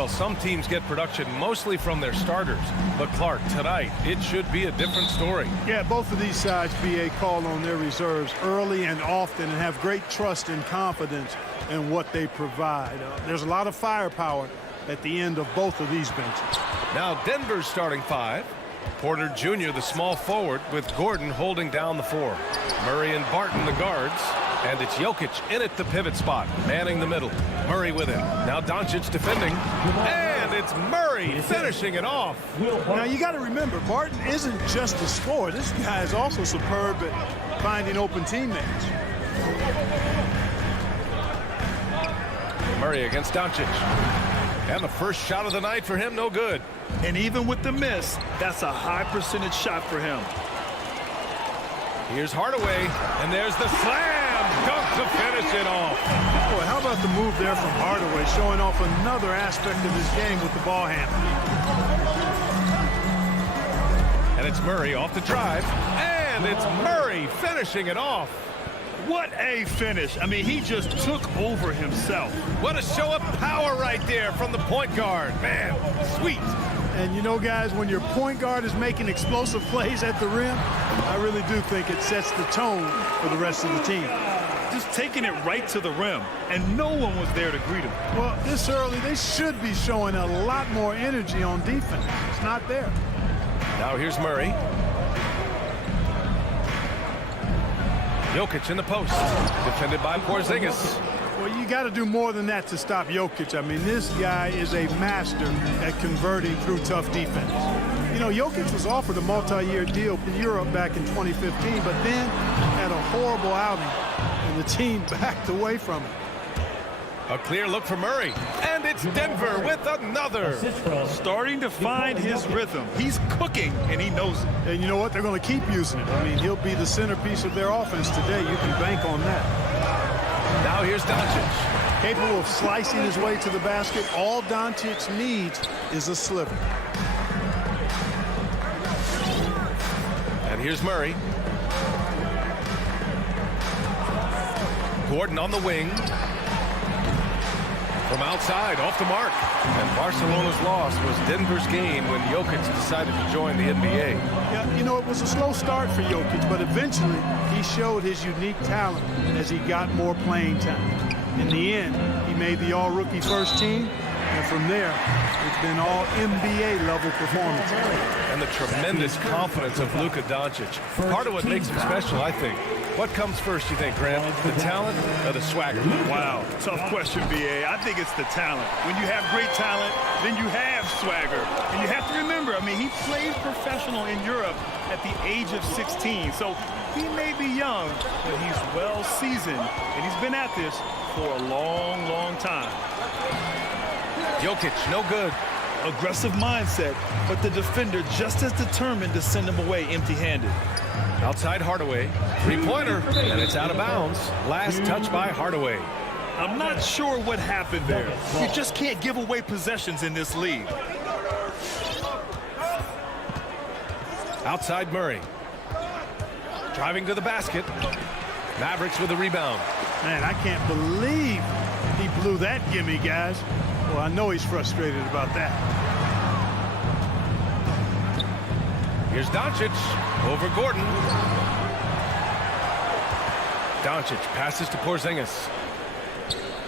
Well, some teams get production mostly from their starters. But, Clark, tonight, it should be a different story. Yeah, both of these sides, BA, call on their reserves early and often and have great trust and confidence in what they provide. There's a lot of firepower at the end of both of these benches. Now, Denver's starting five. Porter Jr., the small forward, with Gordon holding down the four. Murray and Barton, the guards. And it's Jokic in at the pivot spot, manning the middle. Murray with him. Now Doncic defending. And it's Murray finishing it off. Now, you got to remember, Barton isn't just a scorer. This guy is also superb at finding open teammates. Murray against Doncic. And the first shot of the night for him, no good. And even with the miss, that's a high percentage shot for him. Here's Hardaway, and there's the slam dunk to finish it off. Boy, how about the move there from Hardaway, showing off another aspect of his game with the ball handling. And it's Murray off the drive, and it's Murray finishing it off. What a finish. I mean, he just took over himself. What a show of power right there from the point guard. Man, sweet. And you know, guys, when your point guard is making explosive plays at the rim, I really do think it sets the tone for the rest of the team. Just taking it right to the rim, and no one was there to greet him. Well, this early, they should be showing a lot more energy on defense. It's not there. Now here's Murray. Jokic in the post, defended by Porzingis. Well, you got to do more than that to stop Jokic. I mean, this guy is a master at converting through tough defense. You know, Jokic was offered a multi-year deal in Europe back in 2015, but then had a horrible outing, and the team backed away from it. A clear look for Murray, and it's Denver with another. Starting to find his rhythm. He's cooking, and he knows it. And you know what? They're going to keep using it. I mean, he'll be the centerpiece of their offense today. You can bank on that. Now here's Doncic. Capable of slicing his way to the basket. All Doncic needs is a sliver. And here's Murray. Gordon on the wing. From outside, off the mark. And Barcelona's loss was Denver's game when Jokic decided to join the NBA. Yeah, you know, it was a slow start for Jokic, but eventually he showed his unique talent as he got more playing time. In the end, he made the all-rookie first team, and from there, it's been all NBA-level performance. And the tremendous confidence of Luka Doncic. Part of what makes him special, I think. What comes first, you think, Grant? The talent or the swagger? Wow, tough question, B.A. I think it's the talent. When you have great talent, then you have swagger. And you have to remember, I mean, he played professional in Europe at the age of 16. So he may be young, but he's well seasoned, and he's been at this for a long, long time. Jokic, no good. Aggressive mindset, but the defender just as determined to send him away empty-handed. Outside Hardaway, three-pointer, and it's out of bounds. Last touch by Hardaway. I'm not sure what happened there. You just can't give away possessions in this league. Outside Murray. Driving to the basket. Mavericks with a rebound. Man, I can't believe he blew that gimme, guys. Well, I know he's frustrated about that. Here's Doncic over Gordon. Doncic passes to Porzingis.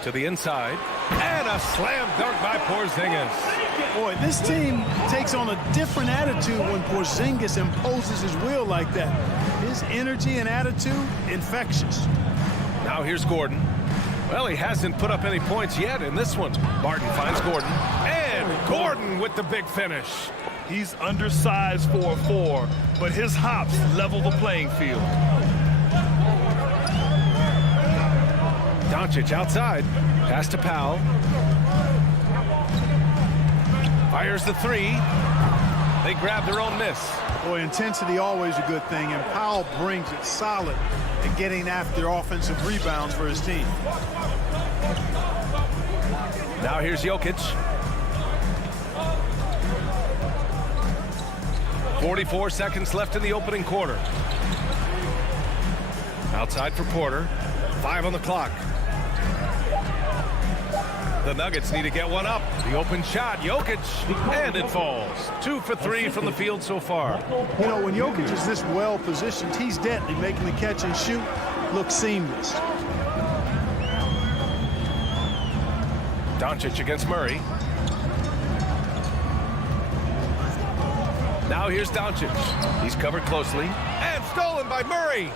To the inside. And a slam dunk by Porzingis. Boy, this team takes on a different attitude when Porzingis imposes his will like that. His energy and attitude, infectious. Now here's Gordon. Well, he hasn't put up any points yet in this one. Barton finds Gordon. And Gordon with the big finish. He's undersized for a 4, but his hops level the playing field. Doncic outside. Pass to Powell. Fires the three. They grab their own miss. Boy, intensity always a good thing, and Powell brings it solid at getting after offensive rebounds for his team. Now here's Jokic. 44 seconds left in the opening quarter. Outside for Porter. 5 on the clock. The Nuggets need to get one up. The open shot, Jokic, and it falls. 2 for 3 from the field so far. You know, when Jokic is this well positioned, he's deadly, making the catch and shoot look seamless. Doncic against Murray. Now here's Doncic. He's covered closely and stolen by Murray.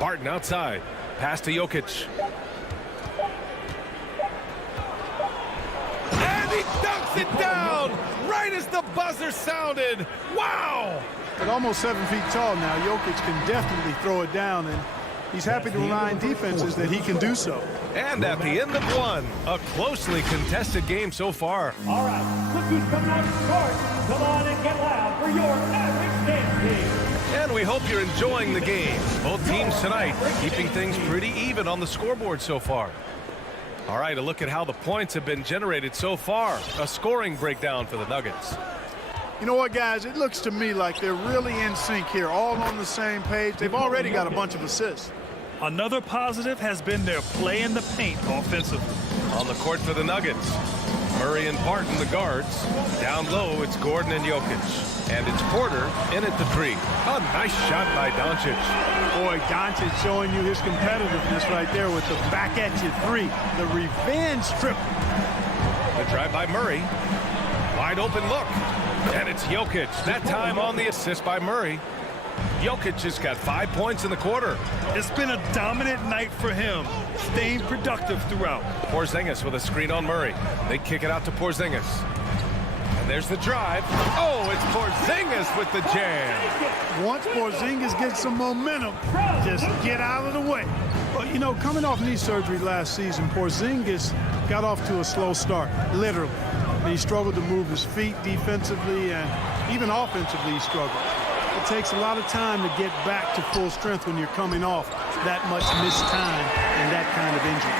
Barton outside. Pass to Jokic. And he dunks it down right as the buzzer sounded. Wow! At almost 7 feet tall now, Jokic can definitely throw it down, and he's happy to remind defenses that he can do so. And at the end of one, a closely contested game so far. All right, look who's coming out of the court. Come on and get loud for your Mavericks dance team. And we hope you're enjoying the game. Both teams tonight keeping things pretty even on the scoreboard so far. All right, a look at how the points have been generated so far. A scoring breakdown for the Nuggets. You know what, guys? It looks to me like they're really in sync here, all on the same page. They've already got a bunch of assists. Another positive has been their play in the paint offensively. On the court for the Nuggets, Murray and Barton, the guards. Down low, it's Gordon and Jokic. And it's Porter in at the 3. A nice shot by Doncic. Boy, Doncic showing you his competitiveness right there with the back-at-you 3. The revenge triple. The drive by Murray. Wide open look. And it's Jokic. That time on the assist by Murray. Jokic has got 5 points in the quarter. It's been a dominant night for him, staying productive throughout. Porzingis with a screen on Murray. They kick it out to Porzingis. And there's the drive. Oh, it's Porzingis with the jam. Once Porzingis gets some momentum, just get out of the way. Well, you know, coming off knee surgery last season, Porzingis got off to a slow start, literally. And he struggled to move his feet defensively, and even offensively he struggled. It takes a lot of time to get back to full strength when you're coming off that much missed time and that kind of injury.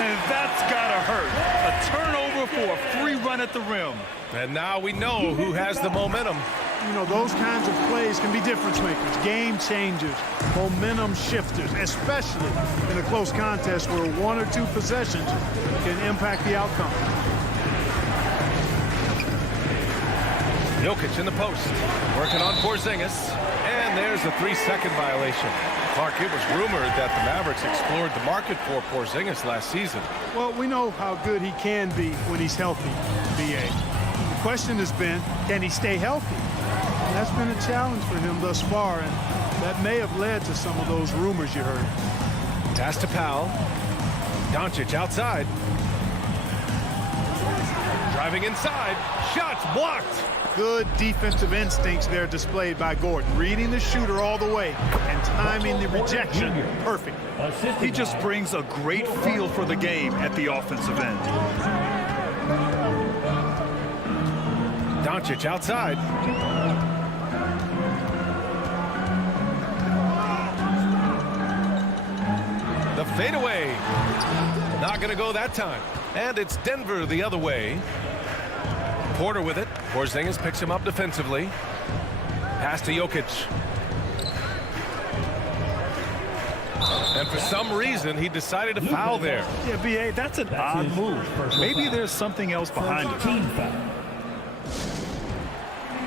And that's gotta hurt. A turnover for a free run at the rim. And now we know who has the momentum. You know, those kinds of plays can be difference makers, game changers, momentum shifters, especially in a close contest where 1 or 2 possessions can impact the outcome. Jokic in the post, working on Porzingis, and there's a 3-second violation. Clark, it was rumored that the Mavericks explored the market for Porzingis last season. Well, we know how good he can be when he's healthy, B.A. The question has been, can he stay healthy? And that's been a challenge for him thus far, and that may have led to some of those rumors you heard. Pass to Powell. Doncic outside. Driving inside. Shots blocked. Good defensive instincts there displayed by Gordon, reading the shooter all the way and timing the rejection perfectly. He just brings a great feel for the game at the offensive end. Doncic outside. The fadeaway. Not going to go that time. And it's Denver the other way. Porter with it. Porzingis picks him up defensively. Pass to Jokic. And for some reason, he decided to foul there. Yeah, B.A., that's an odd move. Maybe there's something else behind it. Team foul.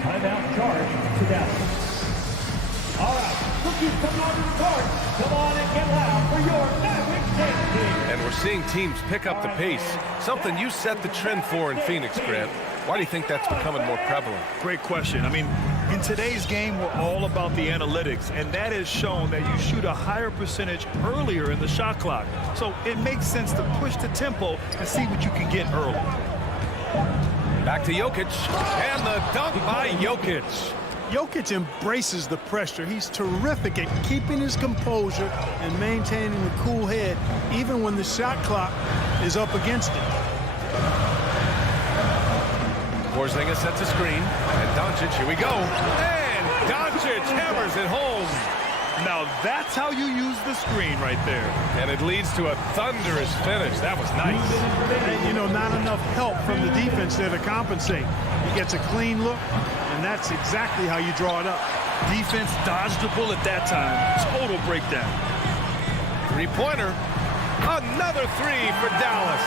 Timeout charge to Dallas. All right, rookies come onto the court. Come on and get loud for your Mavericks dance team. And we're seeing teams pick up the pace. Something you set the trend for in Phoenix, Grant. Why do you think that's becoming more prevalent? Great question. I mean, in today's game, we're all about the analytics, and that has shown that you shoot a higher percentage earlier in the shot clock. So it makes sense to push the tempo and see what you can get early. Back to Jokic, and the dunk by Jokic. Jokic embraces the pressure. He's terrific at keeping his composure and maintaining a cool head, even when the shot clock is up against it. Porzingis sets a screen, and Doncic, here we go. And Doncic hammers it home. Now that's how you use the screen right there. And it leads to a thunderous finish. That was nice. And, you know, not enough help from the defense there to compensate. He gets a clean look, and that's exactly how you draw it up. Defense dodged the bullet that time. Total breakdown. Three-pointer. Another three for Dallas.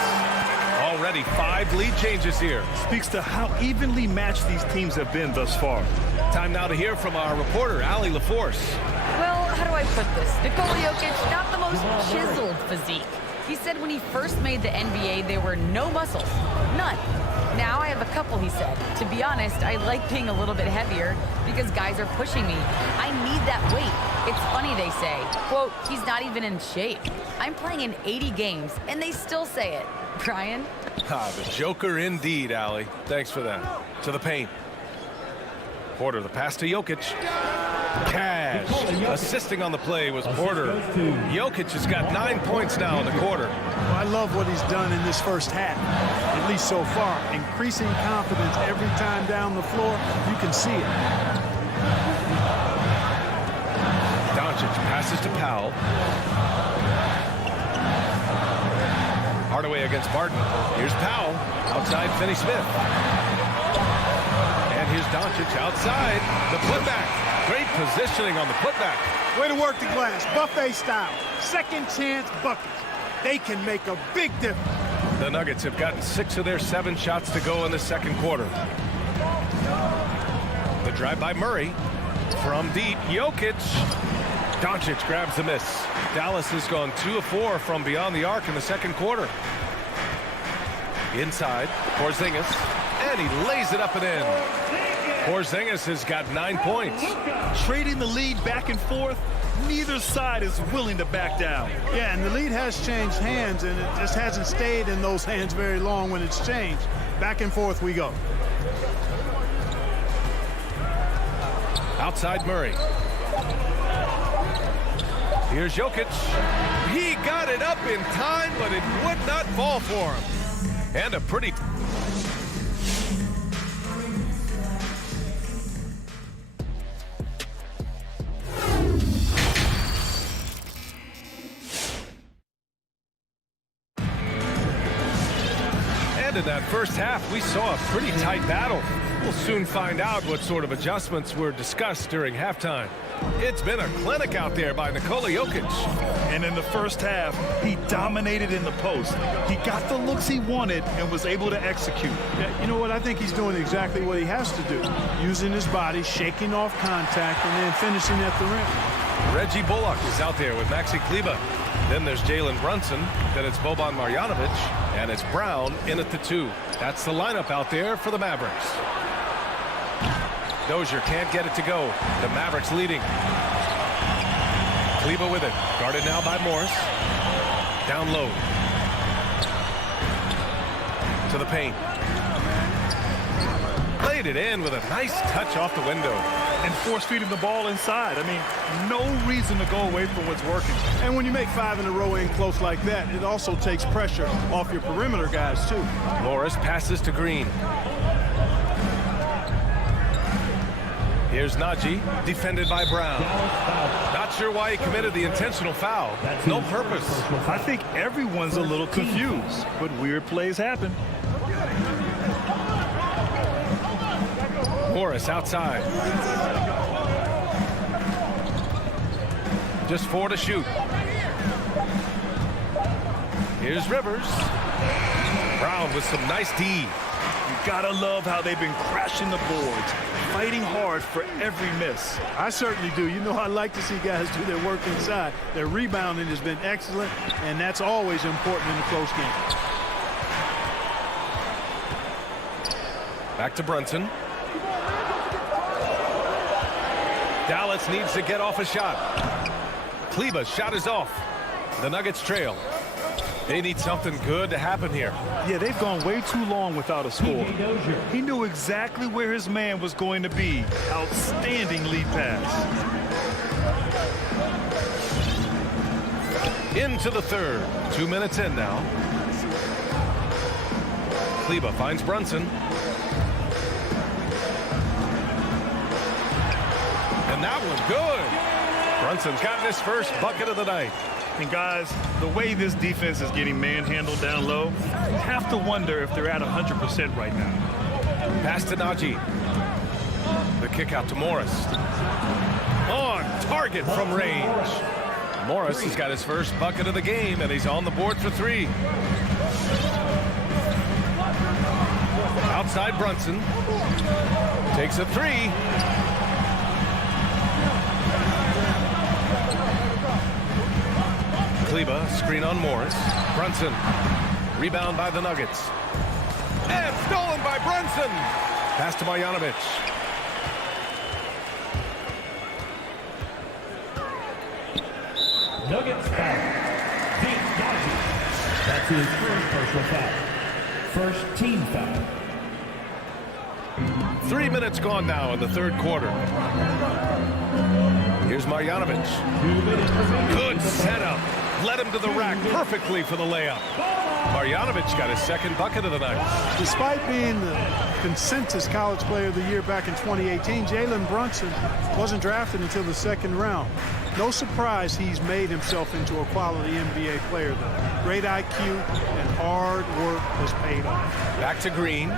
Already 5 lead changes here. Speaks to how evenly matched these teams have been thus far. Time now to hear from our reporter, Allie LaForce. Well, how do I put this? Nikola Jokic, not the most chiseled physique. He said when he first made the NBA, there were no muscles. None. Now I have a couple, he said. To be honest, I like being a little bit heavier because guys are pushing me. I need that weight. It's funny they say, quote, he's not even in shape. I'm playing in 80 games, and they still say it. Brian? The Joker indeed, Allie. Thanks for that. To the paint. Porter, the pass to Jokic. Cash. Assisting on the play was Porter. Jokic has got 9 points now in the quarter. Well, I love what he's done in this first half, at least so far. Increasing confidence every time down the floor. You can see it. Doncic passes to Powell. Hardaway against Barton. Here's Powell. Outside Finney-Smith. And here's Doncic outside. The putback. Great positioning on the putback. Way to work the glass. Buffet style. Second chance buckets. They can make a big difference. The Nuggets have gotten 6 of their 7 shots to go in the second quarter. The drive by Murray. From deep, Jokic. Doncic grabs the miss. Dallas has gone 2 of 4 from beyond the arc in the second quarter. Inside, Porzingis, and he lays it up and in. Porzingis has got 9 points. Trading the lead back and forth, neither side is willing to back down. Yeah, and the lead has changed hands, and it just hasn't stayed in those hands very long when it's changed. Back and forth we go. Outside Murray. Here's Jokic. He got it up in time, but it would not fall for him. And a pretty... And in that first half, we saw a pretty tight battle. We'll soon find out what sort of adjustments were discussed during halftime. It's been a clinic out there by Nikola Jokic. And in the first half, he dominated in the post. He got the looks he wanted and was able to execute. Yeah, you know what? I think he's doing exactly what he has to do. Using his body, shaking off contact, and then finishing at the rim. Reggie Bullock is out there with Maxi Kleber. Then there's Jalen Brunson. Then it's Boban Marjanovic. And it's Brown in at the 2. That's the lineup out there for the Mavericks. Dozier can't get it to go. The Mavericks leading. Kleber with it. Guarded now by Morris. Down low. To the paint. Played it in with a nice touch off the window. And force-feeding the ball inside. I mean, no reason to go away from what's working. And when you make 5 in a row in close like that, it also takes pressure off your perimeter guys, too. Morris passes to Green. Here's Najee, defended by Brown. Not sure why he committed the intentional foul. No purpose. I think everyone's a little confused, but weird plays happen. Morris outside. Just 4 to shoot. Here's Rivers. Brown with some nice D. You gotta love how they've been crashing the boards, fighting hard for every miss. I certainly do. You know, I like to see guys do their work inside. Their rebounding has been excellent, and that's always important in a close game. Back to Brunson. Dallas needs to get off a shot. Kleber's shot is off. The Nuggets trail. They need something good to happen here. Yeah, they've gone way too long without a score. He knew exactly where his man was going to be. Outstanding lead pass. Into the third. 2 minutes in now. Kleber finds Brunson. And that was good. Brunson's gotten his first bucket of the night. And guys, the way this defense is getting manhandled down low, you have to wonder if they're at 100% right now. Pass to Najee. The kick out to Morris. On target from range. Morris has got his first bucket of the game, and he's on the board for 3. Outside Brunson. Takes a 3. Kleber, screen on Morris. Brunson. Rebound by the Nuggets. And stolen by Brunson. Pass to Marjanovic. Nuggets foul. Pete Doncic. That's his first personal foul. First team foul. 3 minutes gone now in the third quarter. Here's Marjanovic. 2 minutes remaining. Good setup. Led him to the rack perfectly for the layup. Marjanovic got his second bucket of the night. Despite being the consensus college player of the year back in 2018, Jalen Brunson wasn't drafted until the second round. No surprise he's made himself into a quality NBA player, though. Great IQ and hard work has paid off. Back to Green.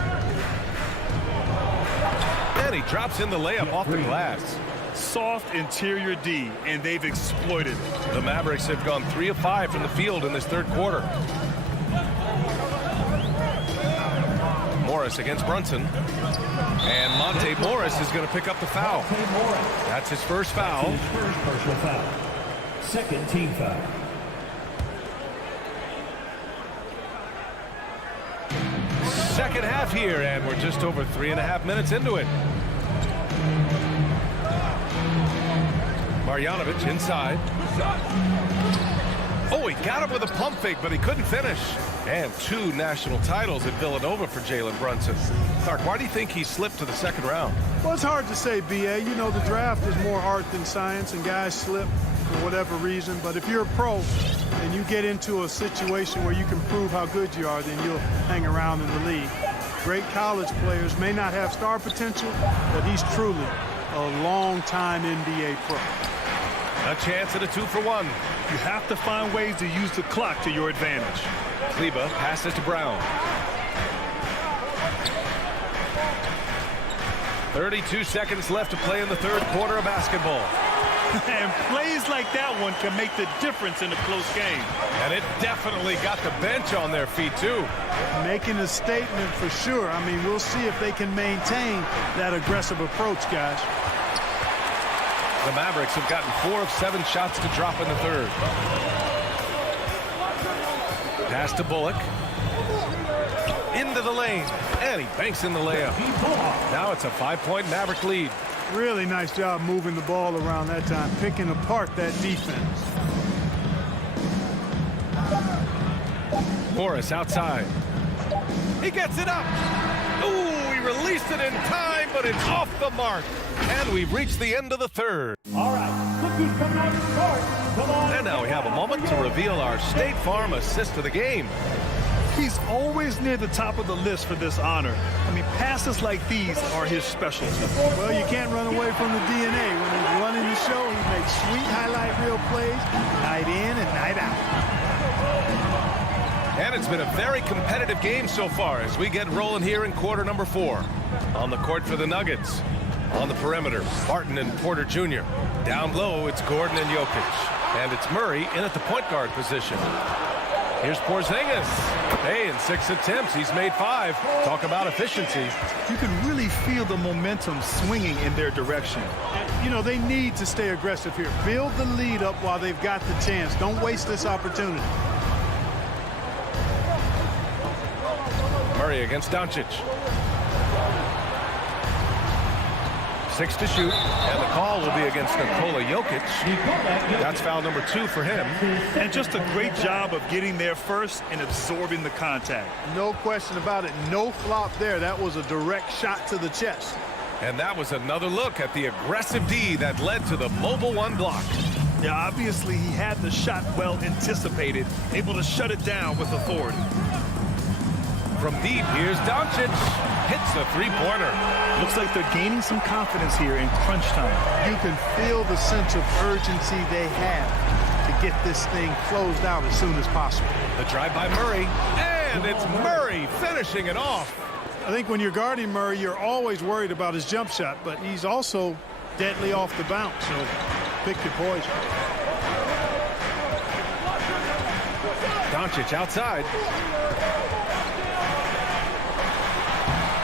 And he drops in the layup off the glass. Soft interior D, and they've exploited it. The Mavericks have gone 3 of 5 from the field in this third quarter. Morris against Brunson. And Monte Morris is going to pick up the foul. That's his first foul. His first personal foul. Second team foul. Second half here, and we're just over 3.5 minutes into it. Marjanovic inside. Oh, he got him with a pump fake, but he couldn't finish. And 2 national titles at Villanova for Jalen Brunson. Clark, why do you think he slipped to the second round? Well, it's hard to say, B.A. You know, the draft is more art than science, and guys slip for whatever reason. But if you're a pro and you get into a situation where you can prove how good you are, then you'll hang around in the league. Great college players may not have star potential, but he's truly a long-time NBA pro. A chance at a 2-for-1. You have to find ways to use the clock to your advantage. Kleber passes to Brown. 32 seconds left to play in the third quarter of basketball. And plays like that one can make the difference in a close game. And it definitely got the bench on their feet, too. Making a statement for sure. I mean, we'll see if they can maintain that aggressive approach, guys. The Mavericks have gotten 4 of 7 shots to drop in the third. Pass to Bullock. Into the lane. And he banks in the layup. Now it's a 5-point Maverick lead. Really nice job moving the ball around that time, picking apart that defense. Morris outside. He gets it up. Ooh, he released it in time, but it's off the mark. And we've reached the end of the third. All right, look who's coming out of the court. Come on. And now we have a moment to reveal our State Farm assist of the game. He's always near the top of the list for this honor. I mean, passes like these are his specialty. Well, you can't run away from the DNA. When he's running the show, he makes sweet highlight reel plays night in and night out. And it's been a very competitive game so far as we get rolling here in quarter number 4. On the court for the Nuggets. On the perimeter, Barton and Porter Jr. Down low, it's Gordon and Jokic. And it's Murray in at the point guard position. Here's Porzingis. Hey, in 6 attempts, he's made 5. Talk about efficiency. You can really feel the momentum swinging in their direction. You know, they need to stay aggressive here. Build the lead up while they've got the chance. Don't waste this opportunity. Murray against Doncic. 6 to shoot, and the call will be against Nikola Jokic. That's foul number 2 for him. And just a great job of getting there first and absorbing the contact. No question about it. No flop there. That was a direct shot to the chest. And that was another look at the aggressive D that led to the mobile 1 block. Yeah, obviously he had the shot well anticipated, able to shut it down with authority. From deep, here's Doncic. Hits the 3-pointer. Looks like they're gaining some confidence here in crunch time. You can feel the sense of urgency they have to get this thing closed out as soon as possible. The drive by Murray, and it's Murray finishing it off. I think when you're guarding Murray, you're always worried about his jump shot, but he's also deadly off the bounce, so pick your poison. Doncic outside.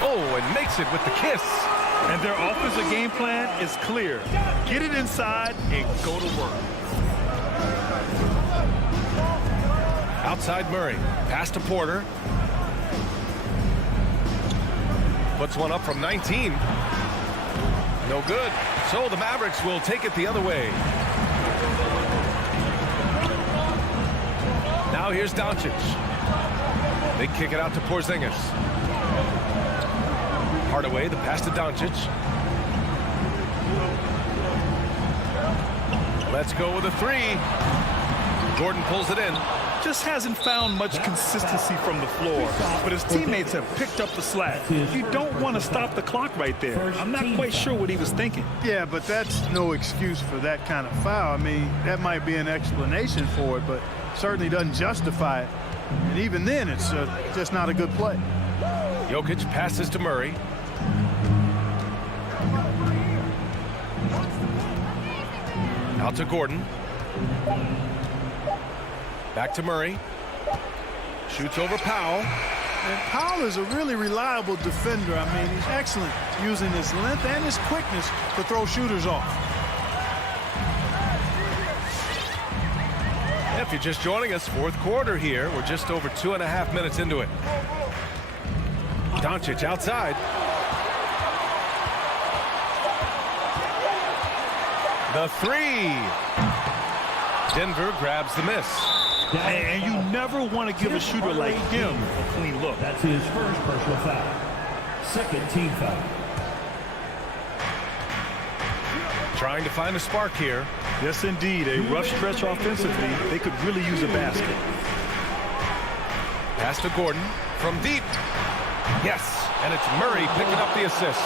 Oh, and makes it with the kiss. And their offensive game plan is clear. Get it inside and go to work. Outside Murray. Pass to Porter. Puts one up from 19. No good. So the Mavericks will take it the other way. Now here's Doncic. They kick it out to Porzingis. Hardaway, the pass to Doncic. Let's go with a three. Gordon pulls it in. Just hasn't found much consistency from the floor, but his teammates have picked up the slack. You don't want to stop the clock right there. I'm not quite sure what he was thinking. Yeah, but that's no excuse for that kind of foul. I mean, that might be an explanation for it, but certainly doesn't justify it. And even then, it's just not a good play. Jokic passes to Murray. Out to Gordon. Back to Murray. Shoots over Powell. And Powell is a really reliable defender. I mean, he's excellent using his length and his quickness to throw shooters off. If you're just joining us, fourth quarter here. We're just over 2.5 minutes into it. Doncic outside. The three. Denver grabs the miss. And you never want to give a shooter like him a clean look. That's his first personal foul. Second team foul. Trying to find a spark here. Yes, indeed. A rough stretch offensively. They could really use a basket. Pass to Gordon from deep. Yes, and it's Murray picking up the assist.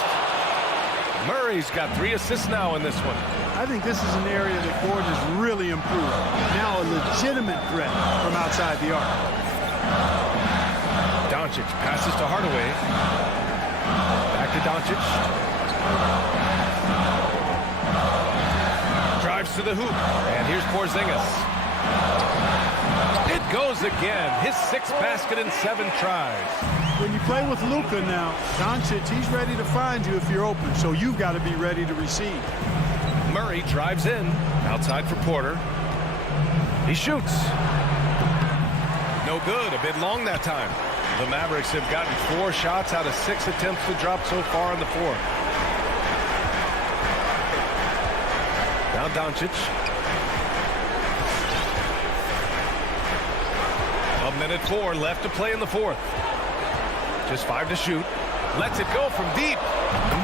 Murray's got 3 assists now in this one. I think this is an area that Gordon has really improved. Now a legitimate threat from outside the arc. Doncic passes to Hardaway. Back to Doncic. Drives to the hoop. And here's Porzingis. It goes again. His 6th basket in 7 tries. When you play with Luka now, Doncic, he's ready to find you if you're open, so you've got to be ready to receive. Murray drives in. Outside for Porter. He shoots. No good. A bit long that time. The Mavericks have gotten 4 shots out of 6 attempts to drop so far in the fourth. Now Doncic. 1:04 left to play in the fourth. Just 5 to shoot. Lets it go from deep.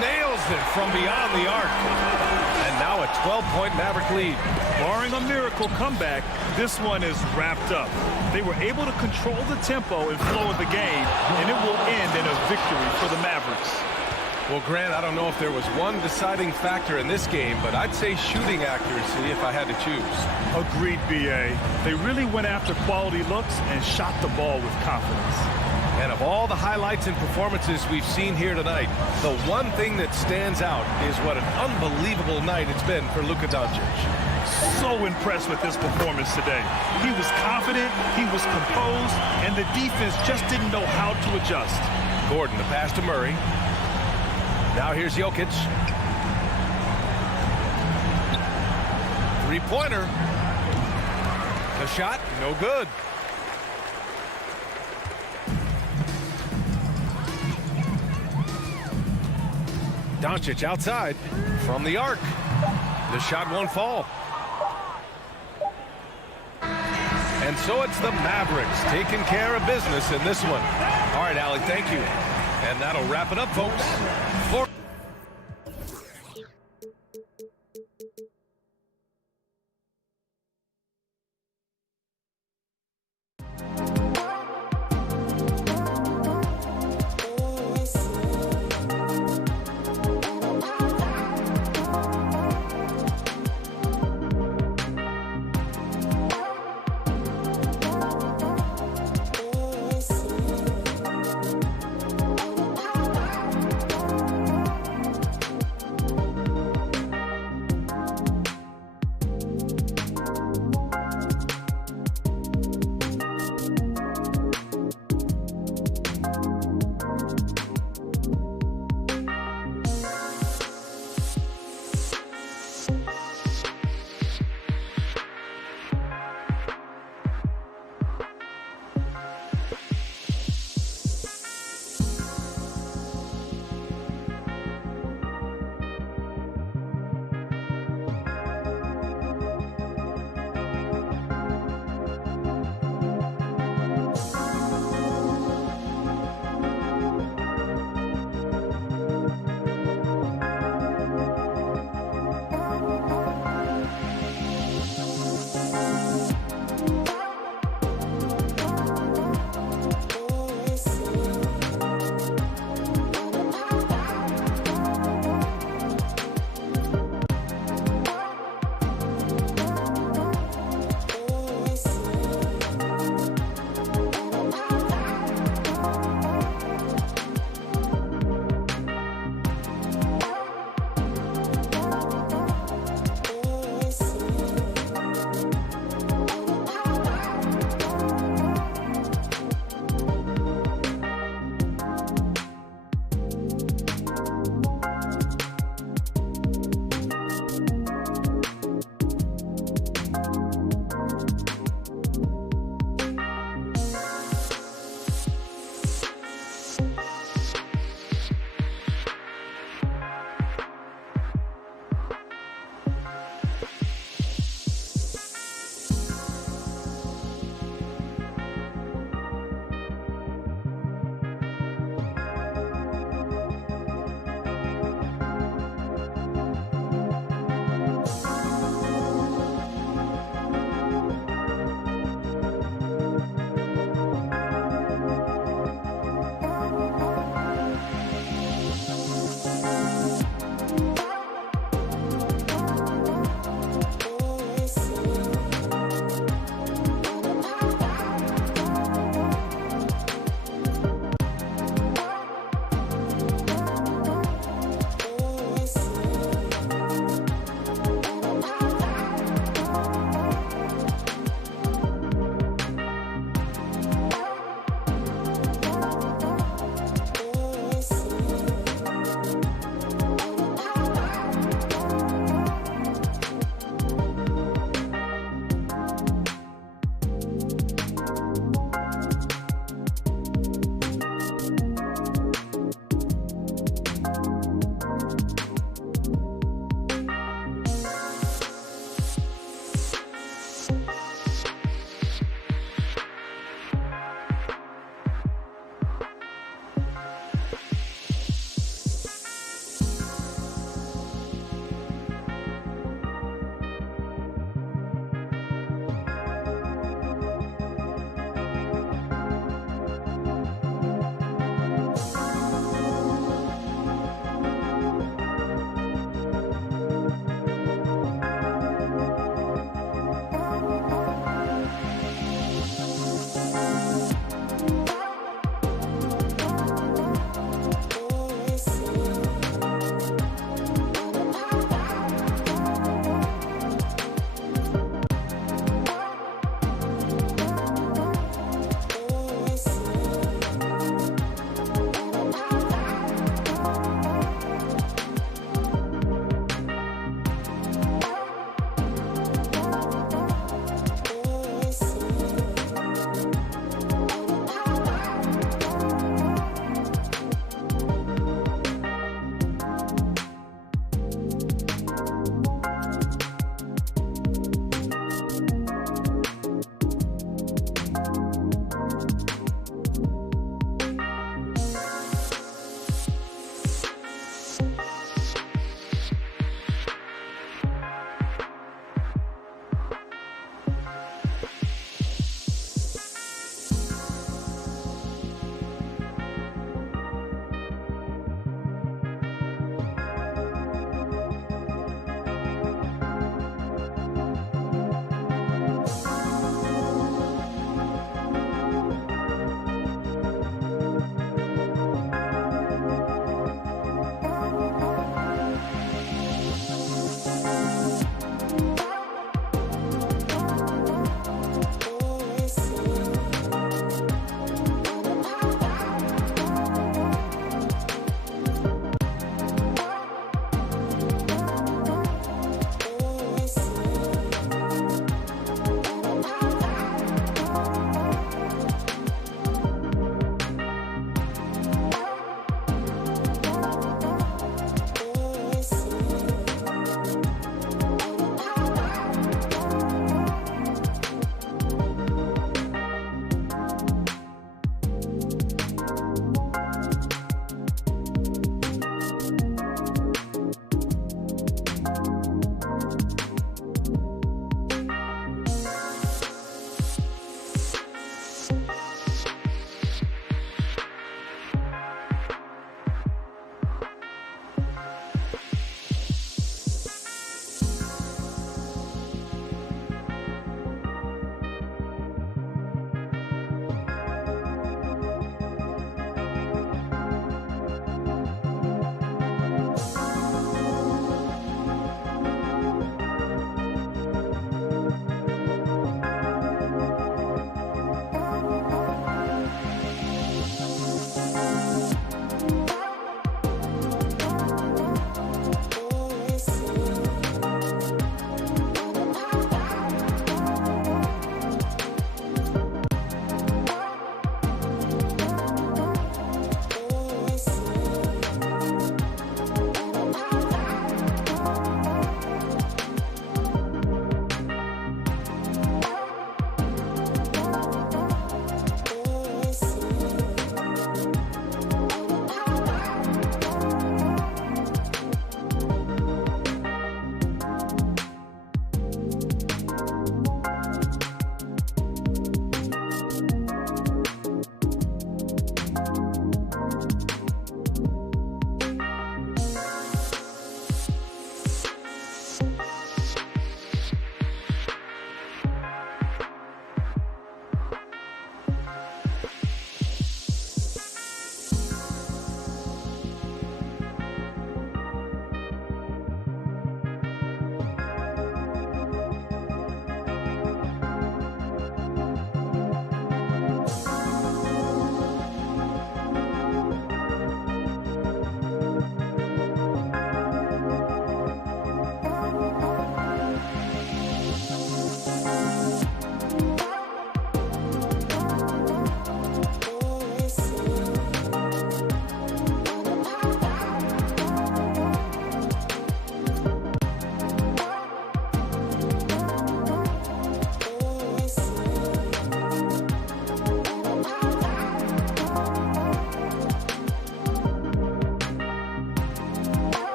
Nails it from beyond the arc. And now a 12-point Maverick lead. Barring a miracle comeback, this one is wrapped up. They were able to control the tempo and flow of the game, and it will end in a victory for the Mavericks. Well, Grant, I don't know if there was one deciding factor in this game, but I'd say shooting accuracy if I had to choose. Agreed, B.A. They really went after quality looks and shot the ball with confidence. And of all the highlights and performances we've seen here tonight, the one thing that stands out is what an unbelievable night it's been for Luka Doncic. So impressed with this performance today. He was confident, he was composed, and the defense just didn't know how to adjust. Gordon, the pass to Murray. Now here's Jokic. 3-pointer. The shot, no good. Doncic outside from the arc. The shot won't fall. And so it's the Mavericks taking care of business in this one. All right, Allie, thank you. And that'll wrap it up, folks.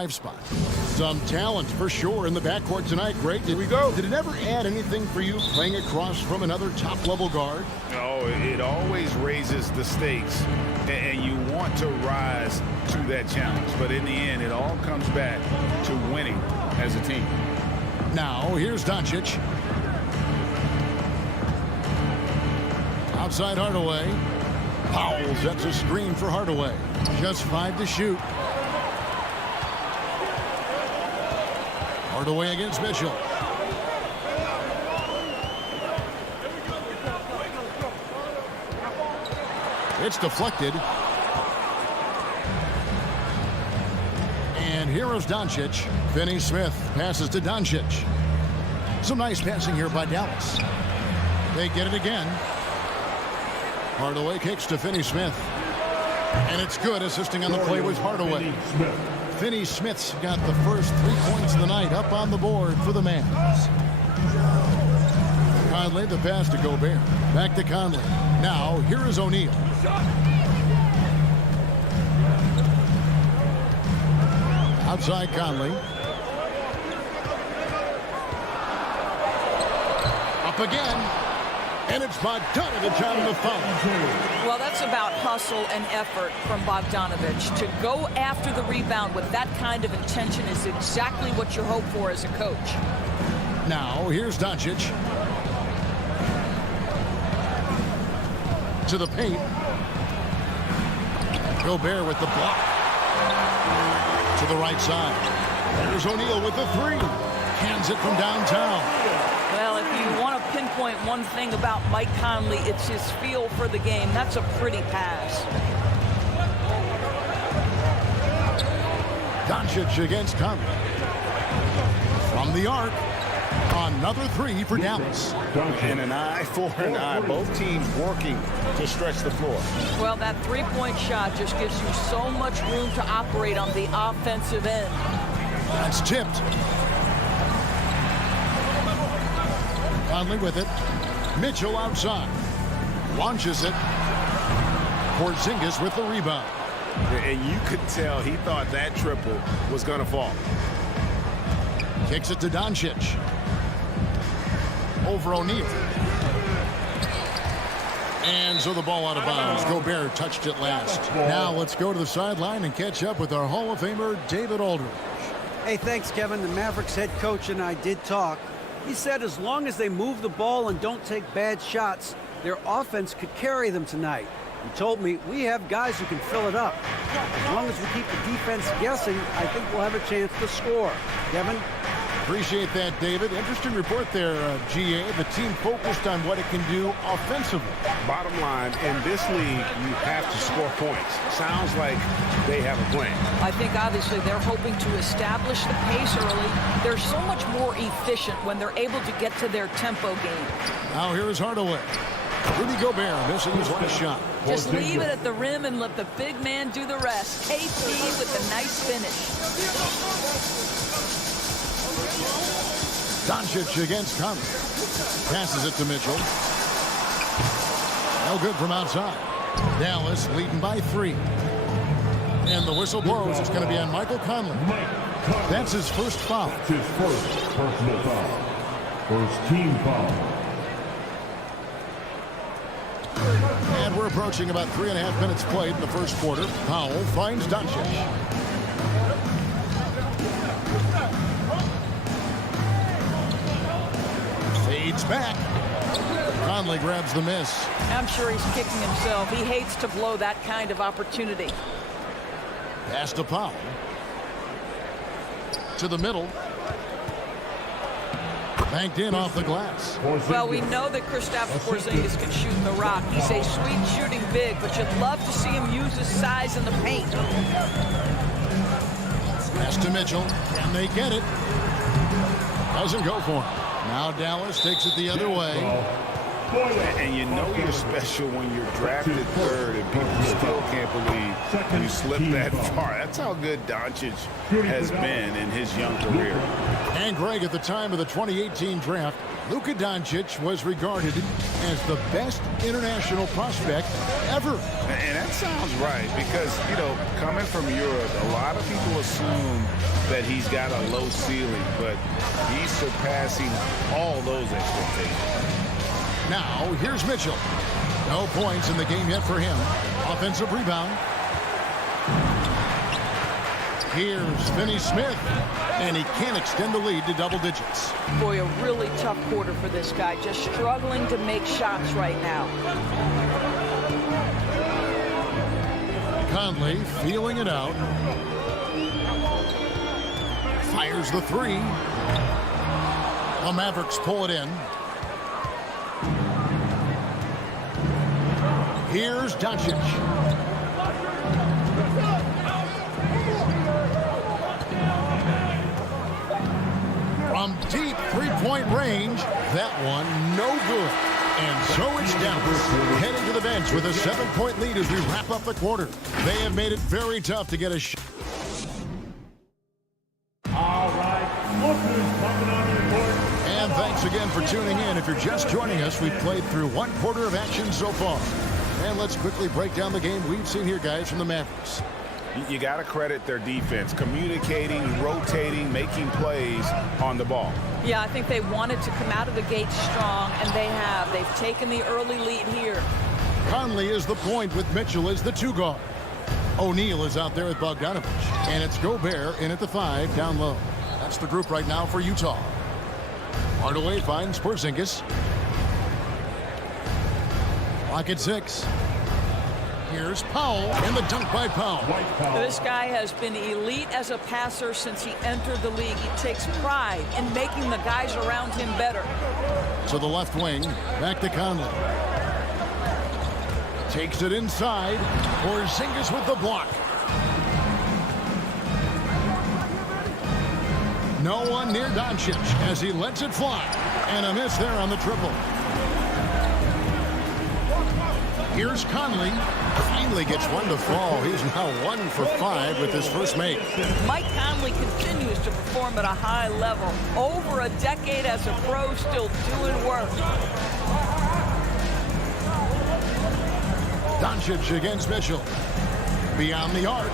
5 spot. Some talent for sure in the backcourt tonight. Greg, Here we go. Did it ever add anything for you playing across from another top-level guard? No, it always raises the stakes, and you want to rise to that challenge. But in the end, it all comes back to winning as a team. Now, here's Doncic. Outside Hardaway. Powell sets a screen for Hardaway. Just 5 to shoot. Hardaway against Mitchell. It's deflected. And here is Doncic. Finney Smith passes to Doncic. Some nice passing here by Dallas. They get it again. Hardaway kicks to Finney Smith. And it's good. Assisting on the play was Hardaway. Finney Smith's got the first 3 points of the night up on the board for the Mavs. Conley, the pass to Gobert. Back to Conley. Now, here is O'Neal. Outside Conley. Up again. And it's Bogdanovich on the foul. Well, that's about hustle and effort from Bogdanovich. To go after the rebound with that kind of intention is exactly what you hope for as a coach. Now, here's Doncic. To the paint. Gobert with the block. To the right side. There's O'Neal with the 3. Hands it from downtown. Well, if you want to pinpoint one thing about Mike Conley, it's his feel for the game. That's a pretty pass. Doncic against Conley. From the arc. Another 3 for Dallas. And an eye for an eye. Both teams working to stretch the floor. Well, that 3-point shot just gives you so much room to operate on the offensive end. That's tipped. Conley with it. Mitchell outside. Launches it. Porzingis with the rebound. And you could tell he thought that triple was going to fall. Kicks it to Doncic. Over O'Neal. And so the ball out of bounds. Gobert touched it last. Now let's go to the sideline and catch up with our Hall of Famer, David Aldridge. Hey, thanks, Kevin. The Mavericks head coach and I did talk. He said as long as they move the ball and don't take bad shots, their offense could carry them tonight. He told me we have guys who can fill it up. As long as we keep the defense guessing, I think we'll have a chance to score. Kevin? Appreciate that, David. Interesting report there, GA. The team focused on what it can do offensively. Bottom line, in this league, you have to score points. Sounds like they have a plan. I think obviously they're hoping to establish the pace early. They're so much more efficient when they're able to get to their tempo game. Now here is Hardaway. Rudy Gobert missing his last shot. Just leave it at the rim and let the big man do the rest. KP with a nice finish. Doncic against Conley. Passes it to Mitchell. No good from outside. Dallas leading by 3. And the whistle blows. It's going to be on Michael Conley. That's his first foul. That's his first personal foul. First team foul. And we're approaching about 3.5 minutes played in the first quarter. Powell finds Doncic. Fades back. Conley grabs the miss. I'm sure he's kicking himself. He hates to blow that kind of opportunity. Pass to Powell. To the middle. Banked in off the glass. Well, we know that Kristaps Porzingis can shoot the rock. He's a sweet shooting big, but you'd love to see him use his size in the paint. Pass to Mitchell, and they get it. Doesn't go for him. Now Dallas takes it the other way. And you know you're special when you're drafted 3rd and people still can't believe you slipped that far. That's how good Doncic has been in his young career. And Greg, at the time of the 2018 draft, Luka Doncic was regarded as the best international prospect ever. And that sounds right because, you know, coming from Europe, a lot of people assume that he's got a low ceiling, but he's surpassing all those expectations. Now, here's Mitchell. No points in the game yet for him. Offensive rebound. Here's Finney Smith, and he can't extend the lead to double digits. Boy, a really tough quarter for this guy, just struggling to make shots right now. Conley feeling it out. Fires the three. The Mavericks pull it in. Here's Doncic. From deep three-point range, that one no good. And so it's Dallas heading to the bench with a 7-point lead as we wrap up the quarter. They have made it very tough to get a shot. All right, lookers coming on the court. And thanks again for tuning in. If you're just joining us, we've played through one quarter of action so far. And let's quickly break down the game we've seen here, guys, from the Mavericks. You got to credit their defense, communicating, rotating, making plays on the ball. Yeah, I think they wanted to come out of the gate strong, and they have. They've taken the early lead here. Conley is the point with Mitchell as the 2 guard. O'Neal is out there with Bogdanovich. And it's Gobert in at the 5 down low. That's the group right now for Utah. Hardaway finds Porzingis. Lock at 6. Here's Powell, and the dunk by Powell. This guy has been elite as a passer since he entered the league. He takes pride in making the guys around him better. To the left wing, back to Conley. Takes it inside. Porzingis with the block. No one near Doncic as he lets it fly. And a miss there on the triple. Here's Conley. Finally gets one to fall. He's now 1 for 5 with his first make. Mike Conley continues to perform at a high level. Over a decade as a pro, still doing work. Doncic against Mitchell. Beyond the arc.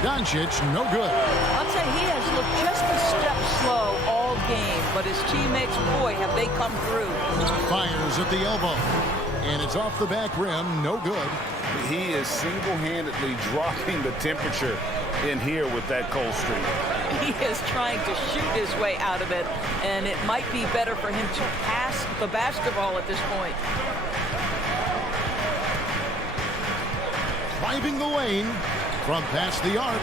Doncic, no good. I'll tell you, he has looked just a step slow all game, but his teammates, boy, have they come through. Fires at the elbow. And it's off the back rim, no good. He is single-handedly dropping the temperature in here with that cold streak. He is trying to shoot his way out of it, and it might be better for him to pass the basketball at this point. Driving the lane from past the arc.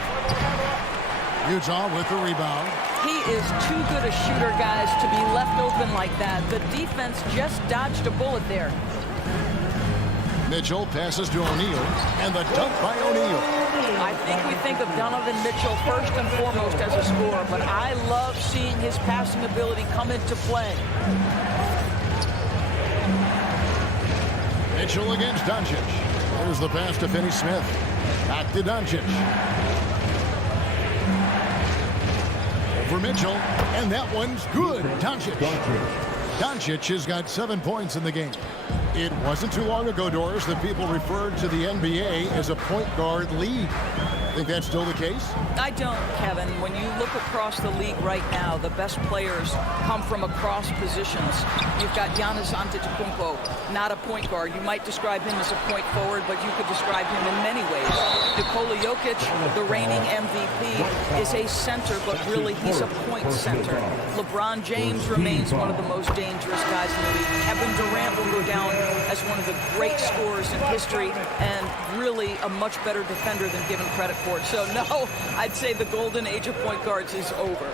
Utah with the rebound. He is too good a shooter, guys, to be left open like that. The defense just dodged a bullet there. Mitchell passes to O'Neal, and the dunk by O'Neal. I think we think of Donovan Mitchell first and foremost as a scorer, but I love seeing his passing ability come into play. Mitchell against Doncic. There's the pass to Finney Smith. Back to Doncic. Over Mitchell, and that one's good. Doncic. Doncic has got 7 points in the game. It wasn't too long ago, Doris, that people referred to the NBA as a point guard league. Think that's still the case? I don't, Kevin. When you look across the league right now, the best players come from across positions. You've got Giannis Antetokounmpo, not a point guard. You might describe him as a point forward, but you could describe him in many ways. Nikola Jokic, the reigning MVP, is a center, but really he's a point center. LeBron James remains one of the most dangerous guys in the league. Kevin Durant will go down as one of the great scorers in history and really a much better defender than given credit for. So, no, I'd say the golden age of point guards is over.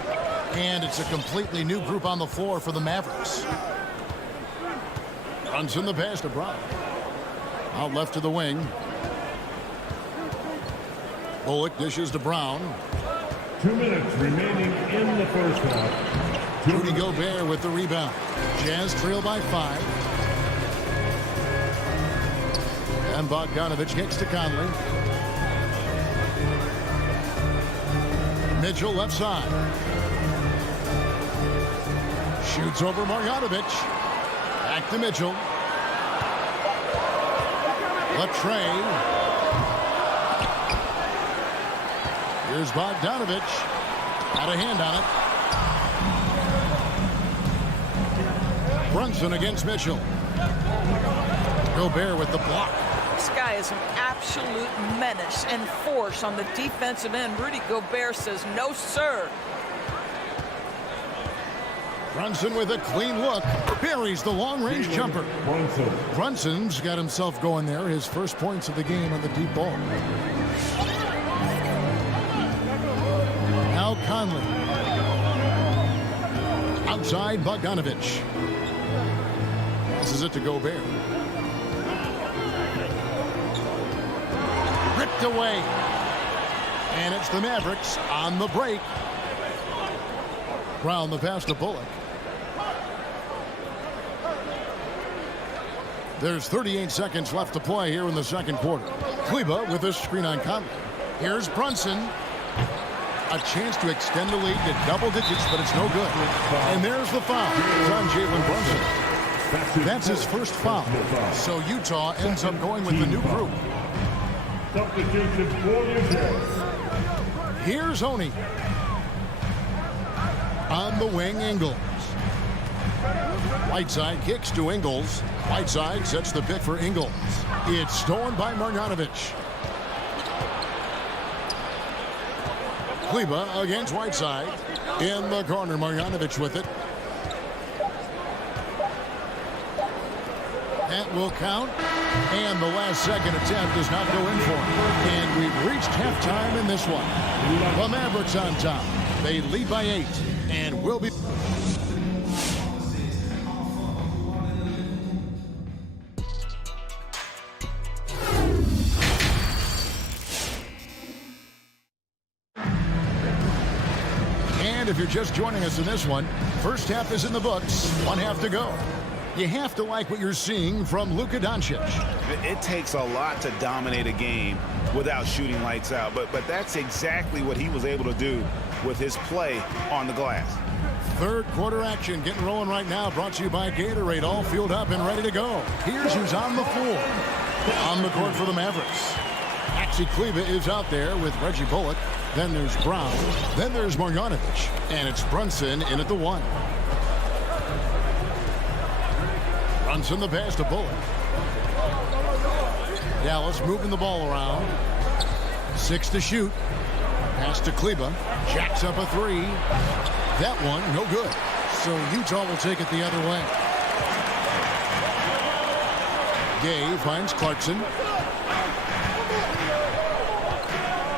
And it's a completely new group on the floor for the Mavericks. Runs in the pass to Brown. Out left to the wing. Bullock dishes to Brown. 2 minutes remaining in the first half. Rudy Gobert with the rebound. Jazz trail by 5. And Bogdanovich gets to Conley. Mitchell left side. Shoots over Marjanovic. Back to Mitchell. Latre. Here's Bogdanovic. Got a hand on it. Brunson against Mitchell. Gobert with the block. This guy is an absolute menace and force on the defensive end. Rudy Gobert says, no, sir. Brunson with a clean look. Buries the long-range jumper. Brunson's got himself going there. His first points of the game on the deep ball. Now Conley. Outside Bogdanovic. Passes it to Gobert. Ripped away. And it's the Mavericks on the break. Brown the pass to Bullock. There's 38 seconds left to play here in the second quarter. Kleber with a screen on Conley. Here's Brunson. A chance to extend the lead to double digits, but it's no good. And there's the foul. It's on Jalen Brunson. That's his first foul. So Utah ends up going with the new group. Substitution for Utah. Here's Oni. On the wing, Ingles. Whiteside kicks to Ingles. Whiteside sets the pick for Ingles. It's stolen by Marjanovic. Kleber against Whiteside. In the corner, Marjanovic with it. That will count. And the last second attempt does not go in for him. And we've reached halftime in this one. The Mavericks on top. They lead by 8 and will be... And if you're just joining us in this one, first half is in the books, one half to go. You have to like what you're seeing from Luka Doncic. It takes a lot to dominate a game without shooting lights out, but that's exactly what he was able to do with his play on the glass. Third quarter action getting rolling right now, brought to you by Gatorade, all fueled up and ready to go. Here's who's on the floor. On the court for the Mavericks. Maxi Kleber is out there with Reggie Bullock. Then there's Brown. Then there's Marjanovic. And it's Brunson in at the 1. Brunson the pass to Bullock. Dallas moving the ball around. 6 to shoot. Pass to Kleber. Jacks up a 3. That one, no good. So Utah will take it the other way. Gay finds Clarkson.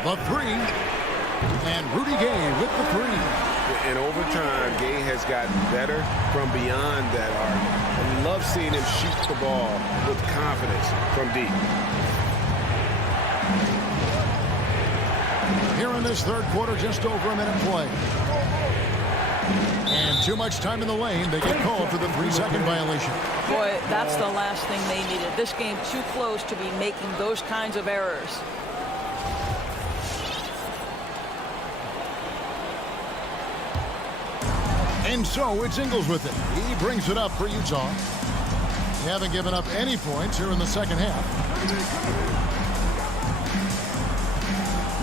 The 3. And Rudy Gay with the 3. And over time, Gay has gotten better from beyond that arc. And we love seeing him shoot the ball with confidence from deep. Here in this third quarter, just over a minute play. And too much time in the lane. They get called for the 3-second violation. Boy, that's the last thing they needed. This game too close to be making those kinds of errors. And so it's Ingles with it. He brings it up for Utah. They haven't given up any points here in the second half.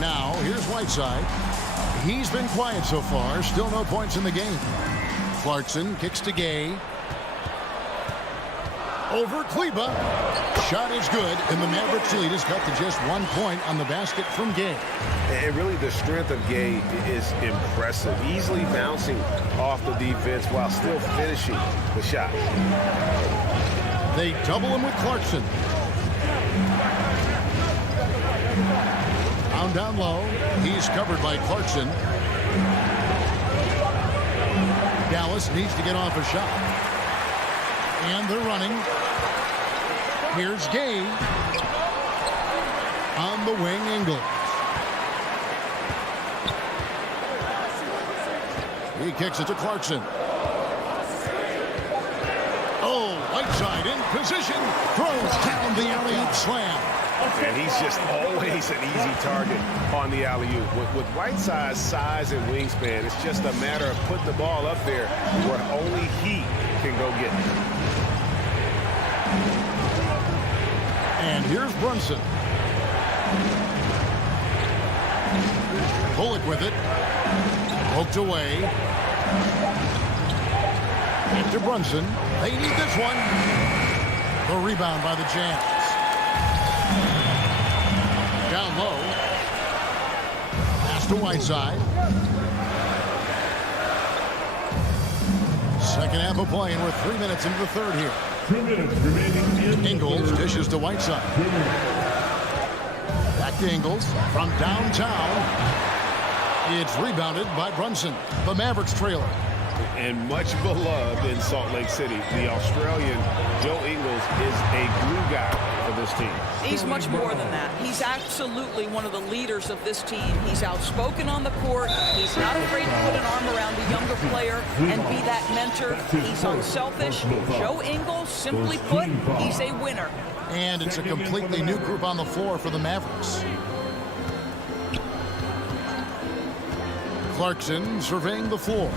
Now, here's Whiteside. He's been quiet so far. Still no points in the game. Clarkson kicks to Gay. Over Kleber. Shot is good, and the Mavericks lead is cut to just 1 point on the basket from Gay. And really the strength of Gay is impressive. Easily bouncing off the defense while still finishing the shot. They double him with Clarkson. Down low. He's covered by Clarkson. Dallas needs to get off a shot. And they're running. Here's Gay. On the wing, Ingles. He kicks it to Clarkson. Oh, Whiteside in position. Throws down the alley-oop slam. And he's just always an easy target on the alley-oop. With Whiteside's size and wingspan, it's just a matter of putting the ball up there where only he can go get it. And here's Brunson. Bullock with it. Poked away. Into Brunson. They need this one. The rebound by the Jazz. Down low. Pass to Whiteside. Second half of play, and we're 3 minutes into the third here. 2 minutes remaining. Ingles dishes to Whiteside. Back to Ingles from downtown. It's rebounded by Brunson. The Mavericks trailer. And much beloved in Salt Lake City, the Australian Joe Ingles is a glue guy for this team. He's much more than that. He's absolutely one of the leaders of this team. He's outspoken on the court. He's not afraid to put an arm around the younger player and be that mentor. He's unselfish. Joe Ingles, simply put, he's a winner. And it's a completely new group on the floor for the Mavericks. Clarkson surveying the floor.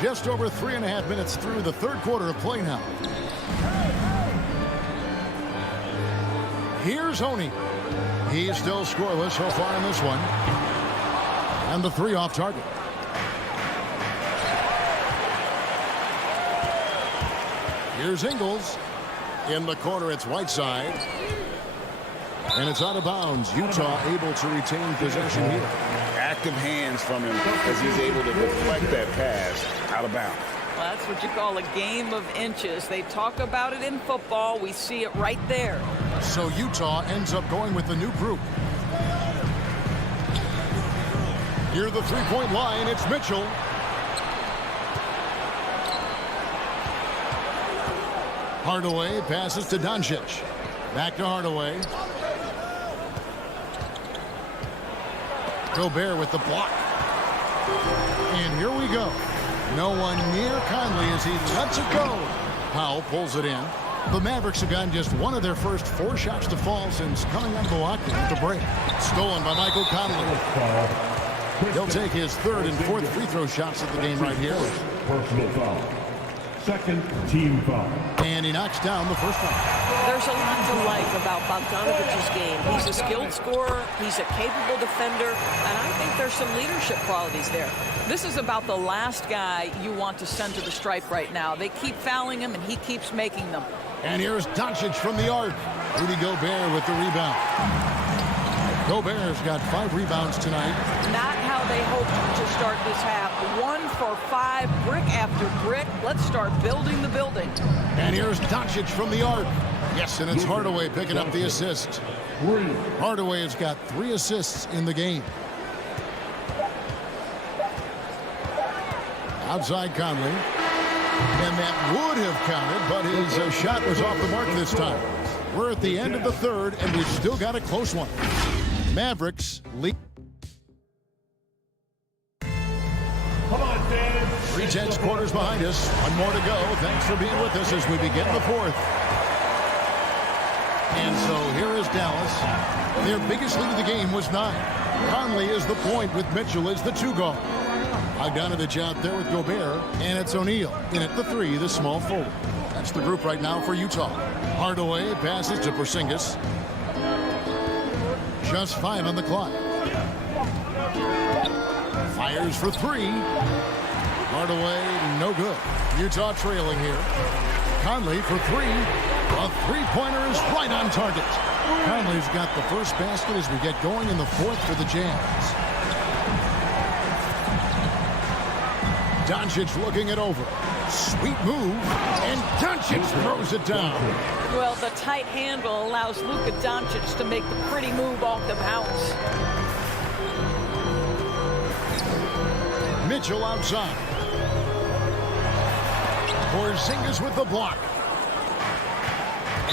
Just over 3.5 minutes through the third quarter of play now. Here's Honey. He's still scoreless so far in this one. And the three off target. Here's Ingles. In the corner, it's Whiteside. And it's out of bounds. Utah able to retain possession here. Active hands from him as he's able to deflect that pass out of bounds. Well, that's what you call a game of inches. They talk about it in football. We see it right there. So Utah ends up going with the new group. Near the three-point line, it's Mitchell. Hardaway passes to Doncic. Back to Hardaway. Gobert with the block. And here we go. No one near Conley as he lets it go. Powell pulls it in. The Mavericks have gotten just one of their first 4 shots to fall since coming out of Milwaukee at the break. Stolen by Michael Conley. He'll take his third and fourth free throw shots of the game right here. Personal foul. Second team foul. And he knocks down the first one. There's a lot to like about Bogdanovic's game. He's a skilled scorer. He's a capable defender. And I think there's some leadership qualities there. This is about the last guy you want to send to the stripe right now. They keep fouling him, and he keeps making them. And here's Doncic from the arc. Rudy Gobert with the rebound. Gobert's got 5 rebounds tonight. Not how they hoped to start this half. 1 for 5, brick after brick. Let's start building the building. And here's Doncic from the arc. Yes, and it's Hardaway picking up the assist. Hardaway has got 3 assists in the game. Outside Conley. And that would have counted, but his shot was off the mark this time. We're at the end of the third, and we've still got a close one. Mavericks lead. Come on, fans. 3 quarters behind us. One more to go. Thanks for being with us as we begin the fourth. And so here is Dallas. Their biggest lead of the game was 9. Conley is the point with Mitchell as the 2 guard. Bogdanovich out there with Gobert, and it's O'Neal in at the 3, the small forward. That's the group right now for Utah. Hardaway passes to Porzingis. Just 5 on the clock. Fires for 3. Hardaway, no good. Utah trailing here. Conley for 3. A three-pointer is right on target. Conley's got the first basket as we get going in the fourth for the Jazz. Doncic looking it over. Sweet move, and Doncic throws it down. Well, the tight handle allows Luka Doncic to make the pretty move off the bounce. Mitchell outside. Porzingis with the block.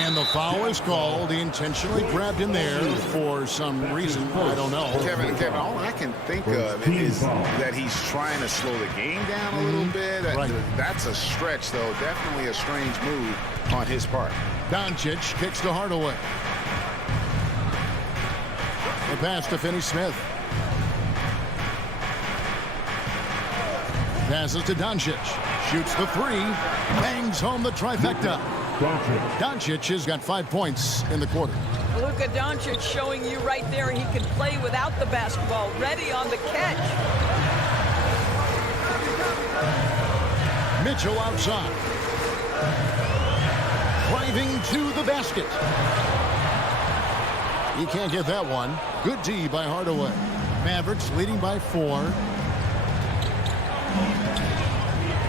And the foul is called. He intentionally grabbed him there for some reason. I don't know. Kevin, all I can think of is that he's trying to slow the game down a little bit. Right. That's a stretch, though. Definitely a strange move on his part. Doncic kicks to Hardaway. The pass to Finney-Smith. Passes to Doncic. Shoots the three. Bangs home the trifecta. Doncic has got 5 points in the quarter. Luka Doncic showing you right there he can play without the basketball. Ready on the catch. Mitchell outside. Driving to the basket. He can't get that one. Good D by Hardaway. Mavericks leading by 4.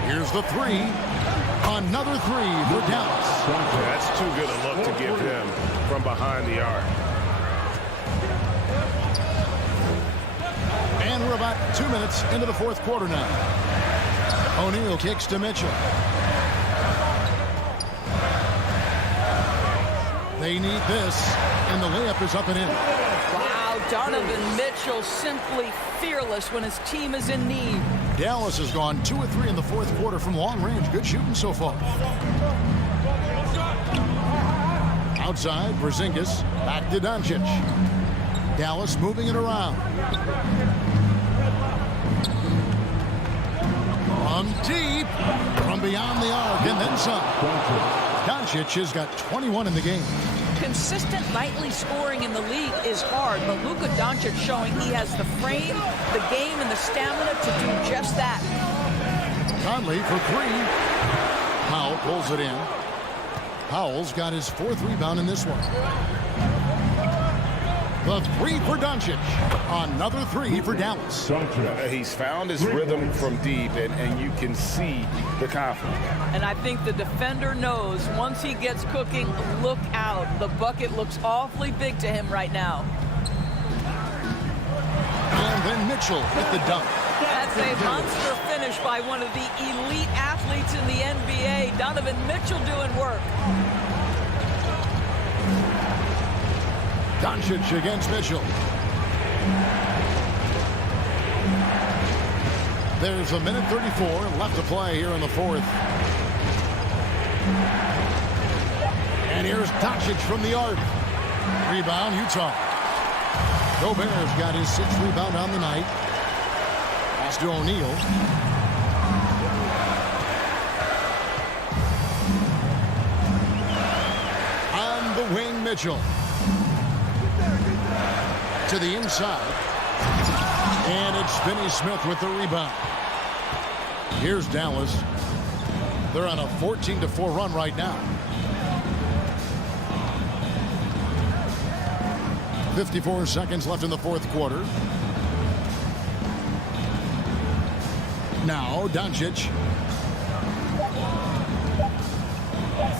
Here's the three. Another three for Dallas. That's too good a look to give him from behind the arc. And we're about 2 minutes into the fourth quarter now. O'Neal kicks to Mitchell. They need this, and the layup is up and in. Wow, Donovan Mitchell simply fearless when his team is in need. Dallas has gone 2 of 3 in the fourth quarter from long range. Good shooting so far. Outside, Porzingis back to Doncic. Dallas moving it around. From deep, from beyond the arc, and then some. Doncic has got 21 in the game. Consistent nightly scoring in the league is hard, but Luka Doncic showing he has the frame, the game, and the stamina to do just that. Conley for 3. Powell pulls it in. Powell's got his 4th rebound in this one. The 3 for Doncic. Another 3 for Dallas. He's found his rhythm from deep, and you can see the confidence. And I think the defender knows once he gets cooking, look out. The bucket looks awfully big to him right now. And then Mitchell with the dunk. That's a monster finish by one of the elite athletes in the NBA. Donovan Mitchell doing work. Doncic against Mitchell. There's 1:34 left to play here in the fourth. And here's Doncic from the arc. Rebound, Utah. Gobert's got his 6th rebound on the night. Pass to O'Neal. On the wing, Mitchell. To the inside. And it's Finney-Smith with the rebound. Here's Dallas. They're on a 14-4 run right now. 54 seconds left in the fourth quarter. Now Doncic.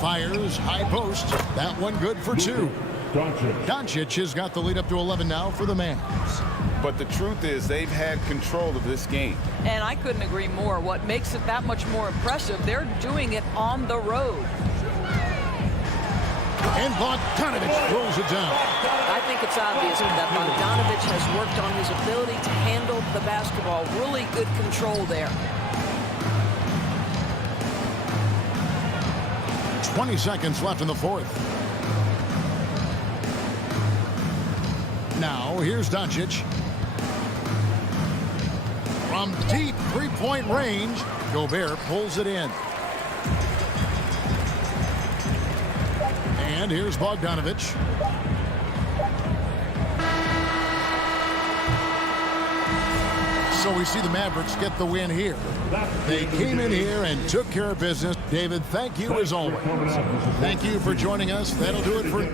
Fires high post. That one good for 2. Doncic has got the lead up to 11 now for the Mavs. But the truth is they've had control of this game. And I couldn't agree more. What makes it that much more impressive, they're doing it on the road. And Bogdanovich throws it down. I think it's obvious that Bogdanovich has worked on his ability to handle the basketball. Really good control there. 20 seconds left in the fourth. Now, here's Doncic. From deep three-point range, Gobert pulls it in. And here's Bogdanovich. So we see the Mavericks get the win here. They came in here and took care of business. David, thank you as always. Thank you for joining us. That'll do it for...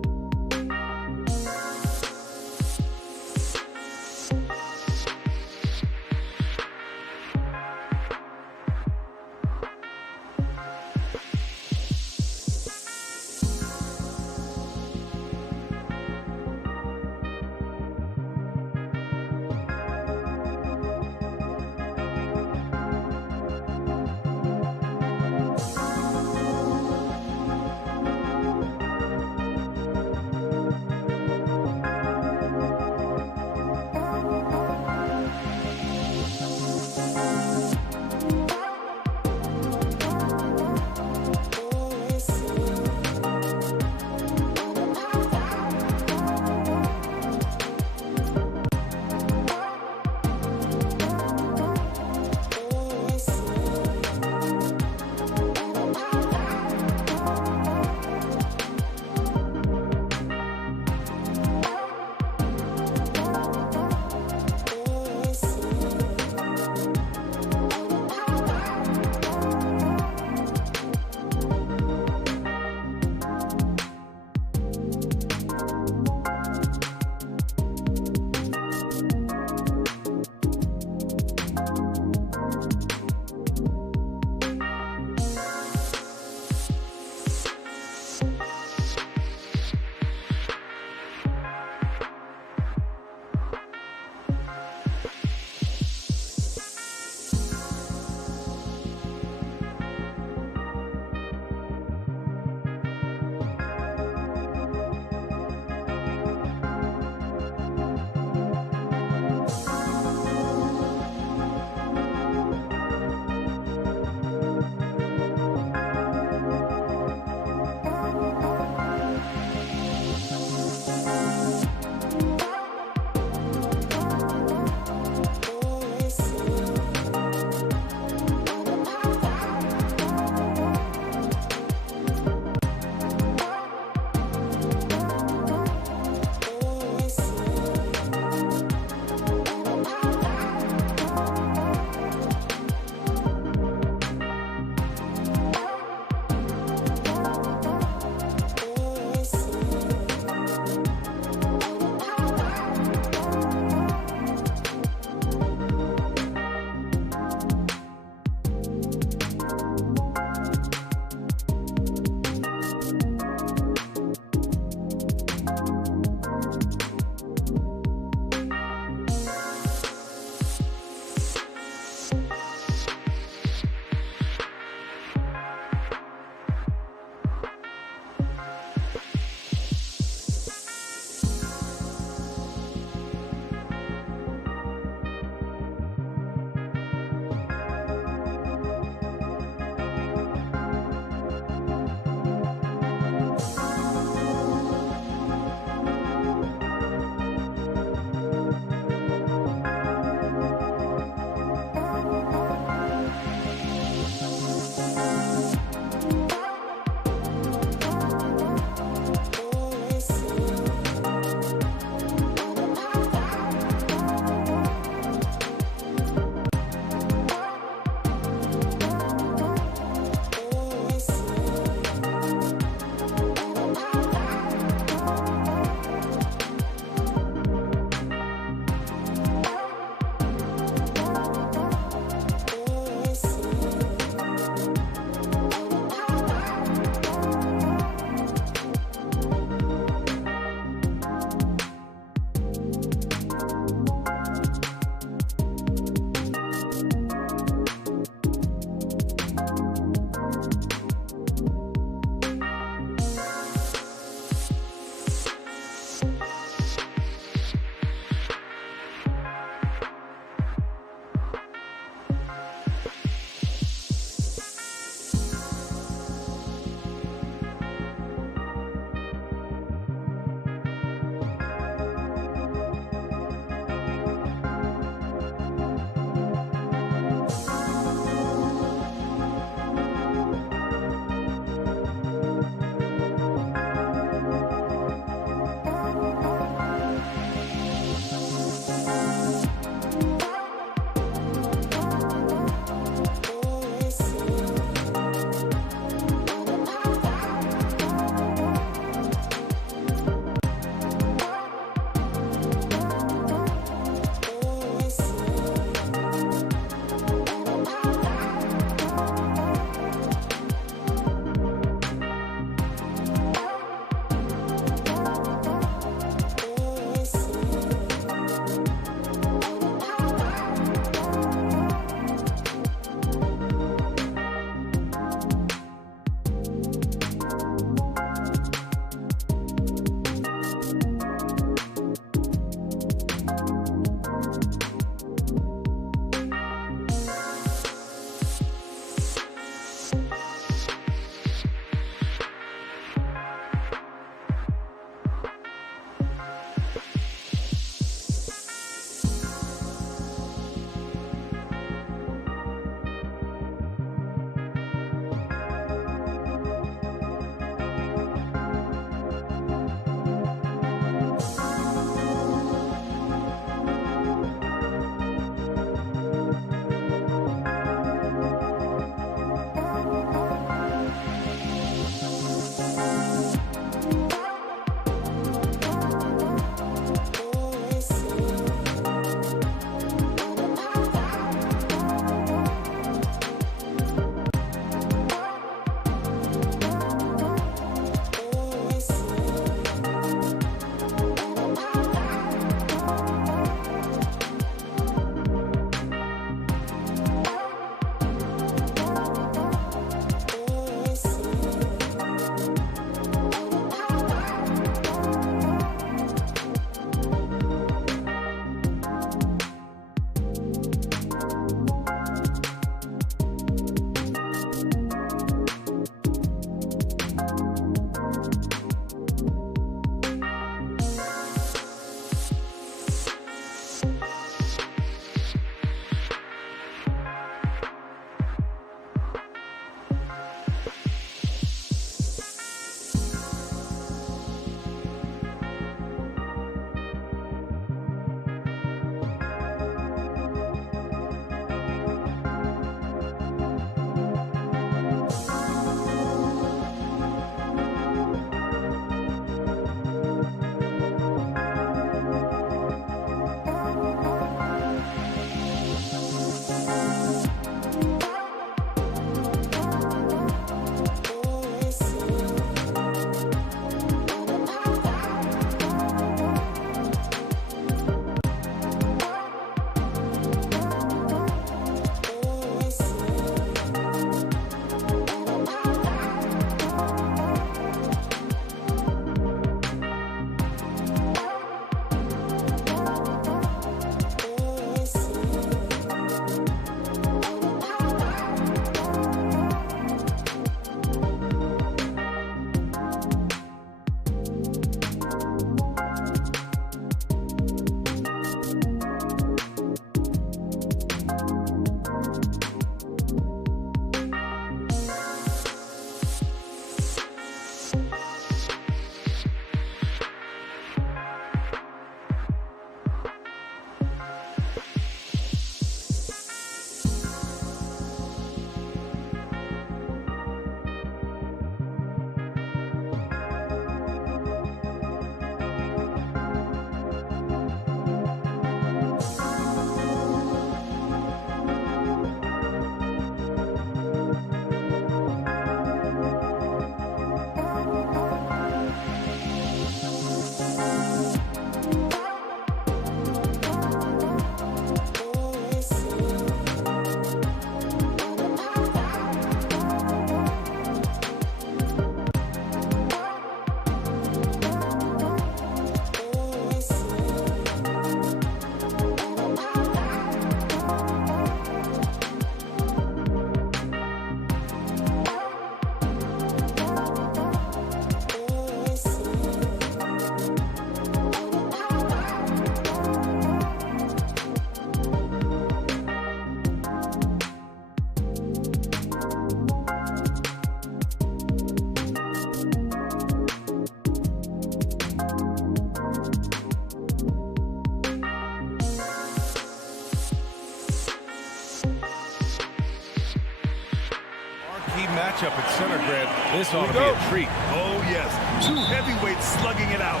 matchup at center, Grant. This ought to be a treat. Oh, yes. Two heavyweights slugging it out.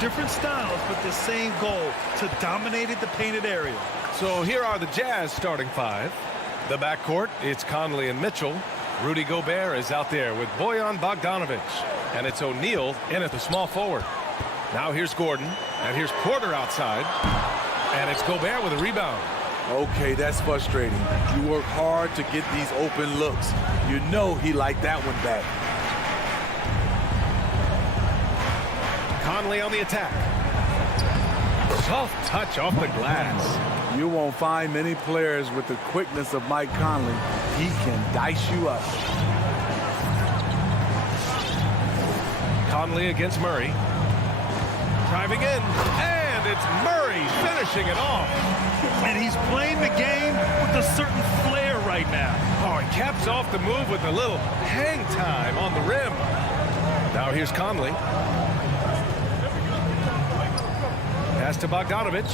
Different styles, but the same goal, to dominate the painted area. So here are the Jazz starting five. The backcourt, it's Conley and Mitchell. Rudy Gobert is out there with Bojan Bogdanovic. And it's O'Neal in at the small forward. Now here's Gordon, and here's Porter outside. And it's Gobert with a rebound. Okay, that's frustrating. You work hard to get these open looks. You know he liked that one back. Conley on the attack. Soft touch off the glass. You won't find many players with the quickness of Mike Conley. He can dice you up. Conley against Murray. Driving in, and it's Murray finishing it off. And he's playing the game with a certain flair right now. Oh, he caps off the move with a little hang time on the rim. Now here's Conley. Pass to Bogdanovic.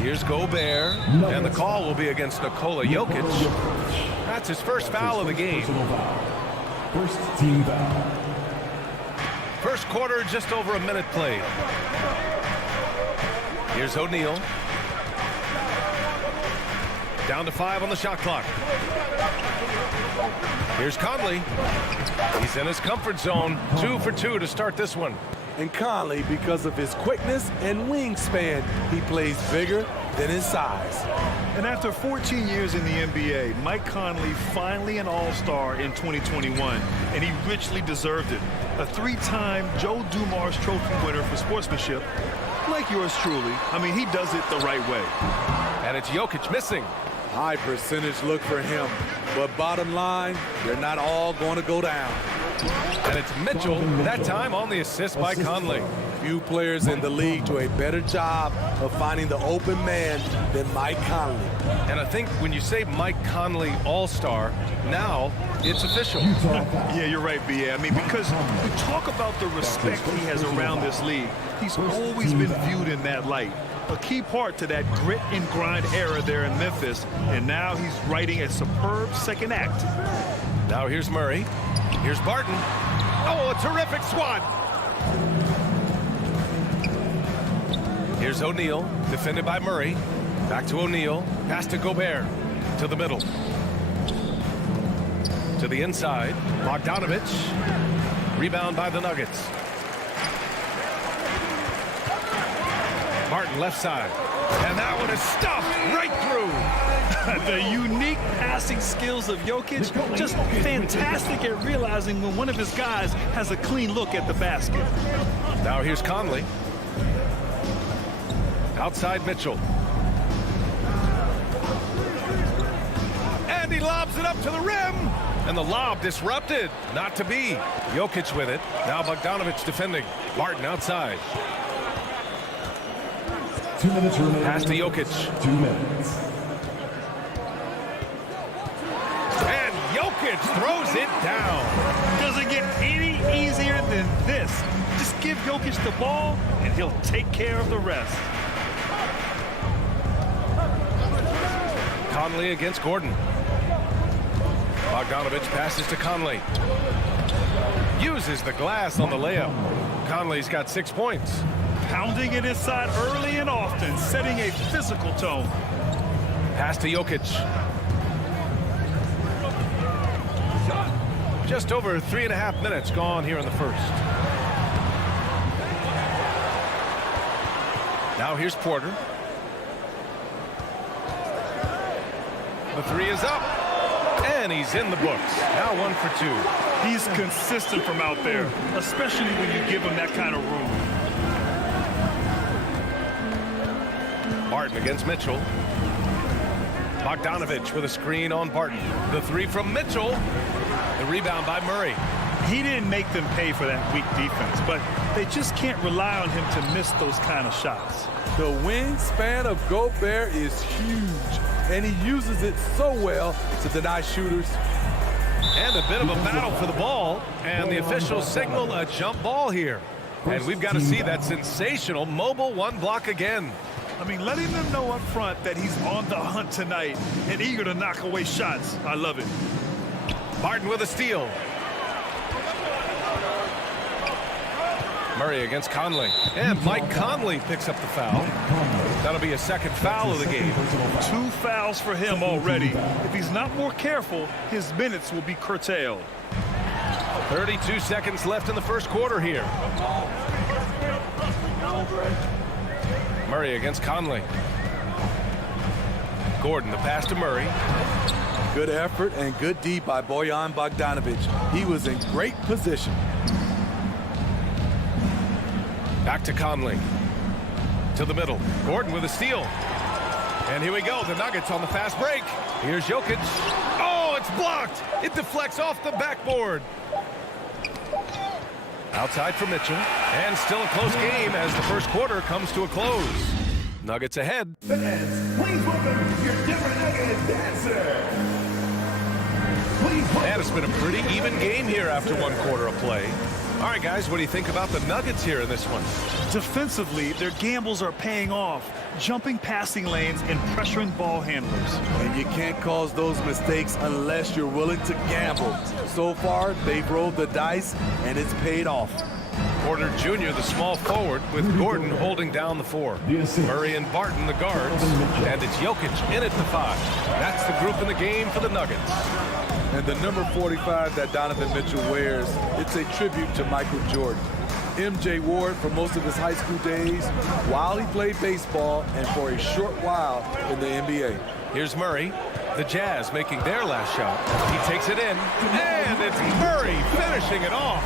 Here's Gobert. And the call will be against Nikola Jokic. That's his first foul of the game. First team foul. First quarter, just over a minute played. Here's O'Neal. Down to 5 on the shot clock. Here's Conley. He's in his comfort zone. 2 for 2 to start this one. And Conley, because of his quickness and wingspan, he plays bigger than his size. And after 14 years in the NBA, Mike Conley finally an all-star in 2021, and he richly deserved it. A 3-time Joe Dumars Trophy winner for sportsmanship, like yours truly. I mean, he does it the right way. And it's Jokic missing. High percentage look for him. But bottom line, they're not all going to go down. And it's Mitchell, that time on the assist by Conley. Few players in the league do a better job of finding the open man than Mike Conley. And I think when you say Mike Conley All-Star, now it's official. Yeah, you're right, B.A. I mean, because we talk about the respect he has around this league. He's always been viewed in that light. A key part to that grit and grind era there in Memphis. And now he's writing a superb second act. Now here's Murray. Here's Barton. Oh, a terrific swat. Here's O'Neal, defended by Murray. Back to O'Neal. Pass to Gobert. To the middle. To the inside. Bogdanovic. Rebound by the Nuggets. Martin left side. And that one is stuffed right through. The unique passing skills of Jokic, just fantastic at realizing when one of his guys has a clean look at the basket. Now here's Conley. Outside Mitchell. And he lobs it up to the rim. And the lob disrupted. Not to be. Jokic with it. Now Bogdanovic defending. Martin outside. 2 minutes remaining. Pass to Jokic. 2 minutes. And Jokic throws it down. Doesn't get any easier than this. Just give Jokic the ball, and he'll take care of the rest. Conley against Gordon. Bogdanovic passes to Conley. Uses the glass on the layup. Conley's got 6 points. Pounding it inside early and often, setting a physical tone. Pass to Jokic. Just over 3.5 minutes gone here in the first. Now here's Porter. The 3 is up. And he's in the books. Now 1 for 2. He's consistent from out there, especially when you give him that kind of room. Barton against Mitchell. Bogdanovic with a screen on Barton. The 3 from Mitchell. The rebound by Murray. He didn't make them pay for that weak defense, but they just can't rely on him to miss those kind of shots. The wingspan of Gobert is huge, and he uses it so well to deny shooters. And a bit of a battle for the ball, and the officials signal a jump ball here. And we've got to see that sensational mobile 1 block again. I mean, letting them know up front that he's on the hunt tonight and eager to knock away shots. I love it. Barton with a steal. Murray against Conley. And Mike Conley picks up the foul. That'll be a second foul of the game. 2 fouls for him already. If he's not more careful, his minutes will be curtailed. 32 seconds left in the first quarter here. Murray against Conley. Gordon, the pass to Murray. Good effort and good D by Bojan Bogdanovic. He was in great position. Back to Conley. To the middle. Gordon with a steal. And here we go. The Nuggets on the fast break. Here's Jokic. Oh, it's blocked. It deflects off the backboard. Outside for Mitchell. And still a close game as the first quarter comes to a close. Nuggets ahead. Fans, please welcome your Denver Nuggets dancer. And it's been a pretty even game here after one quarter of play. All right, guys, what do you think about the Nuggets here in this one? Defensively, their gambles are paying off, jumping passing lanes and pressuring ball handlers. And you can't cause those mistakes unless you're willing to gamble. So far, they've rolled the dice, and it's paid off. Porter Jr., the small forward, with Gordon holding down the 4. Murray and Barton, the guards. And it's Jokic in at the 5. That's the group in the game for the Nuggets. And the number 45 that Donovan Mitchell wears, it's a tribute to Michael Jordan. MJ wore it for most of his high school days while he played baseball and for a short while in the NBA. Here's Murray. The Jazz making their last shot. He takes it in. And it's Murray finishing it off.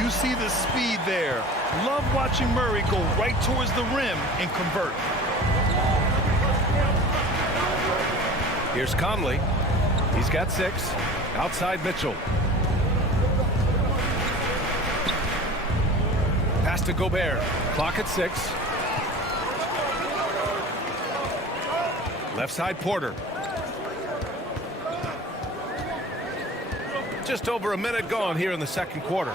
You see the speed there. Love watching Murray go right towards the rim and convert. Here's Conley. He's got 6. Outside Mitchell. Pass to Gobert. Clock at 6. Left side Porter. Just over a minute gone here in the second quarter.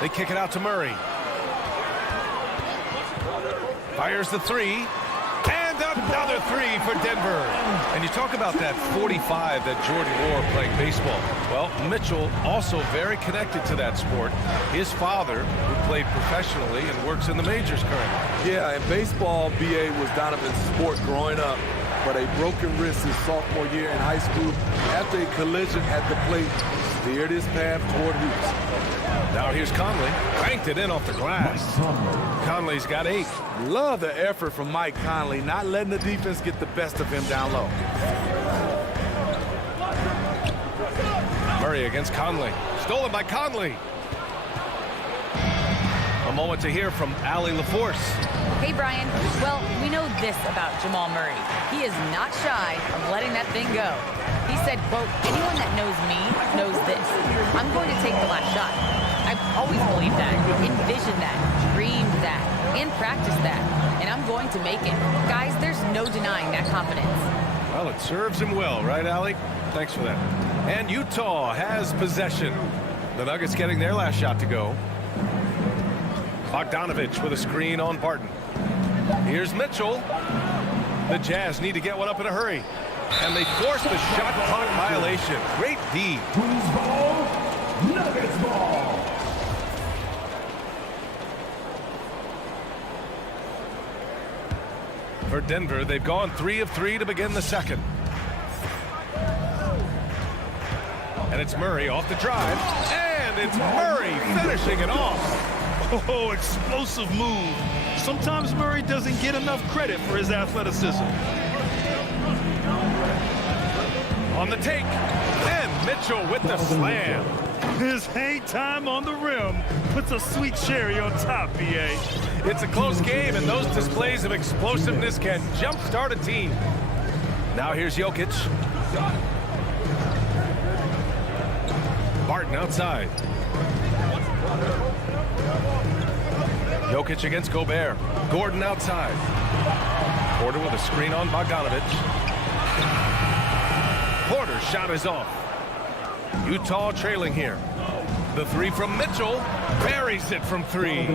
They kick it out to Murray. Fires the 3. And another 3 for Denver. And you talk about that 45 that Jordan wore playing baseball. Well, Mitchell also very connected to that sport. His father, who played professionally and works in the majors currently. Yeah, and baseball, BA, was Donovan's sport growing up. But a broken wrist his sophomore year in high school after a collision at the plate steered his path toward hoops. Now here's Conley. Cranked it in off the glass. Conley's got 8. Love the effort from Mike Conley, not letting the defense get the best of him down low. Murray against Conley. Stolen by Conley. A moment to hear from Allie LaForce. Hey, Brian. Well, we know this about Jamal Murray. He is not shy of letting that thing go. He said, quote, anyone that knows me knows this. I'm going to take the last shot. I've always believed that, envisioned that, dreamed that, and practiced that. And I'm going to make it. Guys, there's no denying that confidence. Well, it serves him well, right, Allie? Thanks for that. And Utah has possession. The Nuggets getting their last shot to go. Bogdanovic with a screen on Barton. Here's Mitchell. The Jazz need to get one up in a hurry. And they force the shot clock violation. Great D. Who's ball? Nuggets ball. For Denver, they've gone 3 of 3 to begin the second. And it's Murray off the drive. And it's Murray finishing it off. Oh, explosive move. Sometimes Murray doesn't get enough credit for his athleticism. On the take. And Mitchell with the slam. His hang time on the rim puts a sweet cherry on top, BA. It's a close game, and those displays of explosiveness can jumpstart a team. Now here's Jokic. Barton outside. Jokic against Gobert. Gordon outside. Porter with a screen on Bogdanovic. Porter's shot is off. Utah trailing here. The 3 from Mitchell. Buries it from 3.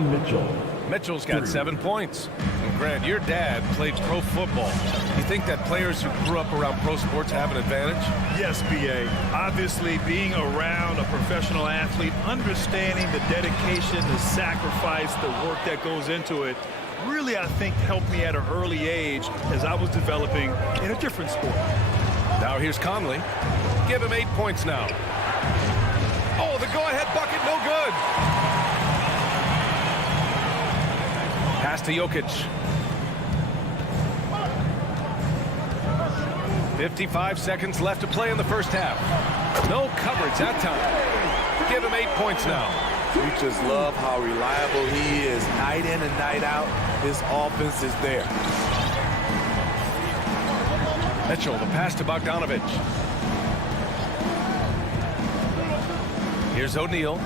Mitchell's got 7 points. And Grant, your dad played pro football. You think that players who grew up around pro sports have an advantage? Yes, B.A. Obviously, being around a professional athlete, understanding the dedication, the sacrifice, the work that goes into it, really, I think, helped me at an early age as I was developing in a different sport. Now here's Conley. Give him 8 points now. Oh, the go-ahead bucket, no good. Pass to Jokic. 55 seconds left to play in the first half. No coverage that time. Give him 8 points now. We just love how reliable he is. Night in and night out, his offense is there. Mitchell, the pass to Bogdanovic. Here's O'Neal.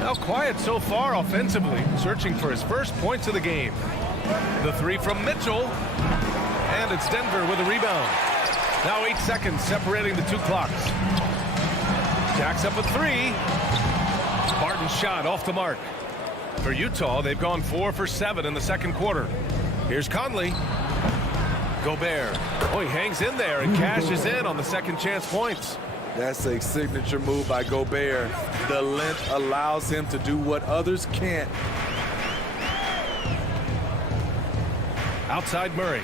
Now quiet so far offensively, searching for his first points of the game. The three from Mitchell. And it's Denver with a rebound. Now 8 seconds separating the two clocks. Jacks up a three. Spartan's shot off the mark. For Utah, they've gone 4 for 7 in the second quarter. Here's Conley. Gobert. Oh, he hangs in there and cashes in on the second chance points. That's a signature move by Gobert. The length allows him to do what others can't. Outside Murray.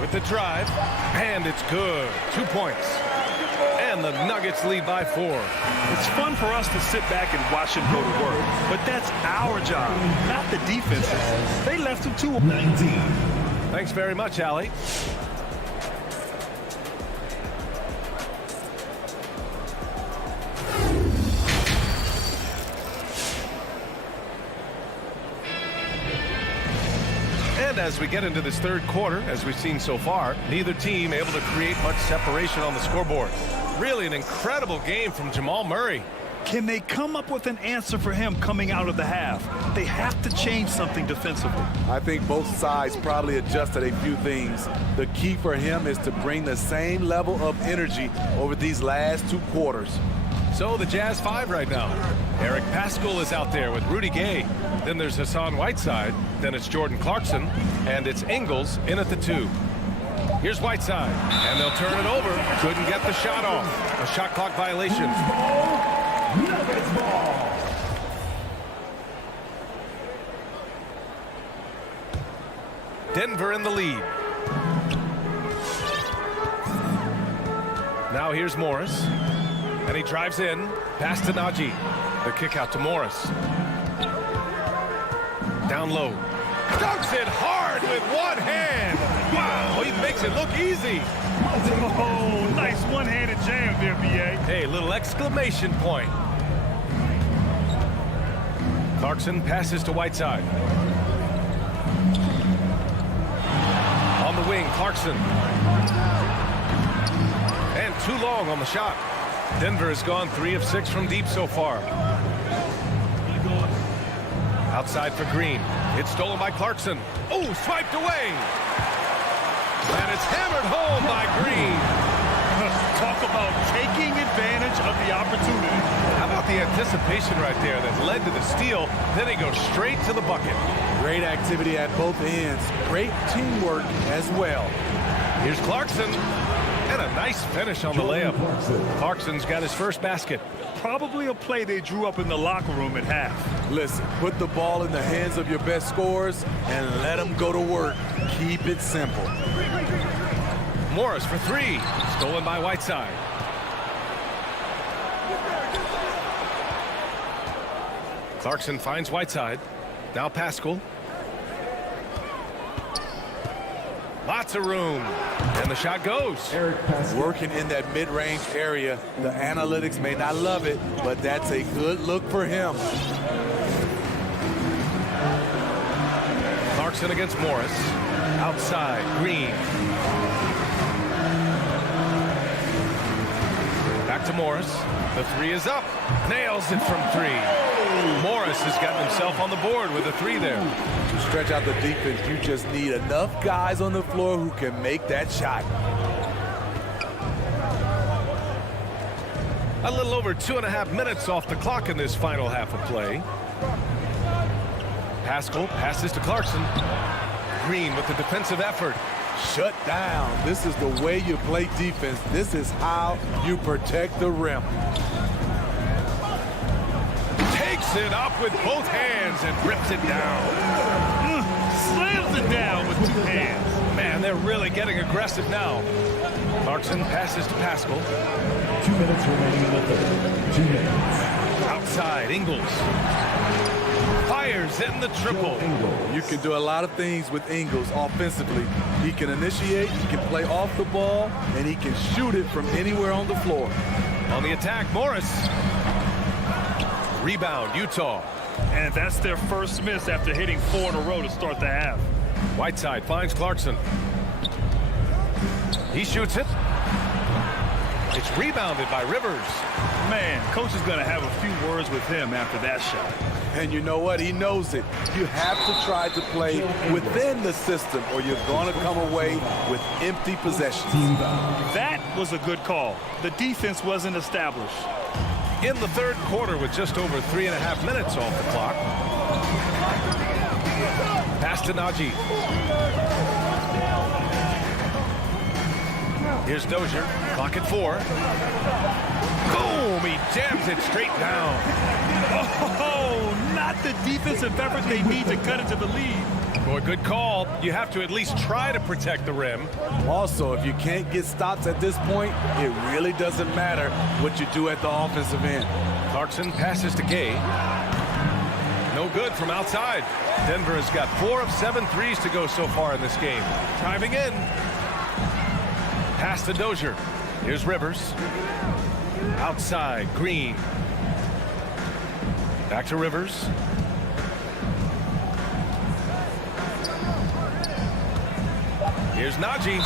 With the drive, and it's good. 2 points. And the Nuggets lead by 4. It's fun for us to sit back and watch him go to work, but that's our job, not the defense's. They left him to 19. Thanks very much, Allie. And as we get into this third quarter, as we've seen so far, neither team able to create much separation on the scoreboard. Really an incredible game from Jamal Murray. Can they come up with an answer for him coming out of the half? They have to change something defensively. I think both sides probably adjusted a few things. The key for him is to bring the same level of energy over these last 2 quarters. So the Jazz 5 right now. Eric Paschall is out there with Rudy Gay. Then there's Hassan Whiteside. Then it's Jordan Clarkson. And it's Ingles in at the 2. Here's Whiteside. And they'll turn it over. Couldn't get the shot off. A shot clock violation. Nuggets ball. Denver in the lead. Now here's Morris. And he drives in. Pass to Najee. The kick out to Morris. Down low. Dunks it hard with one hand. Wow, he makes it look easy. Oh, nice one-handed jam there, B.A. Hey, little exclamation point. Clarkson passes to Whiteside. On the wing, Clarkson. And too long on the shot. Denver has gone 3 of 6 from deep so far. Outside for Green. It's stolen by Clarkson. Oh, swiped away. And it's hammered home by Green. Talk about taking advantage of the opportunity. How about the anticipation right there that led to the steal? Then he goes straight to the bucket. Great activity at both ends. Great teamwork as well. Here's Clarkson. And a nice finish on the layup. Clarkson's got his first basket. Probably a play they drew up in the locker room at half. Listen, put the ball in the hands of your best scorers and let them go to work. Keep it simple. Morris for 3. Stolen by Whiteside. Clarkson finds Whiteside. Now Paschall. Lots of room. And the shot goes. Working in that mid-range area. The analytics may not love it, but that's a good look for him. Clarkson against Morris. Outside, Green. Back to Morris. The 3 is up. Nails it from 3. Morris has gotten himself on the board with a 3 there. To stretch out the defense, you just need enough guys on the floor who can make that shot. A little over 2.5 minutes off the clock in this final half of play. Pascal passes to Clarkson. Green with the defensive effort. Shut down. This is the way you play defense. This is how you protect the rim. Takes it up with both hands and rips it down. Slams it down with 2 hands. Man, they're really getting aggressive now. Clarkson passes to Pascal. 2 minutes remaining in the third. 2 minutes. Outside, Ingles. Fires in the triple. You can do a lot of things with Ingles offensively. He can initiate, he can play off the ball, and he can shoot it from anywhere on the floor. On the attack, Morris. Rebound, Utah. And that's their first miss after hitting 4 in a row to start the half. Whiteside finds Clarkson. He shoots it. It's rebounded by Rivers. Man, coach is going to have a few words with him after that shot. And you know what? He knows it. You have to try to play within the system or you're going to come away with empty possessions. That was a good call. The defense wasn't established. In the third quarter with just over 3.5 minutes off the clock. Pass to Najee. Here's Dozier. Clock at 4. Boom! He jams it straight down. Oh, not the defensive effort they need to cut into the lead. Boy, good call. You have to at least try to protect the rim. Also, if you can't get stops at this point, it really doesn't matter what you do at the offensive end. Clarkson passes to Gay. No good from outside. Denver has got 4 of 7 threes to go so far in this game. Driving in. Pass to Dozier. Here's Rivers. Outside, Green. Back to Rivers. Here's Najee.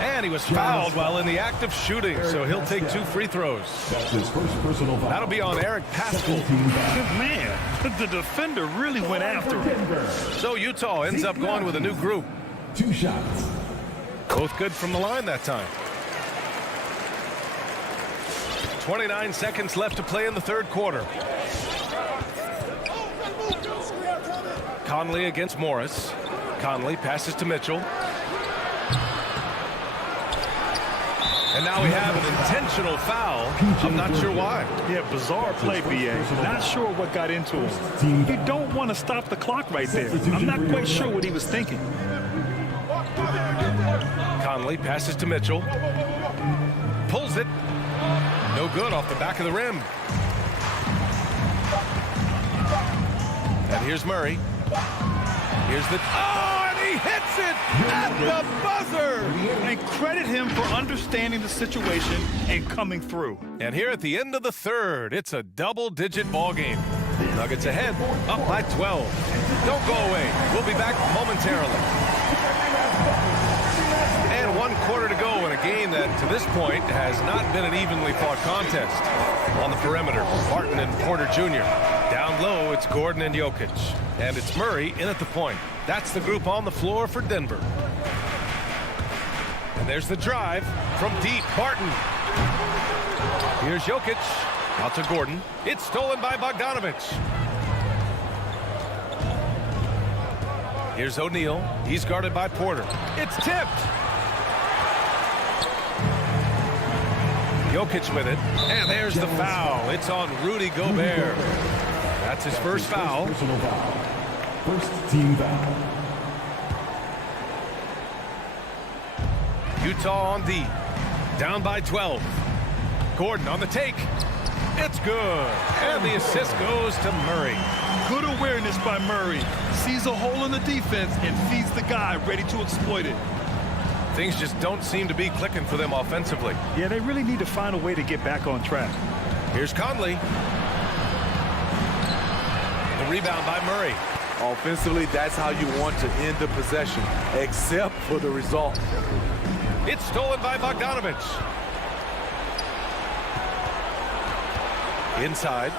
And he was fouled while in the act of shooting, so he'll take 2 free throws. That's his first personal foul. That'll be on Eric Pascal. Man, the defender really went after him. So Utah ends up going with a new group. 2 shots. Both good from the line that time. 29 seconds left to play in the third quarter. Conley against Morris. Conley passes to Mitchell. And now we have an intentional foul. I'm not sure why. Yeah, bizarre play, B.A. Not sure what got into him. You don't want to stop the clock right there. I'm not quite sure what he was thinking. Conley passes to Mitchell. Pulls it. No good off the back of the rim. And here's Murray. Here's the... Oh, and he hits it at the buzzer! And credit him for understanding the situation and coming through. And here at the end of the third, it's a double-digit ball game. Nuggets ahead, up by 12. Don't go away. We'll be back momentarily. And 1 quarter to go in a game that, to this point, has not been an evenly fought contest. On the perimeter, Barton and Porter Jr. Down low, it's Gordon and Jokic. And it's Murray in at the point. That's the group on the floor for Denver. And there's the drive from deep. Barton. Here's Jokic. Out to Gordon. It's stolen by Bogdanovic. Here's O'Neal. He's guarded by Porter. It's tipped. Jokic with it. And there's the foul. It's on Rudy Gobert. That's his first foul. Personal foul. First team foul. Utah on D. Down by 12. Gordon on the take. It's good. And the assist goes to Murray. Good awareness by Murray. Sees a hole in the defense and feeds the guy ready to exploit it. Things just don't seem to be clicking for them offensively. Yeah, they really need to find a way to get back on track. Here's Conley. The rebound by Murray. Offensively, that's how you want to end the possession, except for the result. It's stolen by Bogdanovic. Inside.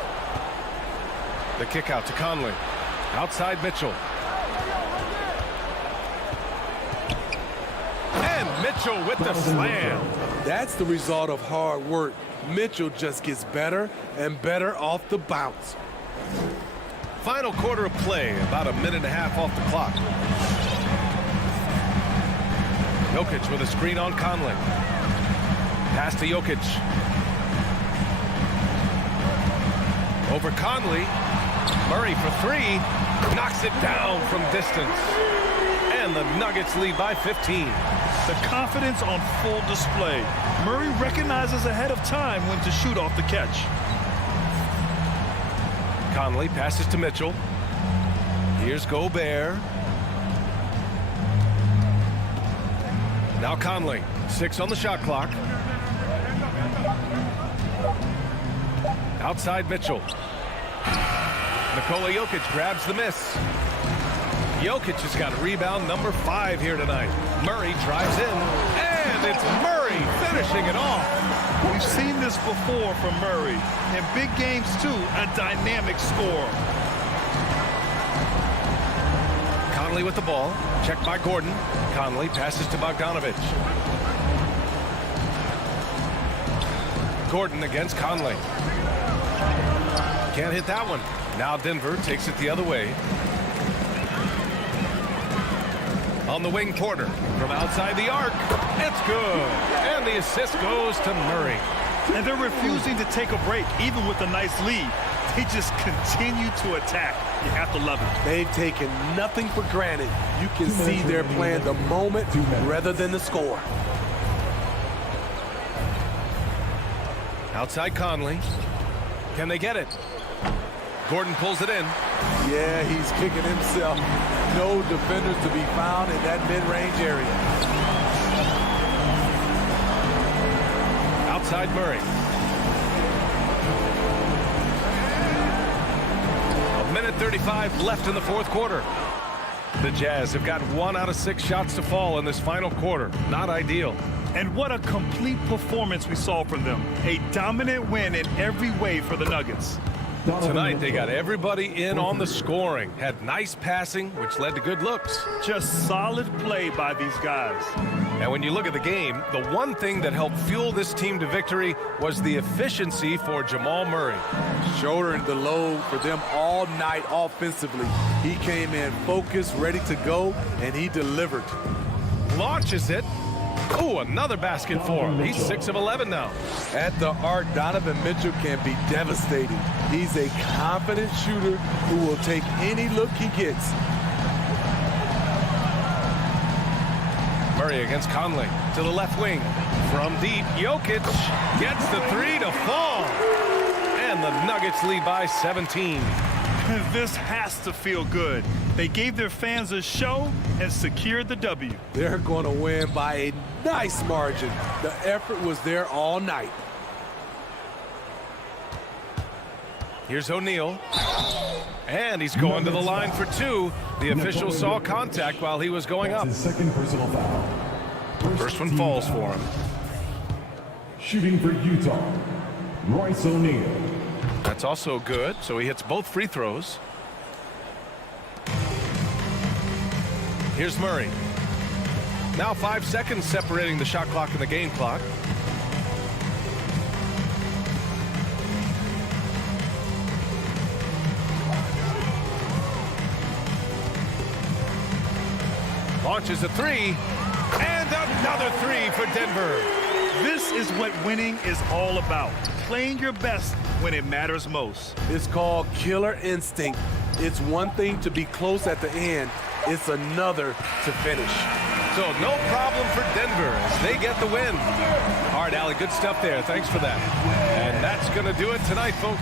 The kick out to Conley. Outside Mitchell. And Mitchell with the slam. That's the result of hard work. Mitchell just gets better and better off the bounce. Final quarter of play, about a minute and a half off the clock. Jokic with a screen on Conley. Pass to Jokic. Over Conley. Murray for three. Knocks it down from distance. And the Nuggets lead by 15. The confidence on full display. Murray recognizes ahead of time when to shoot off the catch. Conley passes to Mitchell. Here's Gobert. Now Conley. 6 on the shot clock. Outside Mitchell. Nikola Jokic grabs the miss. Jokic has got rebound number 5 here tonight. Murray drives in, and it's Murray finishing it off. We've seen this before from Murray. In big games, too, a dynamic score. Conley with the ball. Checked by Gordon. Conley passes to Bogdanovic. Gordon against Conley. Can't hit that one. Now Denver takes it the other way. On the wing, Porter from outside the arc. It's good. And the assist goes to Murray. And they're refusing to take a break, even with a nice lead. They just continue to attack. You have to love it. They've taken nothing for granted. You can see they're playing the moment rather than the score. Outside Conley. Can they get it? Gordon pulls it in. Yeah, he's kicking himself. No defenders to be found in that mid-range area. Outside Murray. A minute 35 left in the fourth quarter. The Jazz have got 1 out of 6 shots to fall in this final quarter. Not ideal. And what a complete performance we saw from them. A dominant win in every way for the Nuggets. Tonight, they got everybody in on the scoring. Had nice passing, which led to good looks. Just solid play by these guys. And when you look at the game, the one thing that helped fuel this team to victory was the efficiency for Jamal Murray. Shouldering the load for them all night offensively. He came in focused, ready to go, and he delivered. Launches it. Oh, another basket for him. He's 6 of 11 now. At the arc, Donovan Mitchell can be devastating. He's a confident shooter who will take any look he gets. Murray against Conley to the left wing. From deep, Jokic gets the 3 to fall. And the Nuggets lead by 17. This has to feel good. They gave their fans a show and secured the W. They're going to win by a nice margin. The effort was there all night. Here's O'Neal. And he's going to the line for 2. The official saw contact while he was going up. His second personal foul. First one falls for him. Shooting for Utah, Royce O'Neal. That's also good, so he hits both free throws. Here's Murray. Now 5 seconds separating the shot clock and the game clock. Launches a 3, and another 3 for Denver. This is what winning is all about. Playing your best when it matters most. It's called killer instinct. It's one thing to be close at the end. It's another to finish. So no problem for Denver as they get the win. All right, Allie, good stuff there. Thanks for that. And that's going to do it tonight, folks.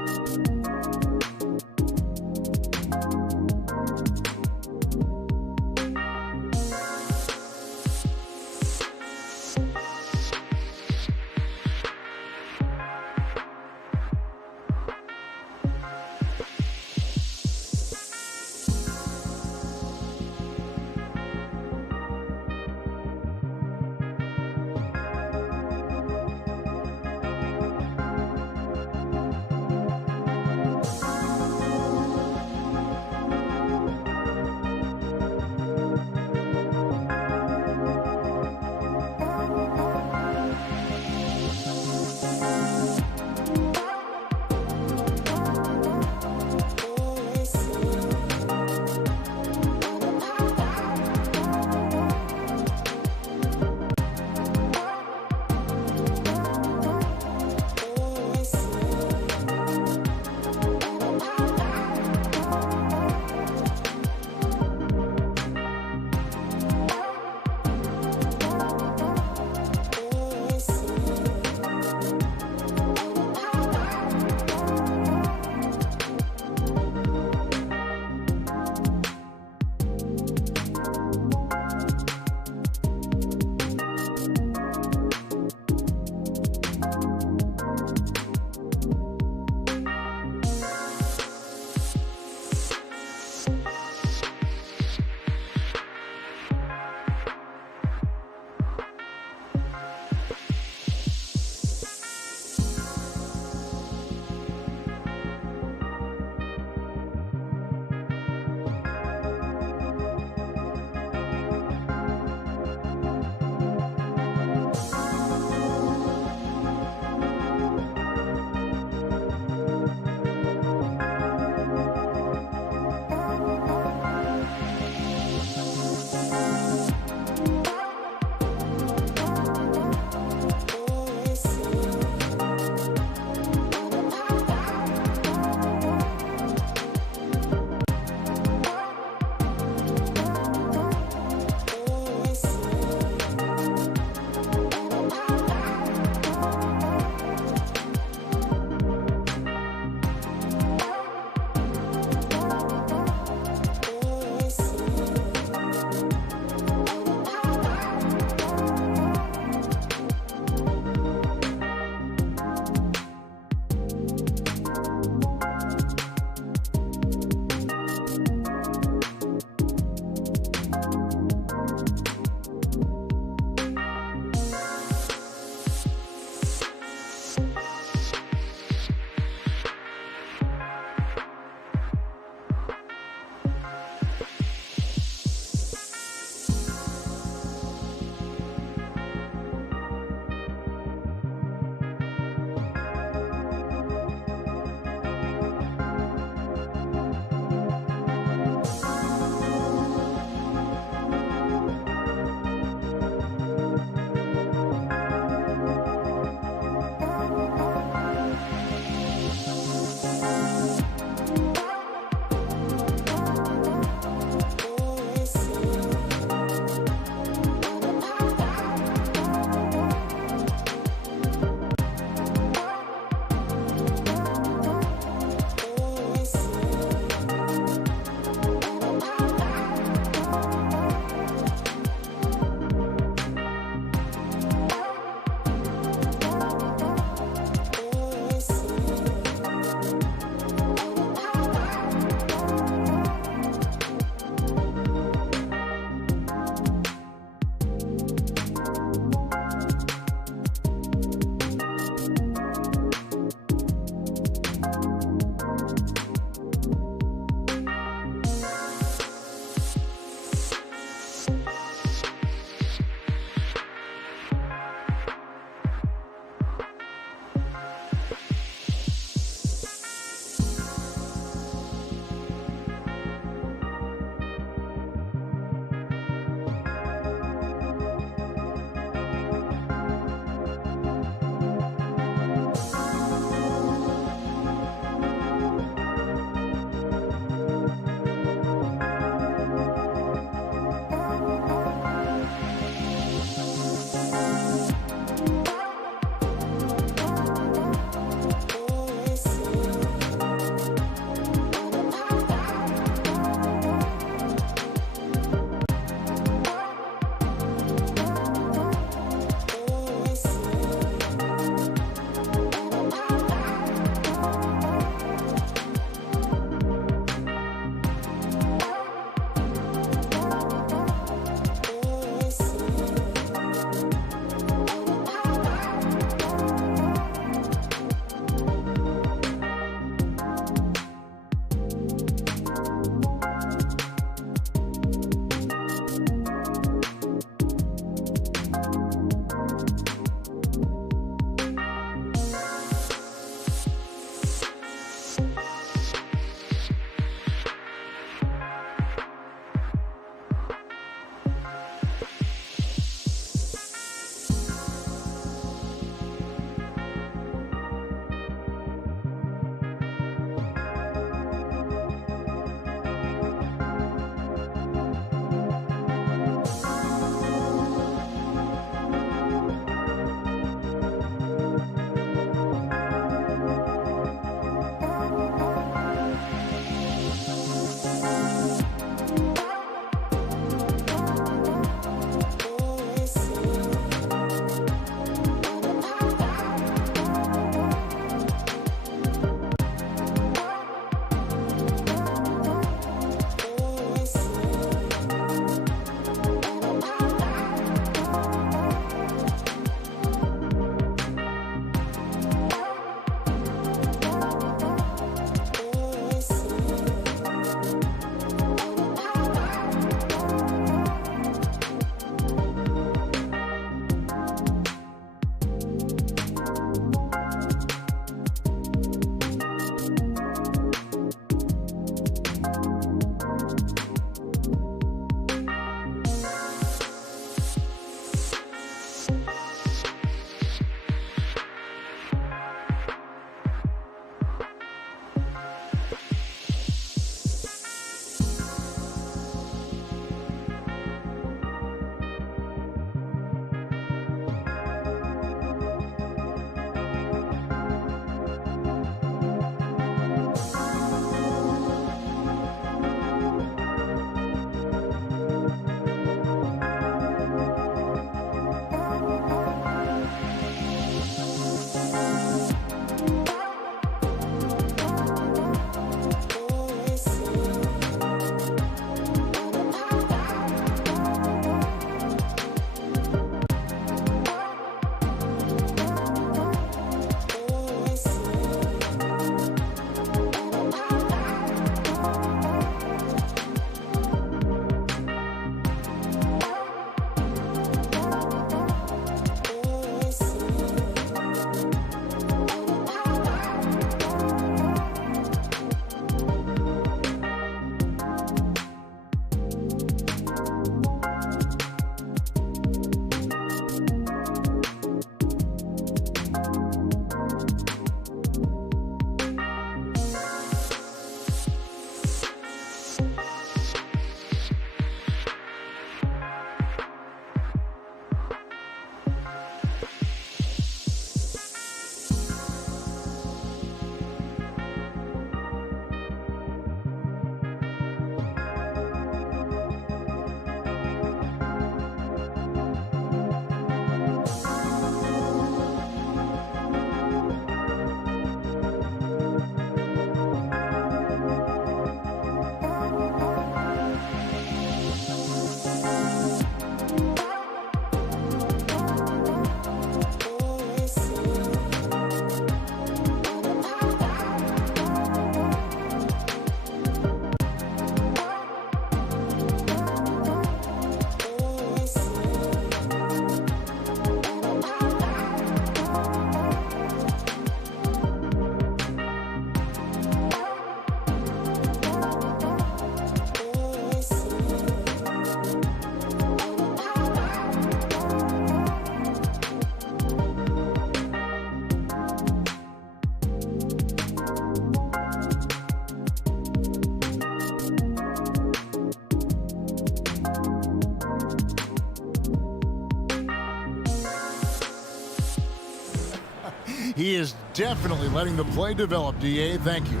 He is definitely letting the play develop, D.A. Thank you.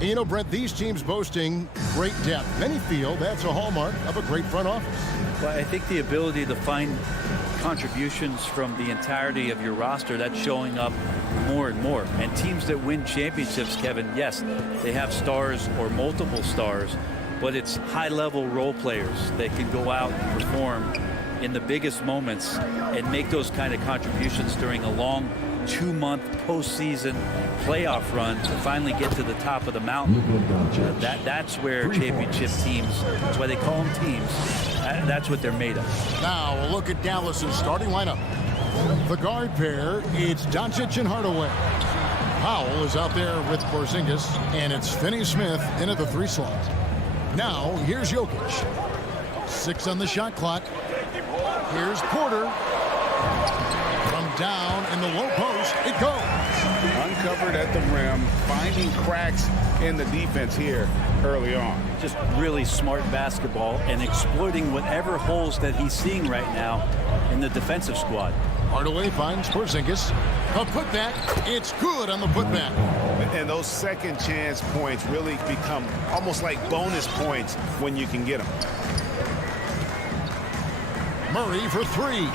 You know, Brett, these teams boasting great depth. Many feel that's a hallmark of a great front office. Well, I think the ability to find contributions from the entirety of your roster, that's showing up more and more. And teams that win championships, Kevin, yes, they have stars or multiple stars, but it's high-level role players that can go out and perform in the biggest moments and make those kind of contributions during a long 2-month postseason playoff run to finally get to the top of the mountain. That's where championship teams, that's why they call them teams, that's what they're made of. Now a look at Dallas's starting lineup. The guard pair, it's Doncic and Hardaway. Powell is out there with Porzingis, and it's Finney-Smith in at the 3 slot. Now here's Jokic. 6 on the shot clock. Here's Porter. From down in the low post, it goes. Uncovered at the rim, finding cracks in the defense here early on. Just really smart basketball and exploiting whatever holes that he's seeing right now in the defensive squad. Hardaway finds Porzingis. A putback. It's good on the putback. And those second chance points really become almost like bonus points when you can get them. Murray for 3.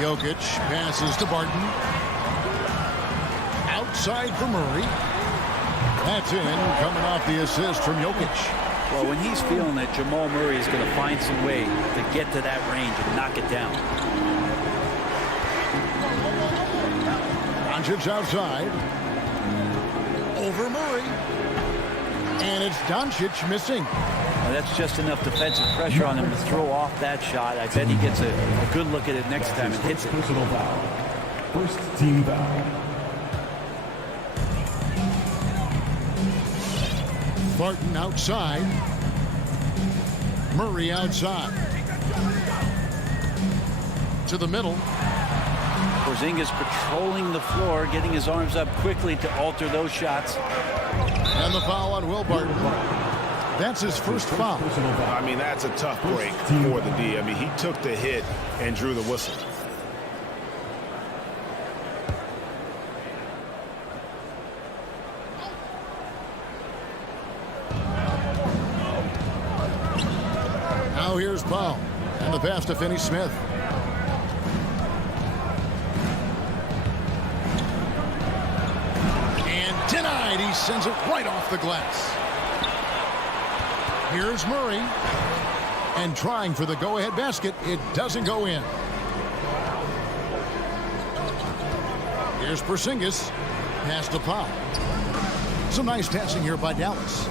Jokic passes to Barton. Outside for Murray. That's in, coming off the assist from Jokic. Well, when he's feeling it, Jamal Murray is going to find some way to get to that range and knock it down. Doncic outside. Over Murray. And it's Doncic missing. Well, that's just enough defensive pressure on him to throw off that shot. I bet he gets a good look at it next time and hits it. Personal foul. First team foul. Barton outside. Murray outside. To the middle. Porzingis patrolling the floor, getting his arms up quickly to alter those shots. And the foul on Will Barton. That's his first foul. I mean, that's a tough break for the D. I mean, he took the hit and drew the whistle. Now here's Powell. And the pass to Finney-Smith. And denied. He sends it right off the glass. Here's Murray. And trying for the go-ahead basket. It doesn't go in. Here's Porzingis. Pass to Powell. Some nice passing here by Dallas.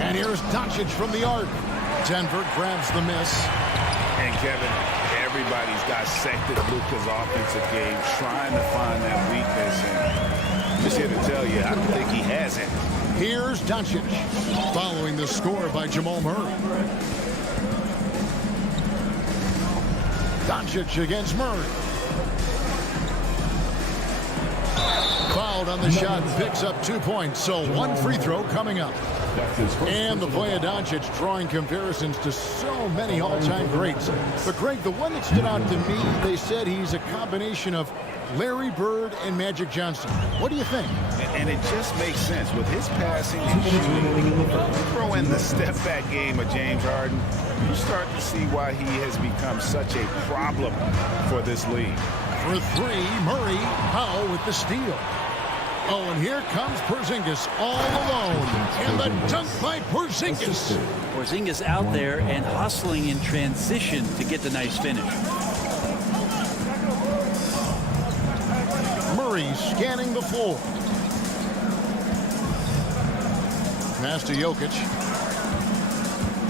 And here's Doncic from the arc. Denver grabs the miss. And Kevin, everybody's dissected Luka's offensive game, trying to find that weakness. And I'm just here to tell you, I don't think he has it. Here's Doncic, following the score by Jamal Murray. Doncic against Murray. Fouled on the shot, picks up 2 points, so 1 free throw coming up. And the play of Doncic drawing comparisons to so many all-time greats. But Greg, the one that stood out to me, they said he's a combination of Larry Bird and Magic Johnson. What do you think? And it just makes sense with his passing and shooting. Throw in the step-back game of James Harden. You start to see why he has become such a problem for this league. For 3, Murray. Powell with the steal. Oh, and here comes Porzingis all alone. And the dunk by Porzingis. Porzingis out there and hustling in transition to get the nice finish. Murray scanning the floor. Pass to Jokic.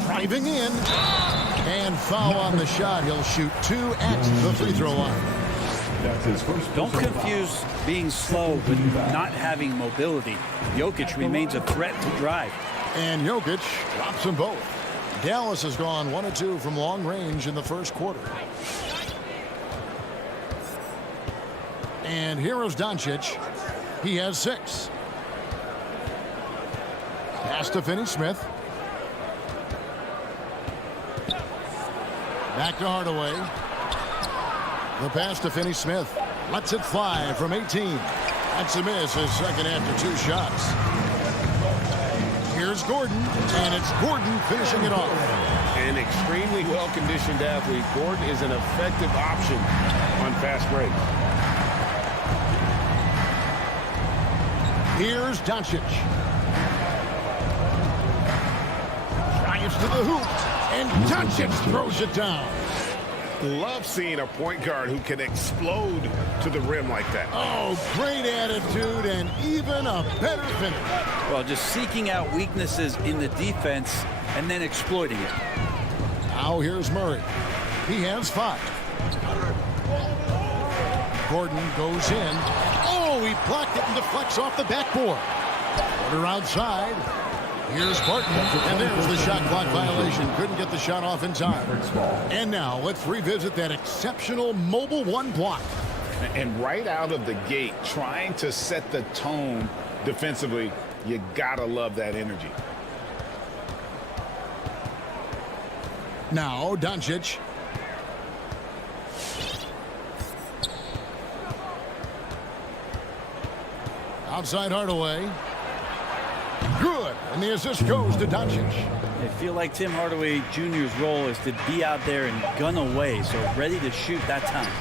Driving in. And foul on the shot. He'll shoot 2 at the free throw line. Don't confuse being slow with not having mobility. Jokic remains a threat to drive. And Jokic drops them both. Dallas has gone 1 of 2 from long range in the first quarter. And here is Doncic. He has 6. Pass to Finney-Smith. Back to Hardaway. The pass to Finney-Smith. Lets it fly from 18. That's a miss, his second after 2 shots. Here's Gordon, and it's Gordon finishing it off. An extremely well-conditioned athlete, Gordon is an effective option on fast break. Here's Doncic. Drives to the hoop, and Doncic throws it down. Love seeing a point guard who can explode to the rim like that. Oh, great attitude and even a better finish. Well, just seeking out weaknesses in the defense and then exploiting it. Now here's Murray. He has 5. Gordon goes in. Oh, he blocked it and deflects off the backboard. Porter outside. Here's Barton, and there's the shot clock violation. Couldn't get the shot off in time. And now let's revisit that exceptional mobile 1 block. And right out of the gate, trying to set the tone defensively, you gotta love that energy. Now Doncic. Outside Hardaway. Good, and the assist goes to Doncic. I feel like Tim Hardaway Jr.'s role is to be out there and gun away, so ready to shoot that time.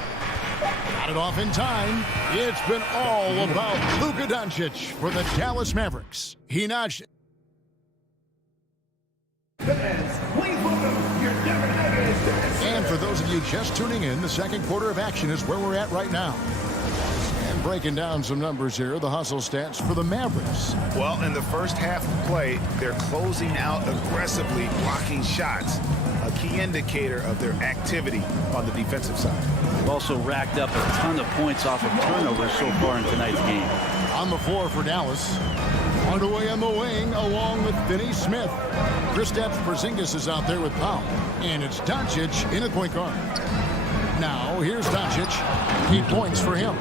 Got it off in time. It's been all about Luka Doncic for the Dallas Mavericks. He notched. And for those of you just tuning in, the second quarter of action is where we're at right now. And breaking down some numbers here, the hustle stats for the Mavericks. Well, in the first half of play, they're closing out aggressively, blocking shots, a key indicator of their activity on the defensive side. They've also racked up a ton of points off of turnovers so far in tonight's game. On the floor for Dallas. Hardaway on the wing along with Finney-Smith. Kristaps Porzingis is out there with Powell. And it's Doncic in at point guard. Now here's Doncic. 8 points for him.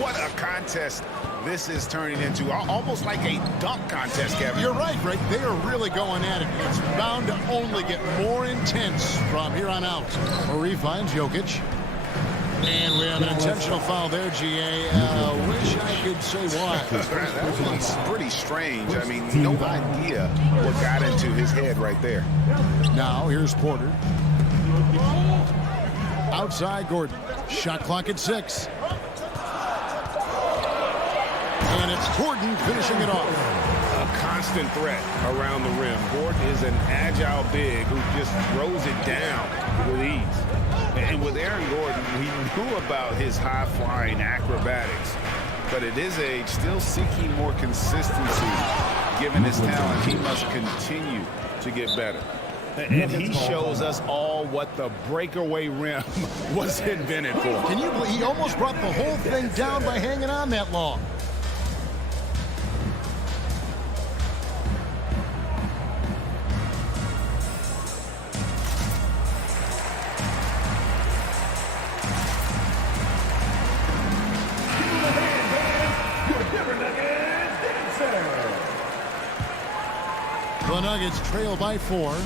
What a contest this is turning into. Almost like a dunk contest, Kevin. You're right, Greg. They are really going at it. It's bound to only get more intense from here on out. Murray finds Jokic. And we have an intentional foul there, GA. Wish I could say why. That was pretty strange. I mean, no idea what got into his head right there. Now here's Porter. Outside Gordon. Shot clock at 6. And it's Gordon finishing it off. A constant threat around the rim. Gordon is an agile big who just throws it down with ease. And with Aaron Gordon, we knew about his high-flying acrobatics. But at his age, still seeking more consistency. Given his talent, he must continue to get better. And he shows us all what the breakaway rim was invented for. Can you believe he almost brought the whole thing down by hanging on that long? The Nuggets trail by 4.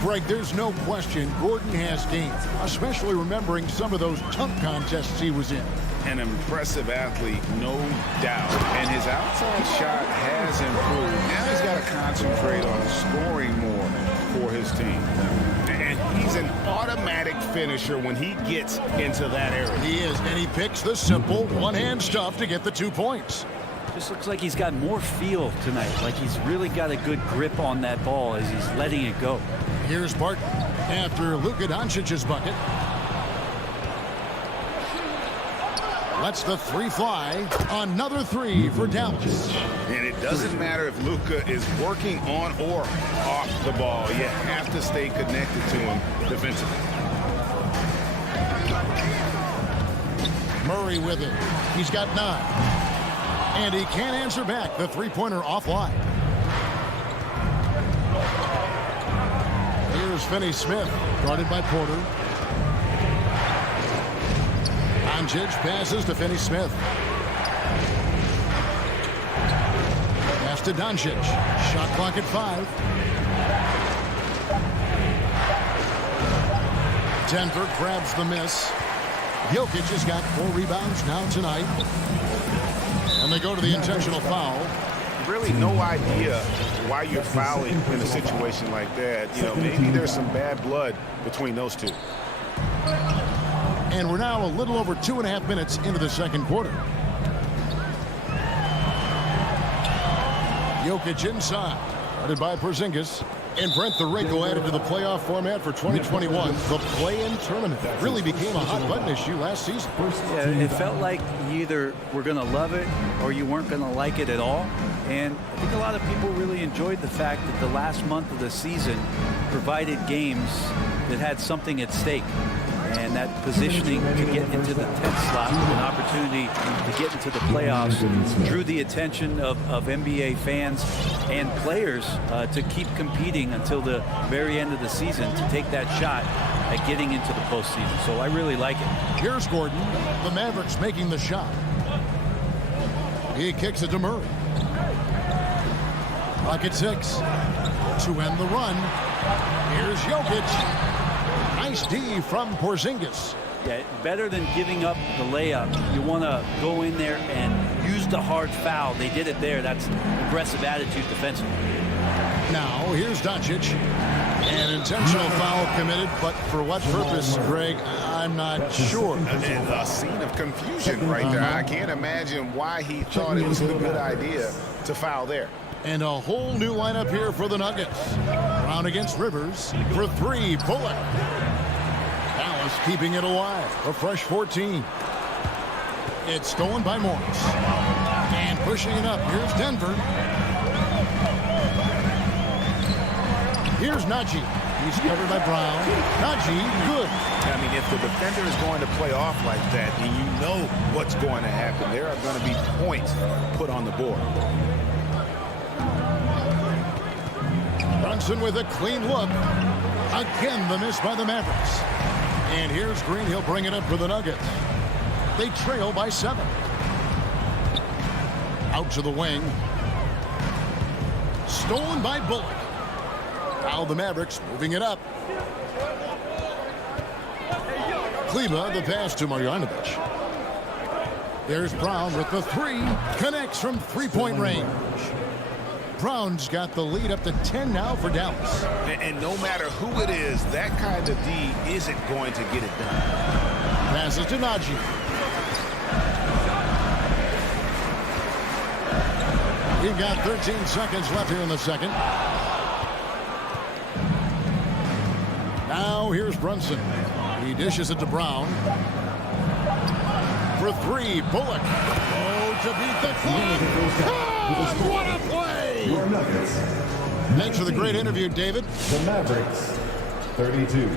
Greg, there's no question Gordon has games, especially remembering some of those tough contests he was in. An impressive athlete, no doubt. And his outside shot has improved. Now he's got to concentrate on scoring more for his team. And he's an automatic finisher when he gets into that area. He is, and he picks the simple one-hand stuff to get the 2 points. Just looks like he's got more feel tonight, like he's really got a good grip on that ball as he's letting it go. Here's Barton after Luka Doncic's bucket. Lets the 3 fly. Another 3 for Dallas. And it doesn't matter if Luka is working on or off the ball. You have to stay connected to him defensively. Murray with it. He's got 9. And he can't answer back. The three-pointer offline. Here's Finney-Smith, guarded by Porter. Doncic passes to Finney-Smith. Pass to Doncic. Shot clock at 5. Denver grabs the miss. Jokic has got 4 rebounds now tonight. And they go to the intentional foul. Really no idea why you're fouling in a situation like that. You know, maybe there's some bad blood between those two. And we're now a little over 2.5 minutes into the second quarter. Jokic inside, guarded by Porzingis. And Brent, the wrinkle added to the playoff format for 2021, the play-in tournament really became a hot button issue last season. Yeah, it felt like you either were going to love it or you weren't going to like it at all. And I think a lot of people really enjoyed the fact that the last month of the season provided games that had something at stake. And that positioning to get into the 10th slot with an opportunity to get into the playoffs drew the attention of NBA fans and players to keep competing until the very end of the season to take that shot at getting into the postseason. So I really like it. Here's Gordon. The Mavericks making the shot. He kicks it to Murray. Clock at 6. To end the run, here's Jokic. Nice D from Porzingis. Yeah, better than giving up the layup. You want to go in there and use the hard foul. They did it there. That's aggressive attitude defensively. Now, here's Doncic. An intentional foul committed, but for what purpose, Greg, I'm not sure. And a scene of confusion right there. I can't imagine why he thought it was a good idea to foul there. And a whole new lineup here for the Nuggets. Brown against Rivers for 3. Bullock. Dallas keeping it alive. A fresh 14. It's stolen by Morris. And pushing it up. Here's Denver. Here's Najee. He's covered by Brown. Najee, good. I mean, if the defender is going to play off like that, and you know what's going to happen, there are going to be points put on the board. Brunson with a clean look. Again, the miss by the Mavericks. And here's Green. He'll bring it up for the Nuggets. They trail by 7. Out to the wing. Stolen by Bullock. Now the Mavericks moving it up. Kleba, the pass to Marjanovic. There's Brown with the 3. Connects from 3-point range. Brown's got the lead up to 10 now for Dallas. And no matter who it is, that kind of D isn't going to get it done. Passes to Najee. We've got 13 seconds left here in the second. Now here's Brunson. He dishes it to Brown. For 3, Bullock. Oh, to beat the clock. Oh, what a play! Your Nuggets. Thanks for the great interview, David. The Mavericks, 32.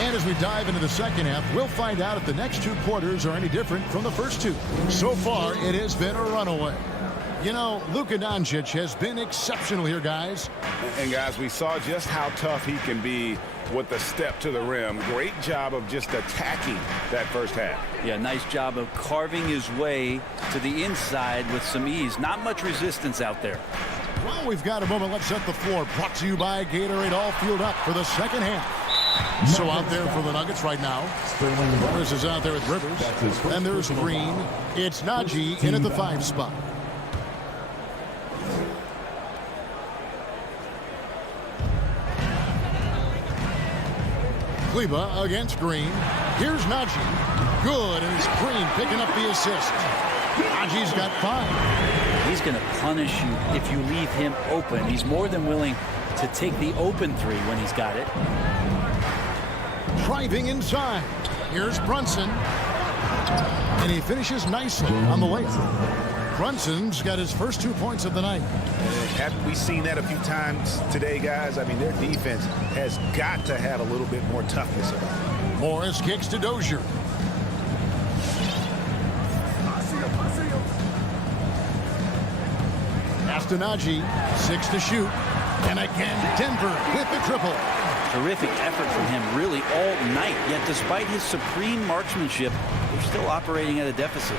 And as we dive into the second half, we'll find out if the next 2 quarters are any different from the first 2. So far, it has been a runaway. You know, Luka Doncic has been exceptional here, guys. And guys, we saw just how tough he can be with the step to the rim. Great job of just attacking that first half. Yeah, nice job of carving his way to the inside with some ease. Not much resistance out there. Well, we've got a moment. Let's set the floor. Brought to you by Gatorade. All fueled up for the second half. So out there for the Nuggets right now. Morris is out there with Rivers. And there's Green. It's Najee in at the 5 spot. Kleba against Green. Here's Najee. Good, and it's Green picking up the assist. Najee's got 5. He's going to punish you if you leave him open. He's more than willing to take the open 3 when he's got it. Driving inside. Here's Brunson. And he finishes nicely on the layup. Brunson's got his first 2 points of the night. Haven't we seen that a few times today, guys? I mean, their defense has got to have a little bit more toughness about it. Morris kicks to Dozier. Pass to Najee. 6 to shoot. And again, Denver with the triple. Terrific effort from him. Really all night. Yet despite his supreme marksmanship, they're still operating at a deficit.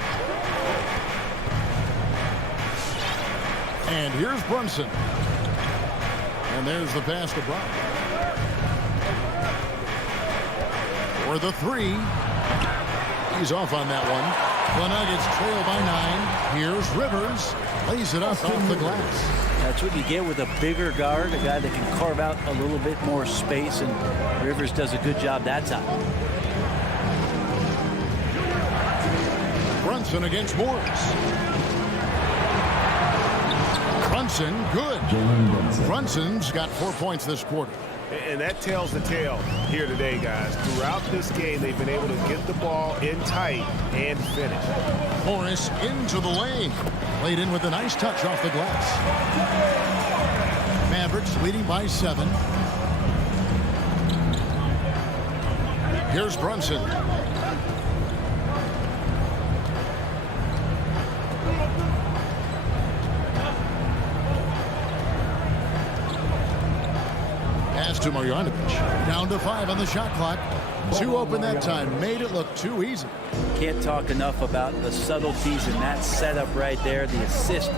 And here's Brunson. And there's the pass to Brown. For the three. He's off on that one. The Nuggets trail by 9. Here's Rivers. Lays it up off the glass. That's what you get with a bigger guard, a guy that can carve out a little bit more space, and Rivers does a good job that time. Brunson against Morris. Brunson, good. Brunson's got 4 points this quarter. And that tells the tale here today, guys. Throughout this game, they've been able to get the ball in tight and finish. Morris into the lane. Played in with a nice touch off the glass. Mavericks leading by 7. Here's Brunson. Pass to Marjanovic. Down to 5 on the shot clock. 2 open that time. Made it look too easy. Can't talk enough about the subtleties in that setup right there. The assist,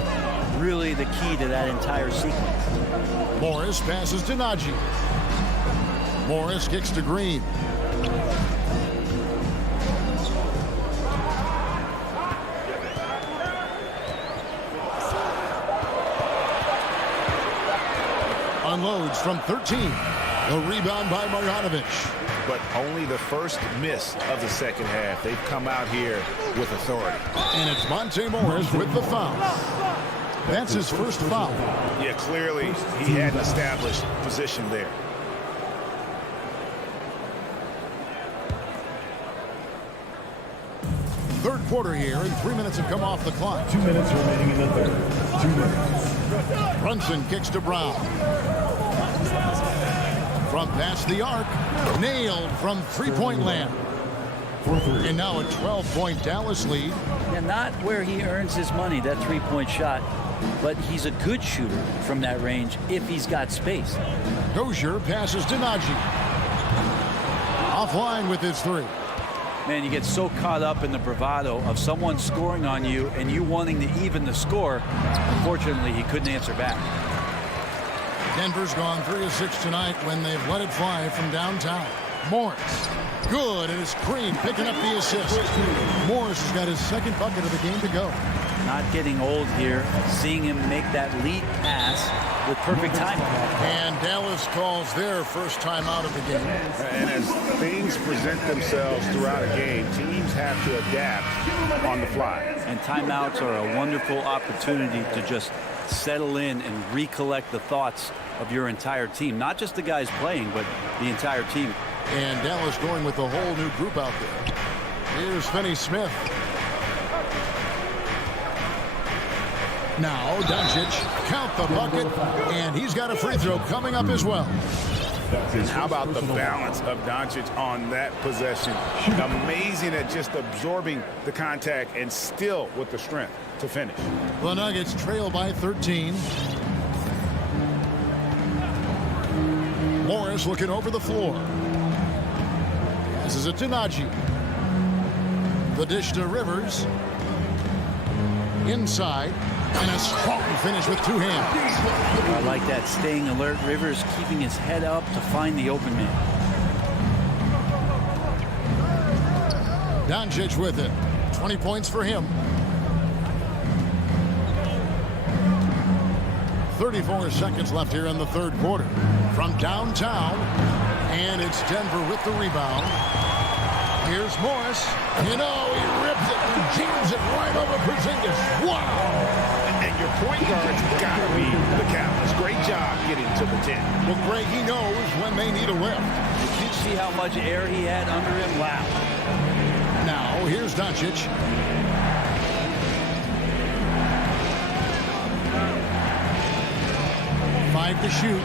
really the key to that entire sequence. Morris passes to Nagy. Morris kicks to Green. Unloads from 13. The rebound by Marjanovic. But only the first miss of the second half. They've come out here with authority. And it's Monte Morris with the foul. That's his first foul. Yeah, clearly he had an established position there. Third quarter here, and 3 minutes have come off the clock. 2 minutes remaining in the third. 2 minutes. Brunson kicks to Brown. From past the arc, nailed from three-point land. And now a 12-point Dallas lead. Yeah, not where he earns his money, that three-point shot, but he's a good shooter from that range if he's got space. Dozier passes to Nagy. Offline with his 3. Man, you get so caught up in the bravado of someone scoring on you and you wanting to even the score. Unfortunately, he couldn't answer back. Denver's gone 3 of 6 tonight when they've let it fly from downtown. Morris, good, and it's Green picking up the assist. Morris has got his second bucket of the game to go. Not getting old here, seeing him make that lead pass with perfect timing. And Dallas calls their first time out of the game. And as things present themselves throughout a game, teams have to adapt on the fly. And timeouts are a wonderful opportunity to just settle in and recollect the thoughts of your entire team. Not just the guys playing, but the entire team. And Dallas going with a whole new group out there. Here's Finney-Smith. Now Doncic, count the bucket, and he's got a free throw coming up as well. And how about the balance of Doncic on that possession? Amazing at just absorbing the contact and still with the strength to finish. The Nuggets trail by 13. Morris looking over the floor. This is a Nagy. The dish to Rivers. Inside. And a strong finish with 2 hands. I like that, staying alert. Rivers keeping his head up to find the open man. Doncic with it. 20 points for him. 34 seconds left here in the third quarter. From downtown, and it's Denver with the rebound. Here's Morris. You know, he rips it and jams it right over Porzingis. Wow! And your point guard's got to be the catalyst. Great job getting to the 10. Well, Greg, he knows when they need a lift. Did you see how much air he had under him? Wow. Now, here's Doncic. Five to shoot.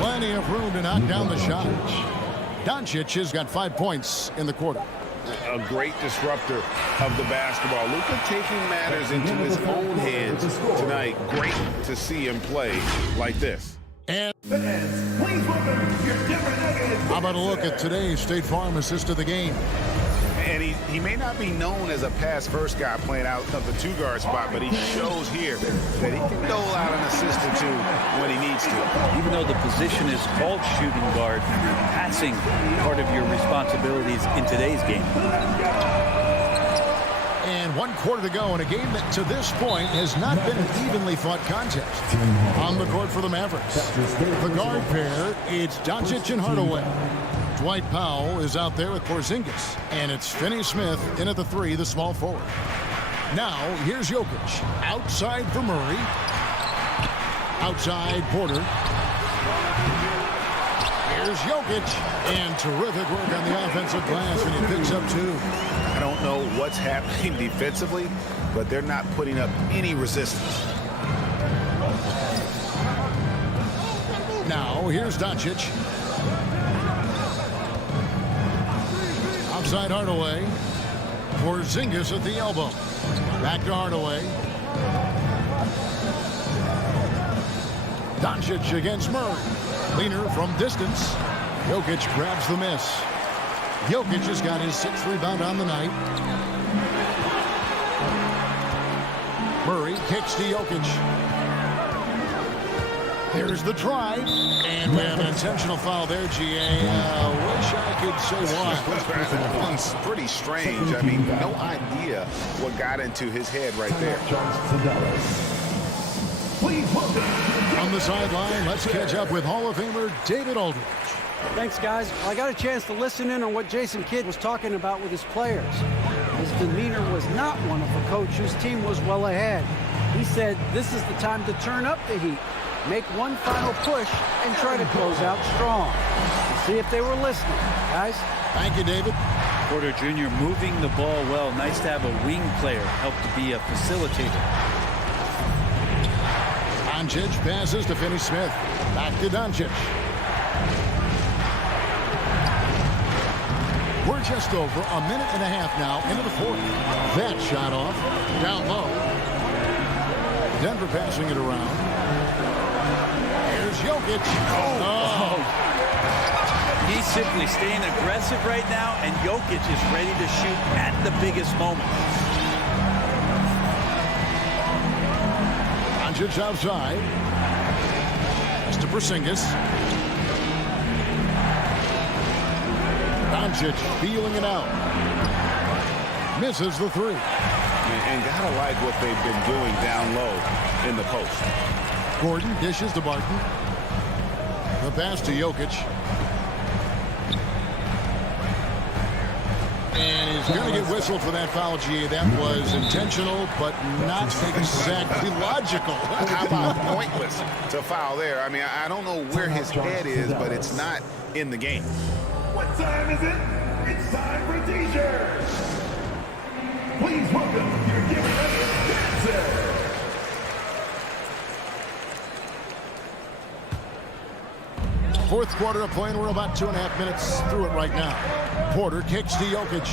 Plenty of room to knock down the shot. Doncic has got 5 points in the quarter. A great disruptor of the basketball. Luka taking matters into his own hands tonight. Great to see him play like this. And please welcome your Denver Nuggets. how about a look at today's State Farm assist of the game? And he may not be known as a pass-first guy playing out of the two-guard spot, but he shows here that he can dole out an assist or two when he needs to. Even though the position is called shooting guard, passing part of your responsibilities in today's game. And 1 quarter to go in a game that to this point has not been an evenly fought contest. On the court for the Mavericks, the guard pair, it's Doncic and Hardaway. Dwight Powell is out there with Porzingis, and it's Finney-Smith in at the 3, the small forward. Now, here's Jokic. Outside for Murray. Outside Porter. Here's Jokic. And terrific work on the offensive glass, and he picks up 2. I don't know what's happening defensively, but they're not putting up any resistance. Now, here's Doncic. Outside Hardaway. Porzingis at the elbow. Back to Hardaway. Doncic against Murray. Leaner from distance. Jokic grabs the miss. Jokic has got his 6th rebound on the night. Murray kicks to Jokic. Here's the try. And we have an intentional foul there, GA. Wish I could say why. That one's pretty strange. I mean, no idea what got into his head right there. On the sideline, let's catch up with Hall of Famer David Aldridge. Thanks, guys. Well, I got a chance to listen in on what Jason Kidd was talking about with his players. His demeanor was not one of a coach whose team was well ahead. He said this is the time to turn up the heat, make one final push, and try to close out strong. We'll see if they were listening, guys. Thank you, David. Porter Jr. moving the ball well. Nice to have a wing player help to be a facilitator. Doncic passes to Finney-Smith. Back to Doncic. We're just over a minute and a half now into the 4th. That shot off. Down low. Denver passing it around. Here's Jokic. Oh. He's simply staying aggressive right now, and Jokic is ready to shoot at the biggest moment. Doncic outside. It's to Porzingis. Doncic feeling it out. Misses the 3. And gotta like what they've been doing down low in the post. Gordon dishes to Barton. The pass to Jokic. And he's going to get whistled for that foul, G. That was intentional, but not exactly logical. How about pointless to foul there? I mean, I don't know where his head is, but it's not in the game. What time is it? It's time for T-shirts. Please welcome your Denver Nuggets dancer. Fourth quarter of play, and we're about 2.5 minutes through it right now. Porter kicks to Jokic.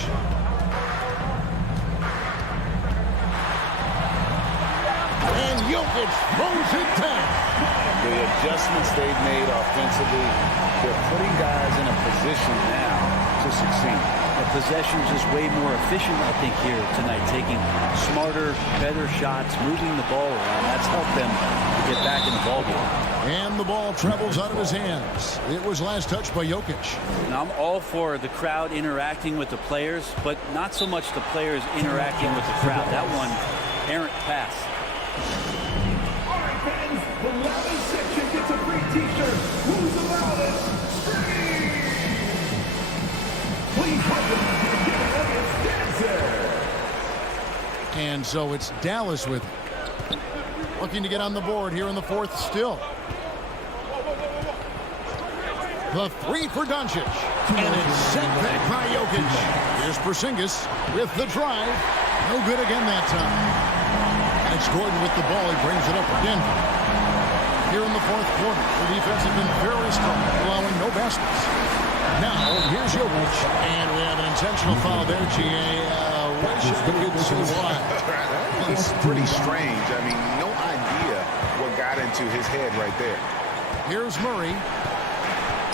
And Jokic throws it down. The adjustments they've made offensively, they're putting guys in a position now to succeed. The possession is just way more efficient, I think, here tonight, taking smarter, better shots, moving the ball around. That's helped them to get back in the ballgame. And the ball travels out of his hands. It was last touched by Jokic. Now, I'm all for the crowd interacting with the players, but not so much the players interacting with the crowd. That one, errant pass. All right, fans, the loudest section gets a free T-shirt. Who's the loudest? Scream! Please welcome your Denver Nuggets dancer. And so it's Dallas with it. Looking to get on the board here in the 4th still. The 3 for Doncic. And it's sent back by Jokic. Here's Porzingis with the drive. No good again that time. And it's Gordon with the ball. He brings it up for Denver. Here in the 4th quarter, the defense has been very strong, allowing no baskets. Now, here's Jokic. And we have an intentional foul there, GA. Wish I could see why. That one's pretty strange. I mean, no idea what got into his head right there. Here's Murray.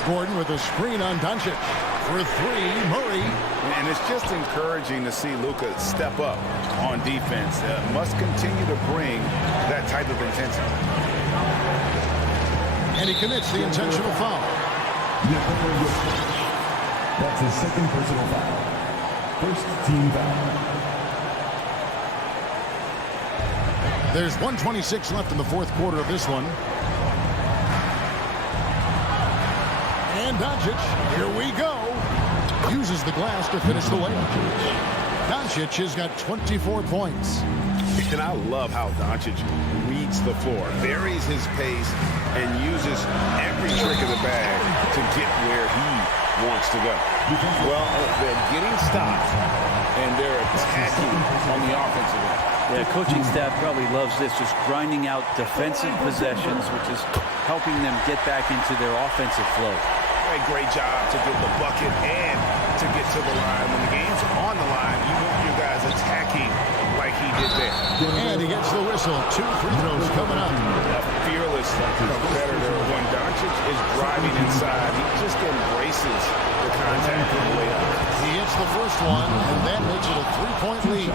Gordon with a screen on Doncic. For three, Murray. And it's just encouraging to see Luka step up on defense. Must continue to bring that type of intensity. And he commits the intentional foul. That's his second personal foul. First team foul. There's 1:26 left in the fourth quarter of this one. And Doncic, here we go. Uses the glass to finish the layup. Doncic has got 24 points. And I love how Doncic reads the floor, varies his pace, and uses every trick of the bag to get where he wants to go. Well, they're getting stopped, and they're attacking on the offensive end. Yeah, coaching staff probably loves this, just grinding out defensive possessions, which is helping them get back into their offensive flow. A great job to get the bucket and to get to the line. When the game's on the line, you want your guys attacking like he did there. And he gets the whistle. 2 free throws coming up. A fearless competitor. When Doncic is driving inside, he just embraces the contact from the layup. He hits the first one, and that makes it a 3-point lead.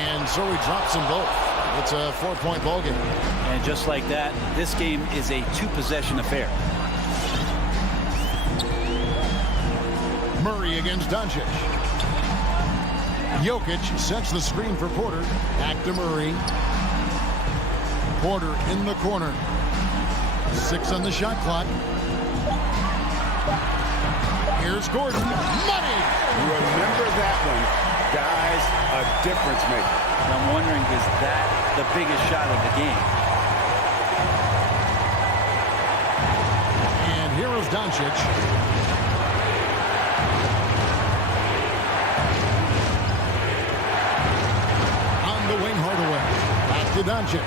And so he drops them both. It's a 4-point ball game. And just like that, this game is a 2-possession affair. Murray against Doncic. Jokic sets the screen for Porter. Back to Murray. Porter in the corner. 6 on the shot clock. Here's Gordon. Money! Remember that one. Guys, a difference maker. I'm wondering, is that the biggest shot of the game? And here is Doncic. On the wing, Hardaway. Back to Doncic.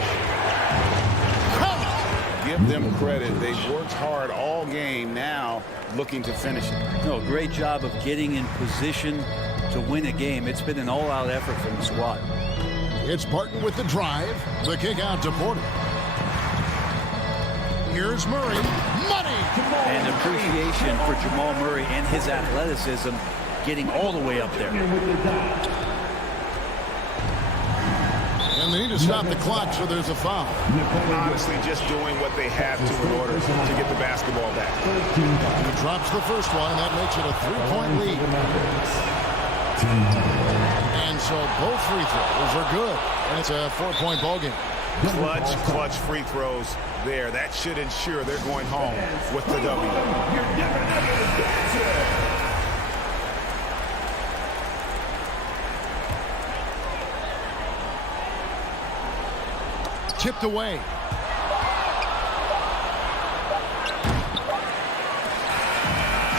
Give them credit. They've worked hard all game, now looking to finish it. No, great job of getting in position to win a game. It's been an all-out effort from the squad. It's Barton with the drive. The kick out to Porter. Here's Murray. Money! And appreciation for Jamal Murray and his athleticism getting all the way up there. And they need to stop the clock, so there's a foul. Honestly, just doing what they have to in order to get the basketball back. He drops the first one, and that makes it a 3-point lead. And so both free throws are good. And it's a 4-point ball game. Clutch free throws there. That should ensure they're going home with the W. Tipped away.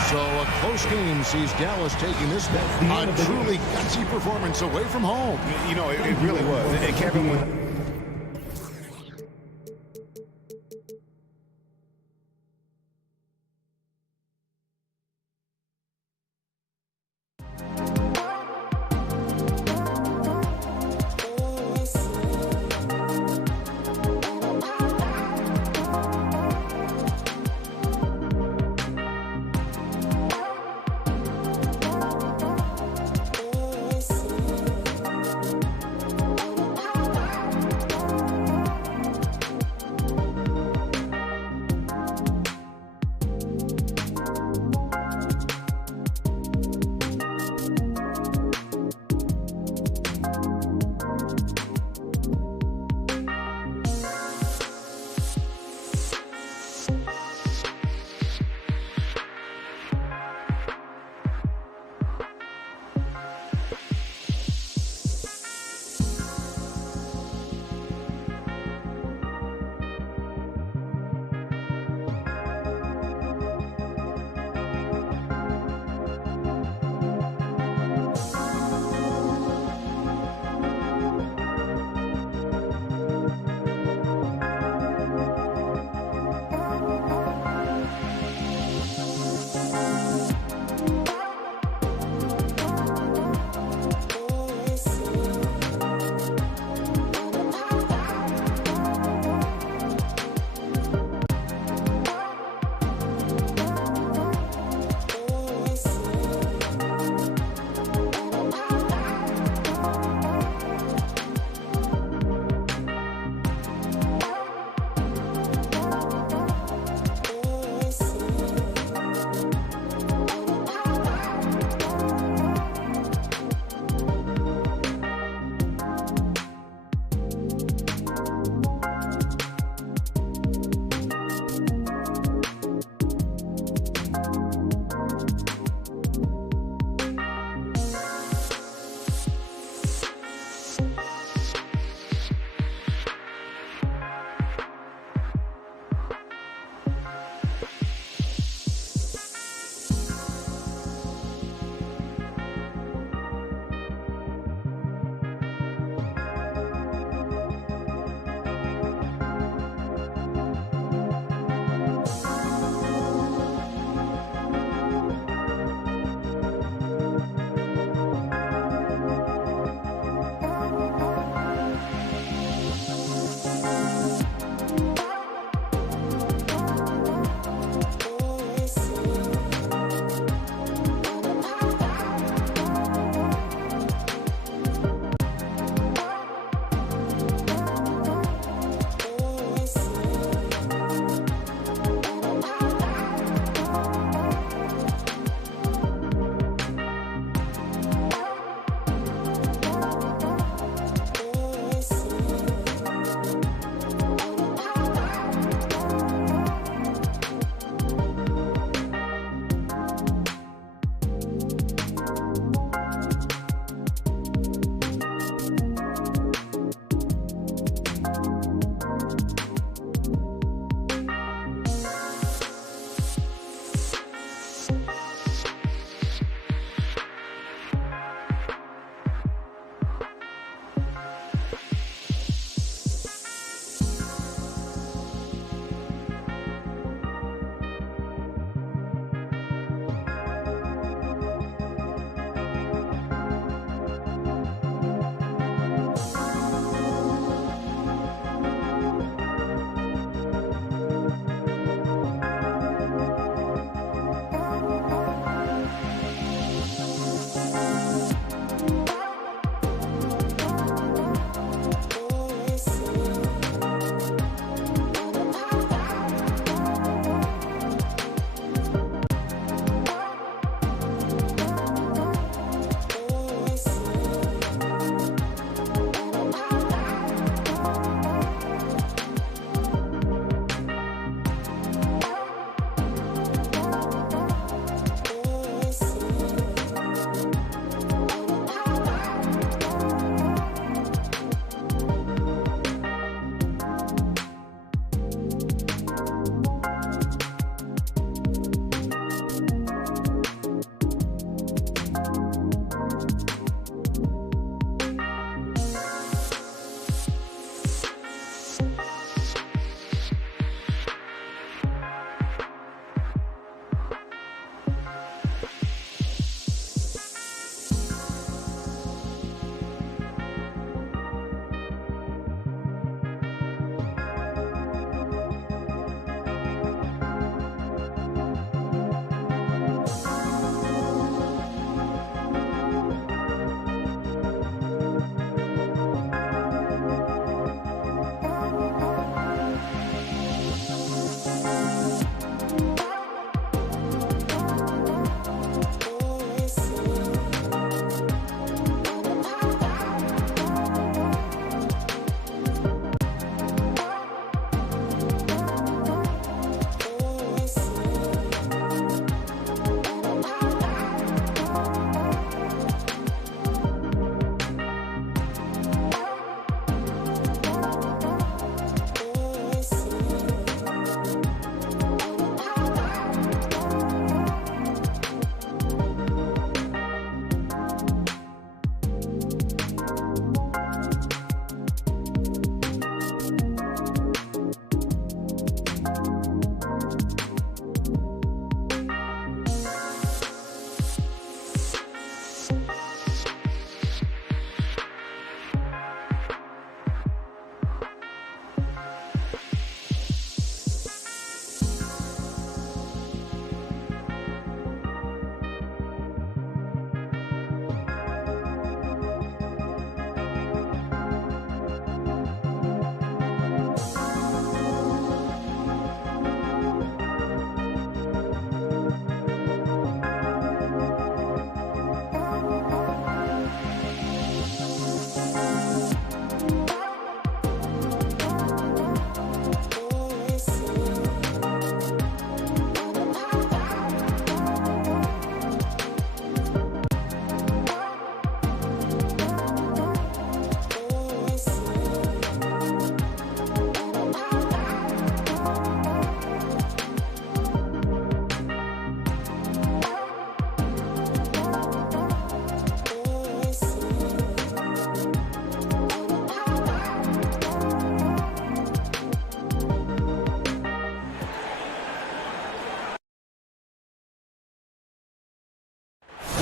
So a close game sees Dallas taking this a truly gutsy performance away from home. You know, it really was. And Kevin,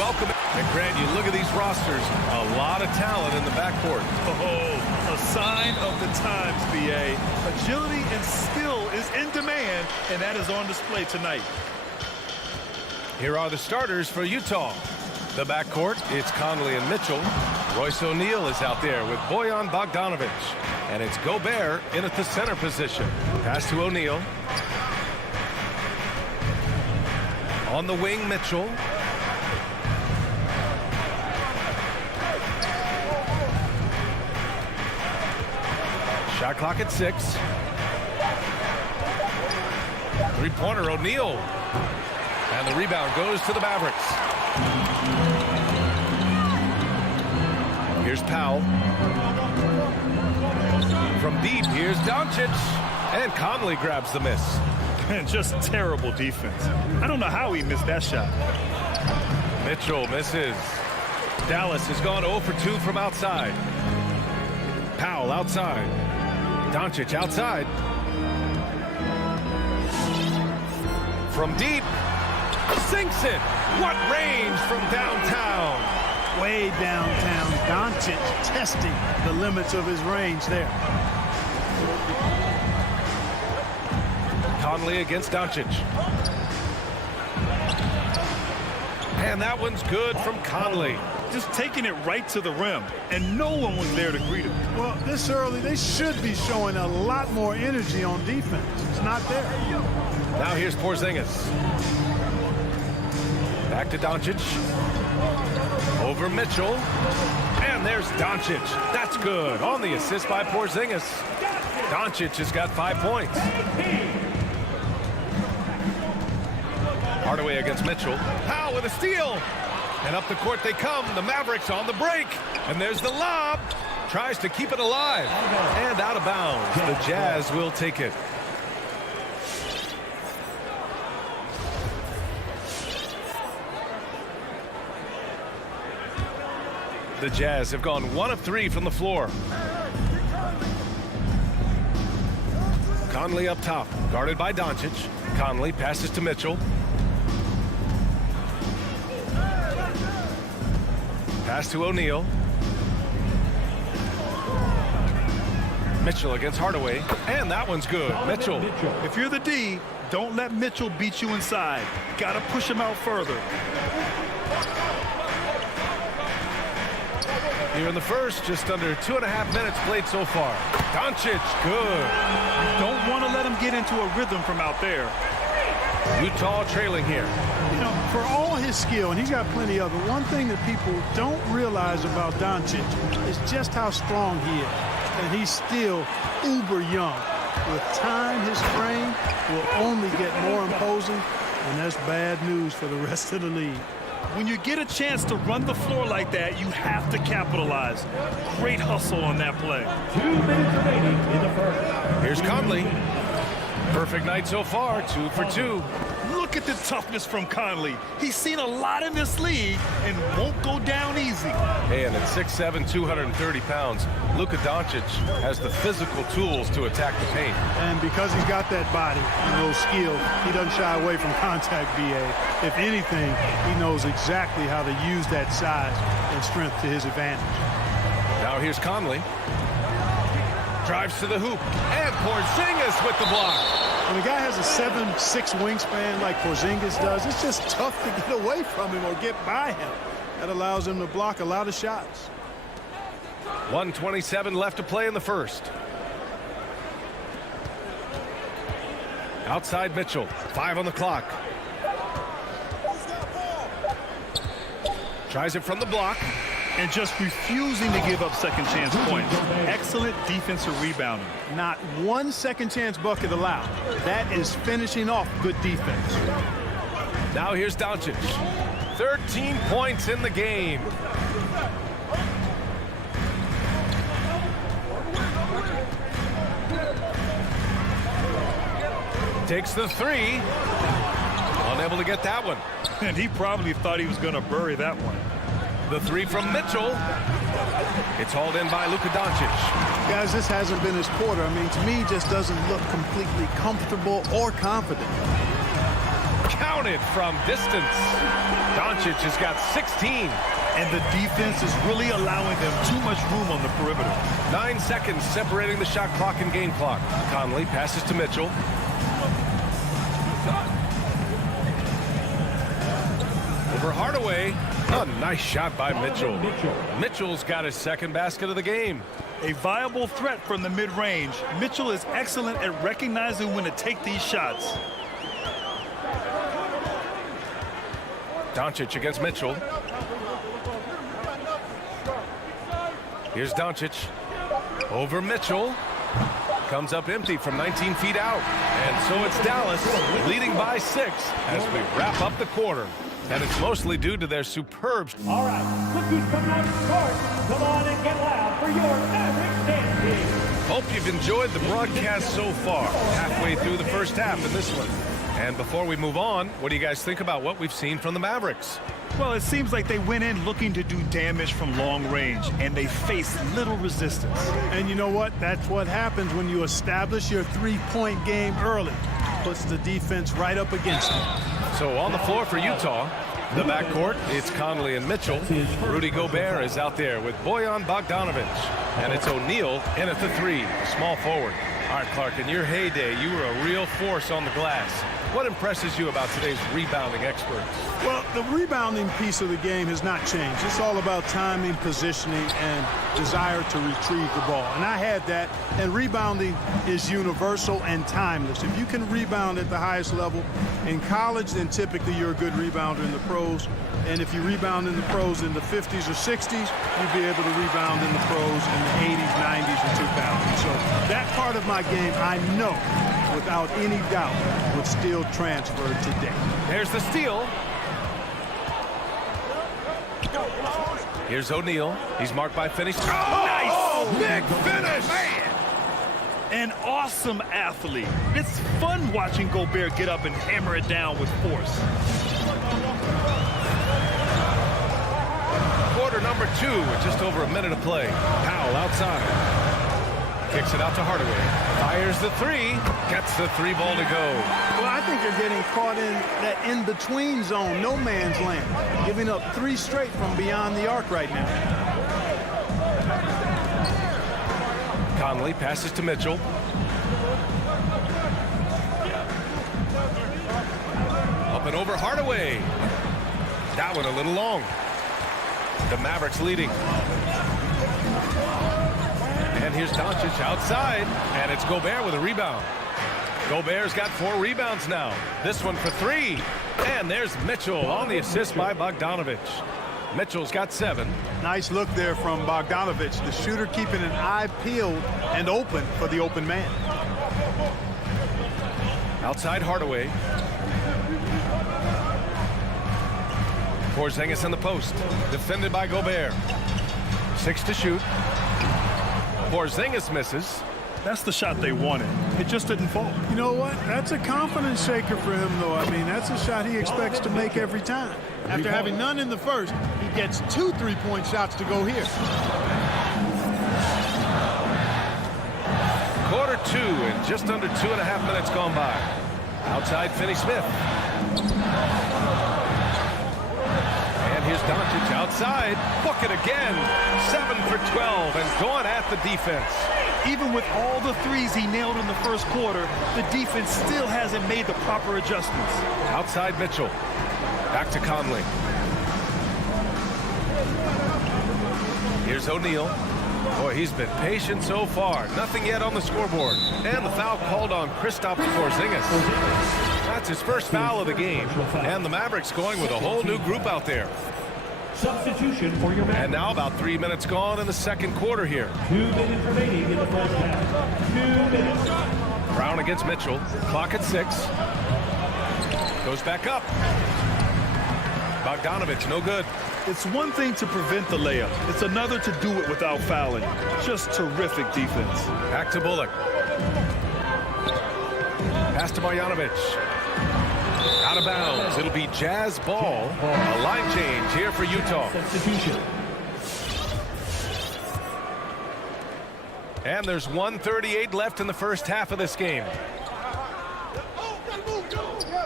welcome. And Grant, you look at these rosters, a lot of talent in the backcourt. Oh, a sign of the times, B.A. Agility and skill is in demand, and that is on display tonight. Here are the starters for Utah. The backcourt, it's Conley and Mitchell. Royce O'Neal is out there with Bojan Bogdanovic. And it's Gobert in at the center position. Pass to O'Neal. On the wing, Mitchell. Shot clock at 6. Three-pointer, O'Neal. And the rebound goes to the Mavericks. Here's Powell. From deep, here's Doncic. And Conley grabs the miss. And just terrible defense. I don't know how he missed that shot. Mitchell misses. Dallas has gone 0 for 2 from outside. Powell outside. Doncic outside. From deep. Sinks it. What range from downtown. Way downtown. Doncic testing the limits of his range there. Conley against Doncic. And that one's good from Conley. Just taking it right to the rim, and no one was there to greet him. Well, this early, they should be showing a lot more energy on defense. It's not there. Now here's Porzingis. Back to Doncic. Over Mitchell. And there's Doncic. That's good. On the assist by Porzingis. Doncic has got 5 points. Hardaway against Mitchell. Powell with a steal. And up the court they come. The Mavericks on the break. And there's the lob. Tries to keep it alive. And out of bounds. The Jazz will take it. The Jazz have gone 1 of 3 from the floor. Conley up top, guarded by Doncic. Conley passes to Mitchell. Pass to O'Neal. Mitchell against Hardaway. And that one's good. Mitchell. If you're the D, don't let Mitchell beat you inside. Got to push him out further. Here in the first, just under 2.5 minutes played so far. Doncic, good. Don't want to let him get into a rhythm from out there. Utah trailing here. You know, for all his skill, and he's got plenty of it, one thing that people don't realize about Doncic is just how strong he is. And he's still uber young. With time, his frame will only get more imposing, and that's bad news for the rest of the league. When you get a chance to run the floor like that, you have to capitalize. Great hustle on that play. 2 minutes remaining in the first. Here's Conley. Perfect night so far, 2 for 2. Look at the toughness from Conley. He's seen a lot in this league and won't go down easy. And at 6'7", 230 pounds, Luka Doncic has the physical tools to attack the paint. And because he's got that body and those skills, he doesn't shy away from contact, B.A. If anything, he knows exactly how to use that size and strength to his advantage. Now here's Conley. Drives to the hoop. And Porzingis with the block. When a guy has a 7'6" wingspan like Porzingis does, it's just tough to get away from him or get by him. That allows him to block a lot of shots. 1:27 left to play in the first. Outside Mitchell. 5 on the clock. Tries it from the block. And just refusing to give up second chance points. Excellent defensive rebounding. Not one second chance bucket allowed. That is finishing off good defense. Now here's Doncic. 13 points in the game. Takes the 3. Unable to get that one. And he probably thought he was going to bury that one. The 3 from Mitchell. It's hauled in by Luka Doncic. Guys, this hasn't been his quarter. I mean, to me, just doesn't look completely comfortable or confident. counted from distance. Doncic has got 16. And the defense is really allowing them too much room on the perimeter. 9 seconds separating the shot clock and game clock. Conley passes to Mitchell. Over Hardaway. A nice shot by Mitchell. Mitchell's got his second basket of the game. A viable threat from the mid-range. Mitchell is excellent at recognizing when to take these shots. Doncic against Mitchell. Here's Doncic. Over Mitchell. Comes up empty from 19 feet out. And so it's Dallas leading by 6 as we wrap up the quarter. And it's mostly due to their superb. All right, look who's coming out of the court. Come on and get loud for your Mavericks dance team. Hope you've enjoyed the broadcast so far. Halfway through the first half in this one. And before we move on, what do you guys think about what we've seen from the Mavericks? Well, it seems like they went in looking to do damage from long range, and they faced little resistance. And you know what? That's what happens when you establish your three-point game early. Puts the defense right up against it. So on the floor for Utah, the backcourt, it's Conley and Mitchell. Rudy Gobert is out there with Bojan Bogdanovic. And it's O'Neal in at the 3, the small forward. All right, Clark, in your heyday, you were a real force on the glass. What impresses you about today's rebounding experts? Well, the rebounding piece of the game has not changed. It's all about timing, positioning, and desire to retrieve the ball. And I had that, and rebounding is universal and timeless. If you can rebound at the highest level in college, then typically you're a good rebounder in the pros. And if you rebound in the pros in the 50s or 60s, you'd be able to rebound in the pros in the 80s, 90s, and 2000s. So that part of my game, I know, without any doubt, would still transfer today. There's the steal. Here's O'Neal. He's marked by Finney. Oh, nice! Big finish! Man! An awesome athlete. It's fun watching Gobert get up and hammer it down with force. Quarter number 2 with just over a minute to play. Powell outside. Kicks it out to Hardaway. Fires the 3. Gets the 3 ball to go. Well, I think they're getting caught in that in-between zone, no man's land. Giving up 3 straight from beyond the arc right now. Conley passes to Mitchell. Up and over Hardaway. That one a little long. The Mavericks leading. And here's Doncic outside. And it's Gobert with a rebound. Gobert's got 4 rebounds now. This one for 3. And there's Mitchell on the assist by Bogdanovic. Mitchell's got 7. Nice look there from Bogdanovic. The shooter keeping an eye peeled and open for the open man. Outside Hardaway. Porzingis in the post. Defended by Gobert. 6 to shoot. Porzingis misses. That's the shot they wanted. It just didn't fall. You know what? That's a confidence shaker for him, though. I mean, that's a shot he expects to make every time. After having none in the first, he gets 2 3-point shots to go here. Quarter 2 and just under 2.5 minutes gone by. Outside Finney-Smith. And here's Doncic outside. Book it again. 7 for 12 and going at the defense. Even with all the threes he nailed in the first quarter, the defense still hasn't made the proper adjustments. Outside Mitchell. Back to Conley. Here's O'Neal. Boy, he's been patient so far. Nothing yet on the scoreboard. And the foul called on Kristaps Porzingis. That's his first foul of the game. And the Mavericks going with a whole new group out there. Substitution for your Mavericks. And now about 3 minutes gone in the second quarter here. 2 minutes remaining in the first half. 2 minutes. Brown against Mitchell. Clock at 6. Goes back up. Bogdanovic, no good. It's one thing to prevent the layup. It's another to do it without fouling. Just terrific defense. Back to Bullock. Pass to Marjanovic. Out of bounds. It'll be Jazz ball. A line change here for Utah. Substitution. And there's 1:38 left in the first half of this game.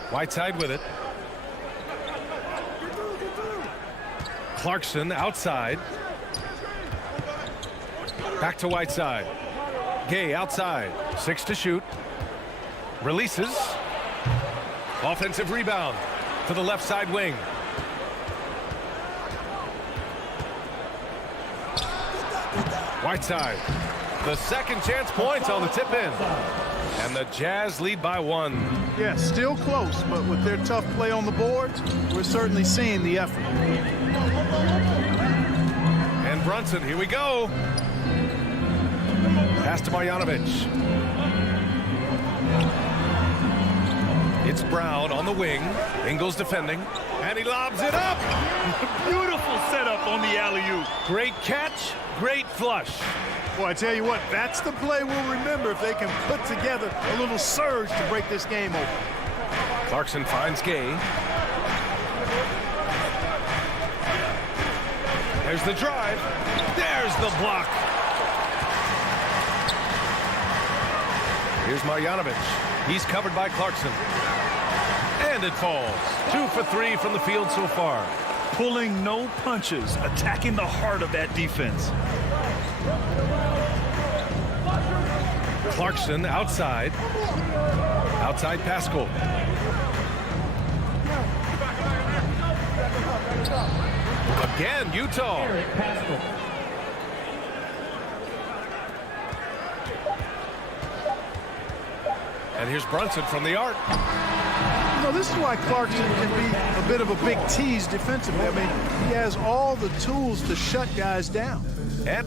Whiteside with it. Clarkson outside. Back to Whiteside. Gay outside. 6 to shoot. Releases. Offensive rebound to the left side wing. Whiteside. The second chance points on the tip in. And the Jazz lead by 1. Yeah, still close, but with their tough play on the boards, we're certainly seeing the effort. And Brunson, here we go. Pass to Marjanovic. It's Brown on the wing. Ingles defending. And he lobs it up. Beautiful setup on the alley-oop. Great catch, great flush. Well, I tell you what, that's the play we'll remember if they can put together a little surge to break this game open. Clarkson finds Gay. There's the drive. There's the block. Here's Marjanovic. He's covered by Clarkson. And it falls. 2 for 3 from the field so far. Pulling no punches, attacking the heart of that defense. Clarkson outside. Outside Pascal. Again, Utah. And here's Brunson from the arc. You know, this is why Clarkson can be a bit of a big tease defensively. I mean, he has all the tools to shut guys down. And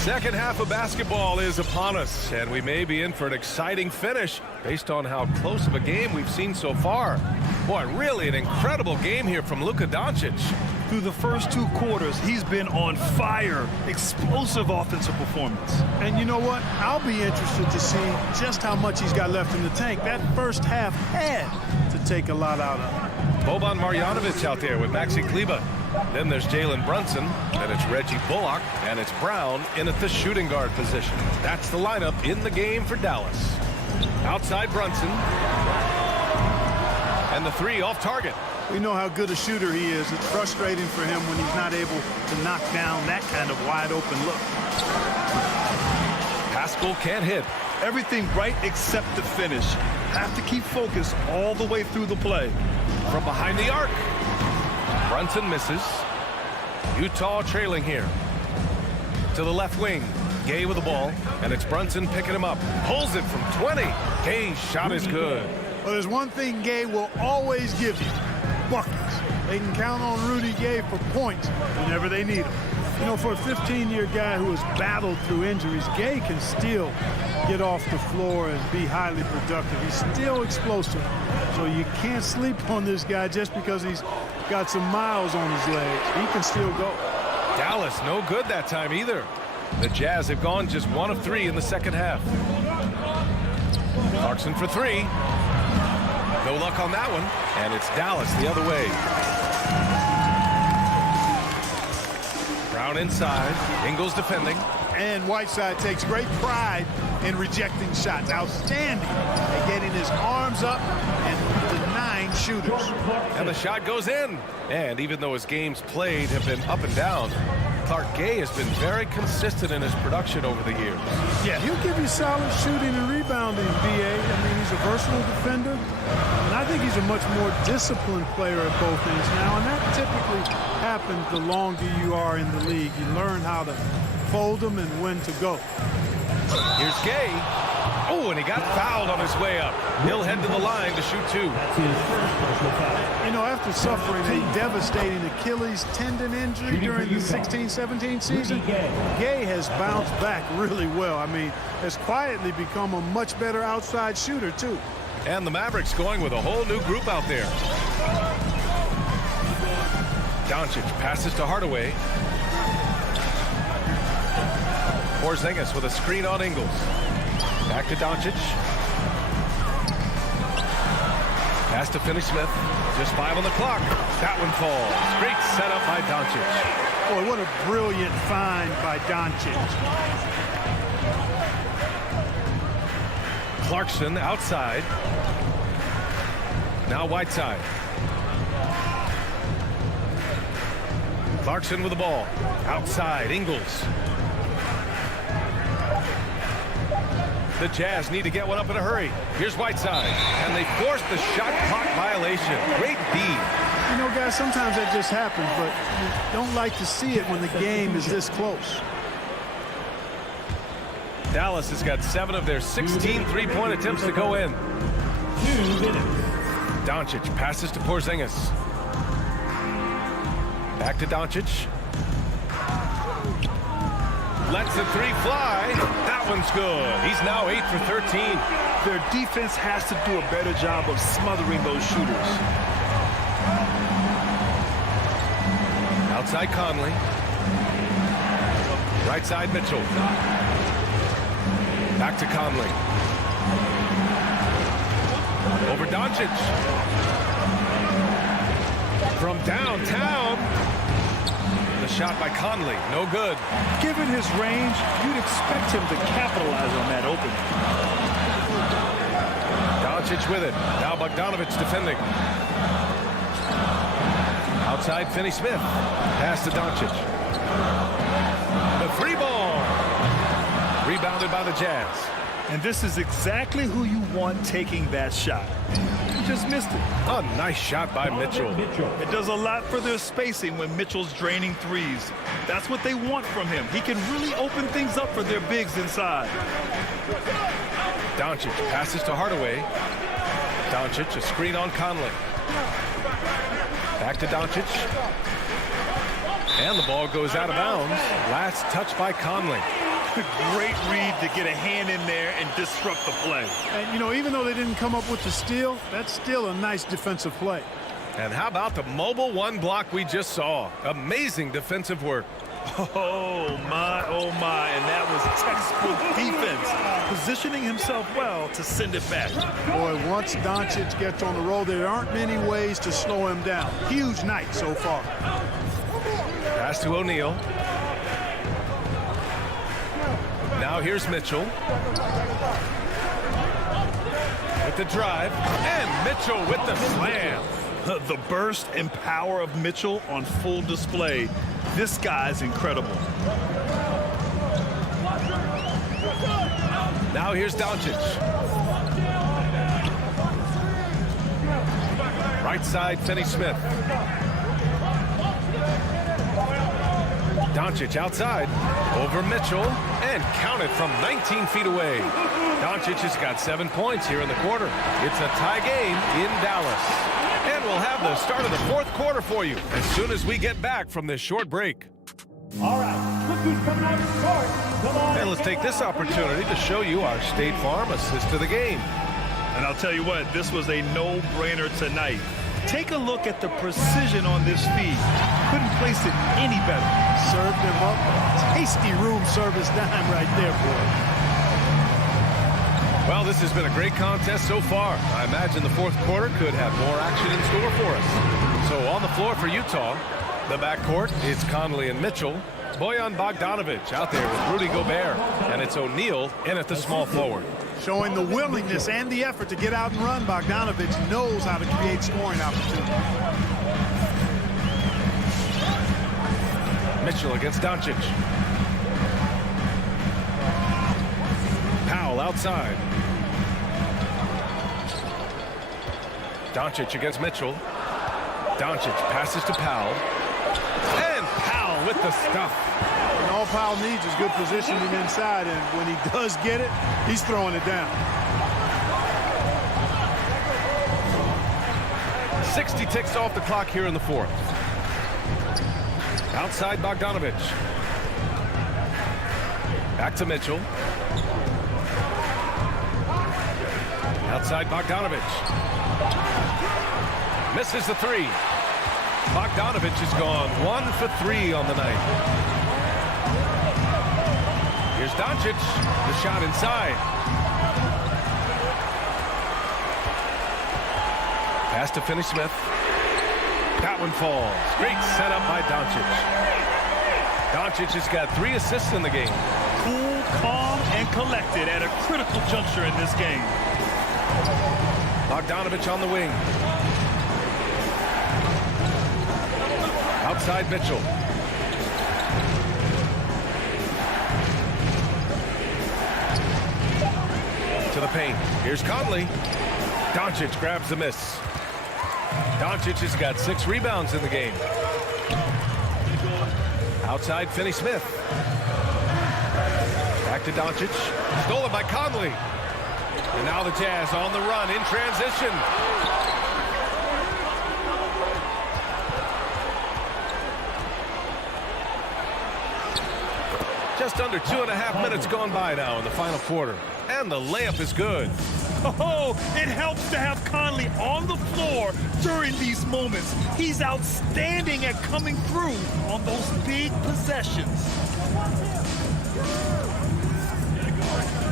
second half of basketball is upon us, and we may be in for an exciting finish based on how close of a game we've seen so far. Boy, really an incredible game here from Luka Doncic. Through the first 2 quarters, he's been on fire. Explosive offensive performance. And you know what? I'll be interested to see just how much he's got left in the tank. That first half had to take a lot out of him. Boban Marjanovic out there with Maxi Kleber. Then there's Jalen Brunson, then it's Reggie Bullock, and it's Brown in at the shooting guard position. That's the lineup in the game for Dallas. Outside Brunson. And the 3 off target. We know how good a shooter he is. It's frustrating for him when he's not able to knock down that kind of wide open look. Pascal can't hit. Everything right except the finish. Have to keep focused all the way through the play. From behind the arc. Brunson misses. Utah trailing here. To the left wing. Gay with the ball. And it's Brunson picking him up. Pulls it from 20. Gay's shot is good. Well, there's one thing Gay will always give you. Buckets. They can count on Rudy Gay for points whenever they need them. You know, for a 15-year guy who has battled through injuries, Gay can still get off the floor and be highly productive. He's still explosive. So you can't sleep on this guy just because he's got some miles on his legs. He can still go. Dallas no good that time either. The Jazz have gone just 1 of 3 in the second half. Clarkson for 3. No luck on that one. And it's Dallas the other way. Brown inside. Ingles defending. And Whiteside takes great pride in rejecting shots. Outstanding at getting his arms up and denying shooters. And the shot goes in. And even though his games played have been up and down, Clark Gay has been very consistent in his production over the years. Yeah, he'll give you solid shooting and rebounding, B.A. I mean, he's a versatile defender. And I think he's a much more disciplined player at both ends now. And that typically happens the longer you are in the league. You learn how to fold them and when to go. Here's Gay. Oh, and he got fouled on his way up. He'll head to the line to shoot 2. You know, after suffering a devastating Achilles tendon injury during the 16-17 season, Gay has bounced back really well. I mean, has quietly become a much better outside shooter, too. And the Mavericks going with a whole new group out there. Doncic passes to Hardaway. Porzingis with a screen on Ingles. Back to Doncic. Pass to Finney-Smith. Just 5 on the clock. That one falls. Great setup by Doncic. Boy, what a brilliant find by Doncic. Clarkson outside. Now Whiteside. Clarkson with the ball. Outside, Ingles. The Jazz need to get one up in a hurry. Here's Whiteside. And they forced the shot clock violation. Great D. You know, guys, sometimes that just happens, but you don't like to see it when the game is this close. Dallas has got 7 of their 16 three-point attempts to go in. 2 minutes. Doncic passes to Porzingis. Back to Doncic. Lets the 3 fly. That one's good. He's now 8 for 13. Their defense has to do a better job of smothering those shooters. Outside Conley. Right side Mitchell. Back to Conley. Over Doncic. From downtown. The shot by Conley. No good. Given his range, you'd expect him to capitalize on that opening. Doncic with it. Now Bogdanovich defending. Outside Finney-Smith. Pass to Doncic. The 3 ball. Rebounded by the Jazz. And this is exactly who you want taking that shot. He just missed it. A nice shot by Mitchell. It does a lot for their spacing when Mitchell's draining threes. That's what they want from him. He can really open things up for their bigs inside. Doncic passes to Hardaway. Doncic, a screen on Conley. Back to Doncic. And the ball goes out of bounds. Last touch by Conley. Great read to get a hand in there and disrupt the play. And, you know, even though they didn't come up with the steal, that's still a nice defensive play. And how about the mobile 1 block we just saw? Amazing defensive work. Oh, my, and that was textbook defense. Positioning himself well to send it back. Boy, once Doncic gets on the roll, there aren't many ways to slow him down. Huge night so far. Pass to O'Neal. Now here's Mitchell. With the drive. And Mitchell with the slam. The burst and power of Mitchell on full display. This guy's incredible. Now here's Doncic. Right side, Finney-Smith. Doncic outside. Over Mitchell. And counted from 19 feet away. Doncic has got 7 points here in the quarter. It's a tie game in Dallas. And we'll have the start of the 4th quarter for you as soon as we get back from this short break. All right, Cookies coming out of the court. Come on. And let's take this opportunity to show you our State Farm assist to the game. And I'll tell you what, this was a no-brainer tonight. Take a look at the precision on this feed. Couldn't place it any better. Served him up. Tasty room service dime right there, boy. Well, this has been a great contest so far. I imagine the 4th quarter could have more action in store for us. So on the floor for Utah, the backcourt, it's Conley and Mitchell. Bojan Bogdanovich out there with Rudy Gobert. And it's O'Neal in at the small forward. Showing the willingness and the effort to get out and run, Bogdanovich knows how to create scoring opportunities. Mitchell against Doncic. Powell outside. Doncic against Mitchell. Doncic passes to Powell. And Powell with the stuff. And all Powell needs is good positioning inside, and when he does get it, he's throwing it down. 60 ticks off the clock here in the 4th. Outside Bogdanovich. Back to Mitchell. Outside Bogdanovich. Misses the 3. Bogdanovich has gone 1 for 3 on the night. Here's Doncic. The shot inside. Pass to Finney-Smith. That one falls. Great setup by Doncic. Doncic has got 3 assists in the game. Cool, calm, and collected at a critical juncture in this game. Bogdanovich on the wing. Outside Mitchell. To the paint. Here's Conley. Doncic grabs the miss. Doncic has got 6 rebounds in the game. Outside Finney-Smith. Back to Doncic. Stolen by Conley. And now the Jazz on the run in transition. Just under 2.5 minutes gone by now in the final quarter. And the layup is good. Oh, it helps to have Conley on the floor during these moments. He's outstanding at coming through on those big possessions.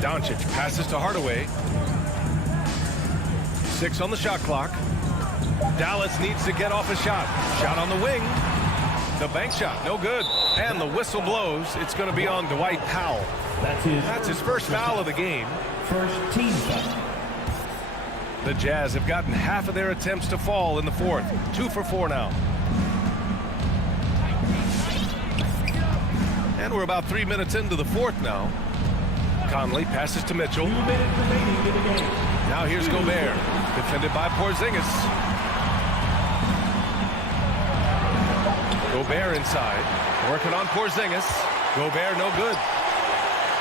Doncic passes to Hardaway. 6 on the shot clock. Dallas needs to get off a shot. Shot on the wing. The bank shot, no good. And the whistle blows. It's going to be on Dwight Powell. That's his first foul of the game. First team foul. The Jazz have gotten half of their attempts to fall in the fourth. 2 for 4 now. And we're about 3 minutes into the fourth now. Conley passes to Mitchell. 2 minutes remaining in the game. Now here's Gobert. Defended by Porzingis. Gobert inside. Working on Porzingis. Gobert no good.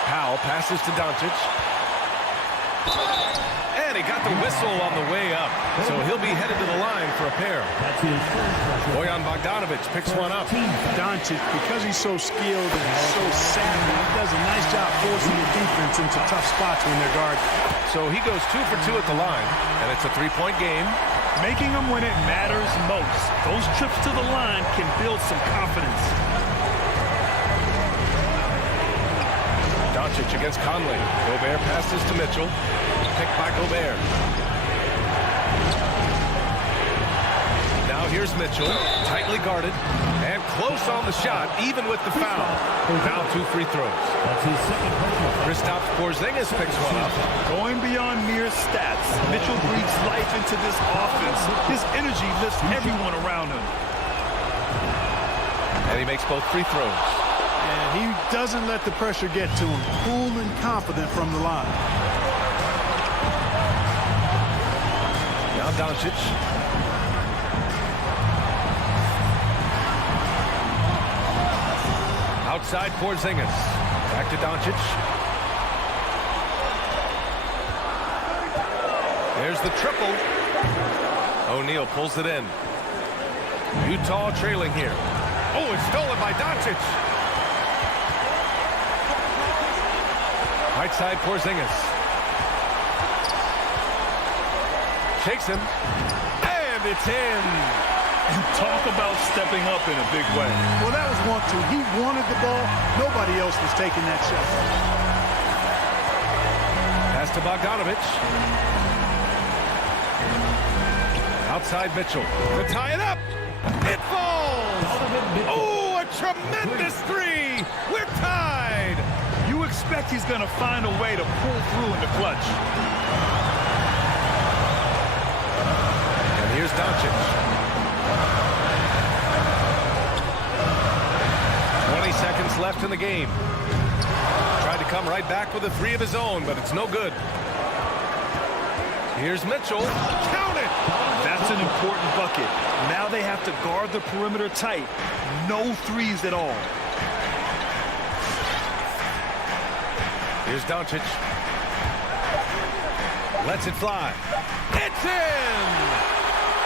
Powell passes to Doncic. And he got the whistle on the way up. So he'll be headed to the line for a pair. Bojan Bogdanovich picks one up. Doncic, because he's so skilled and so savvy, he does a nice job forcing the defense into tough spots when they're guarded. So he goes 2 for 2 at the line, and it's a 3-point game. Making them when it matters most. Those trips to the line can build some confidence. Doncic against Conley. Gobert passes to Mitchell. Picked by Gobert. Now here's Mitchell. Tightly guarded. And close on the shot, even with the foul. Now 2 free throws. Kristaps Porzingis picks one up. Going beyond mere stats, Mitchell breathes life into this offense. His energy lifts everyone around him. And he makes both free throws. And he doesn't let the pressure get to him. Cool and confident from the line. Now Doncic. Outside Porzingis. Back to Doncic. There's the triple. O'Neal pulls it in. Utah trailing here. Oh, it's stolen by Doncic. Right side Porzingis. Shakes him. And it's in. And talk about stepping up in a big way. Well, that was 1-2. He wanted the ball. Nobody else was taking that shot. Pass to Bogdanovich. Outside Mitchell. To tie it up. It falls. Oh, a tremendous 3. We're tied. You expect he's going to find a way to pull through in the clutch. And here's Doncic. 20 seconds left in the game. Tried to come right back with a 3 of his own, but it's no good. Here's Mitchell. Count it! That's an important bucket. Now they have to guard the perimeter tight. No threes at all. Here's Doncic. Lets it fly. It's in!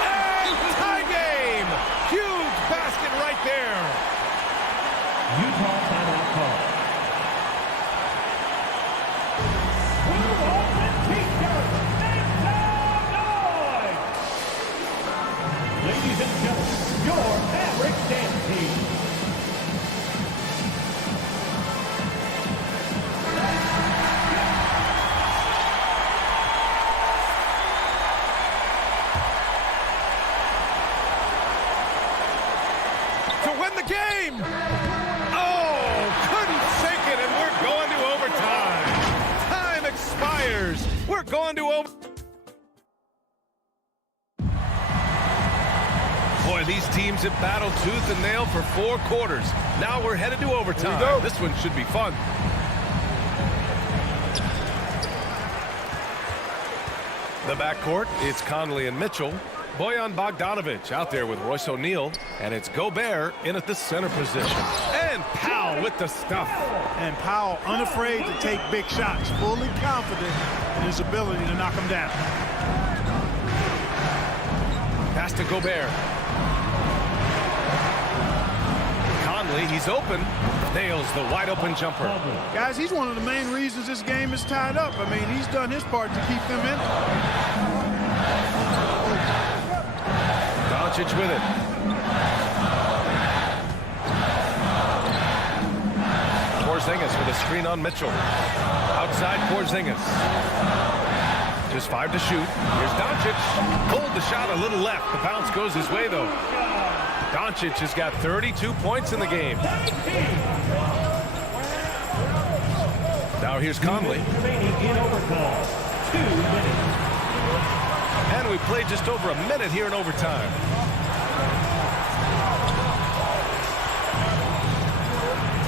And tie game! Huge basket right there. Utah timeout call. Ladies and gentlemen, your Mavericks dance team. the game. Oh, couldn't shake it, and we're going to overtime. Time expires. We're going to overtime. Boy, these teams have battled tooth and nail for 4 quarters. Now we're headed to overtime. This one should be fun. The backcourt, it's Conley and Mitchell. Bojan Bogdanovic out there with Royce O'Neal. And it's Gobert in at the center position. And Powell with the stuff. And Powell unafraid to take big shots, fully confident in his ability to knock them down. Pass to Gobert. Conley, he's open. Nails the wide open jumper. Guys, he's one of the main reasons this game is tied up. I mean, he's done his part to keep them in it. Doncic with it. Porzingis with a screen on Mitchell. Outside Porzingis. Just 5 to shoot. Here's Doncic. Pulled the shot a little left. The bounce goes his way, though. Doncic has got 32 points in the game. Now here's Conley. And we played just over a minute here in overtime.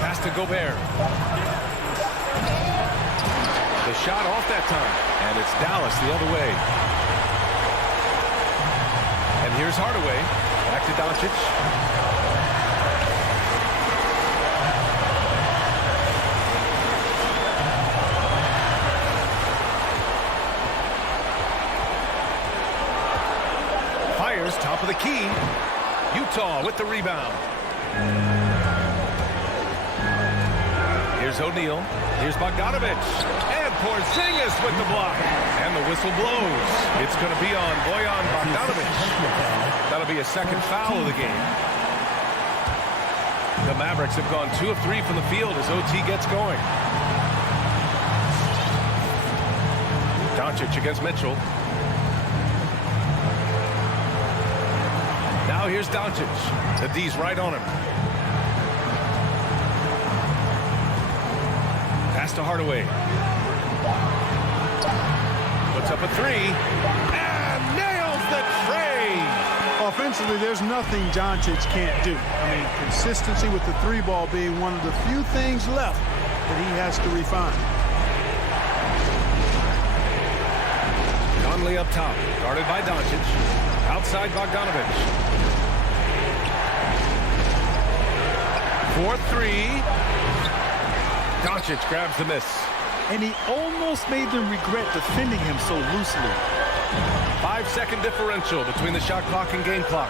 Pass to Gobert. The shot off that time. And it's Dallas the other way. And here's Hardaway. Back to Doncic. Fires, top of the key. Utah with the rebound. Here's O'Neal. Here's Bogdanovic. And Porzingis with the block. And the whistle blows. It's going to be on Bojan Bogdanovic. That'll be a second foul of the game. The Mavericks have gone 2 of 3 from the field as OT gets going. Doncic against Mitchell. Now here's Doncic. The D's right on him. Pass to Hardaway. Puts up a 3. And nails the tray. Offensively, there's nothing Doncic can't do. I mean, consistency with the 3-ball being one of the few things left that he has to refine. Conley up top, guarded by Doncic. Outside Bogdanovic. 4-3. Doncic grabs the miss. And he almost made them regret defending him so loosely. 5-second differential between the shot clock and game clock.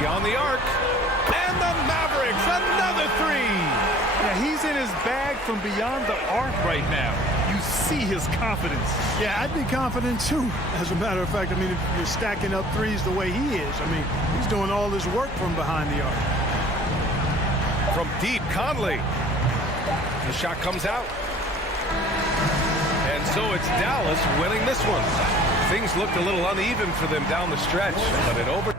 Beyond the arc. And the Mavericks, another 3. Yeah, he's in his bag from beyond the arc right now. You see his confidence. Yeah, I'd be confident too. As a matter of fact, I mean, if you're stacking up threes the way he is, I mean, he's doing all his work from behind the arc. From deep, Conley. The shot comes out. And so it's Dallas winning this one. Things looked a little uneven for them down the stretch, but it over.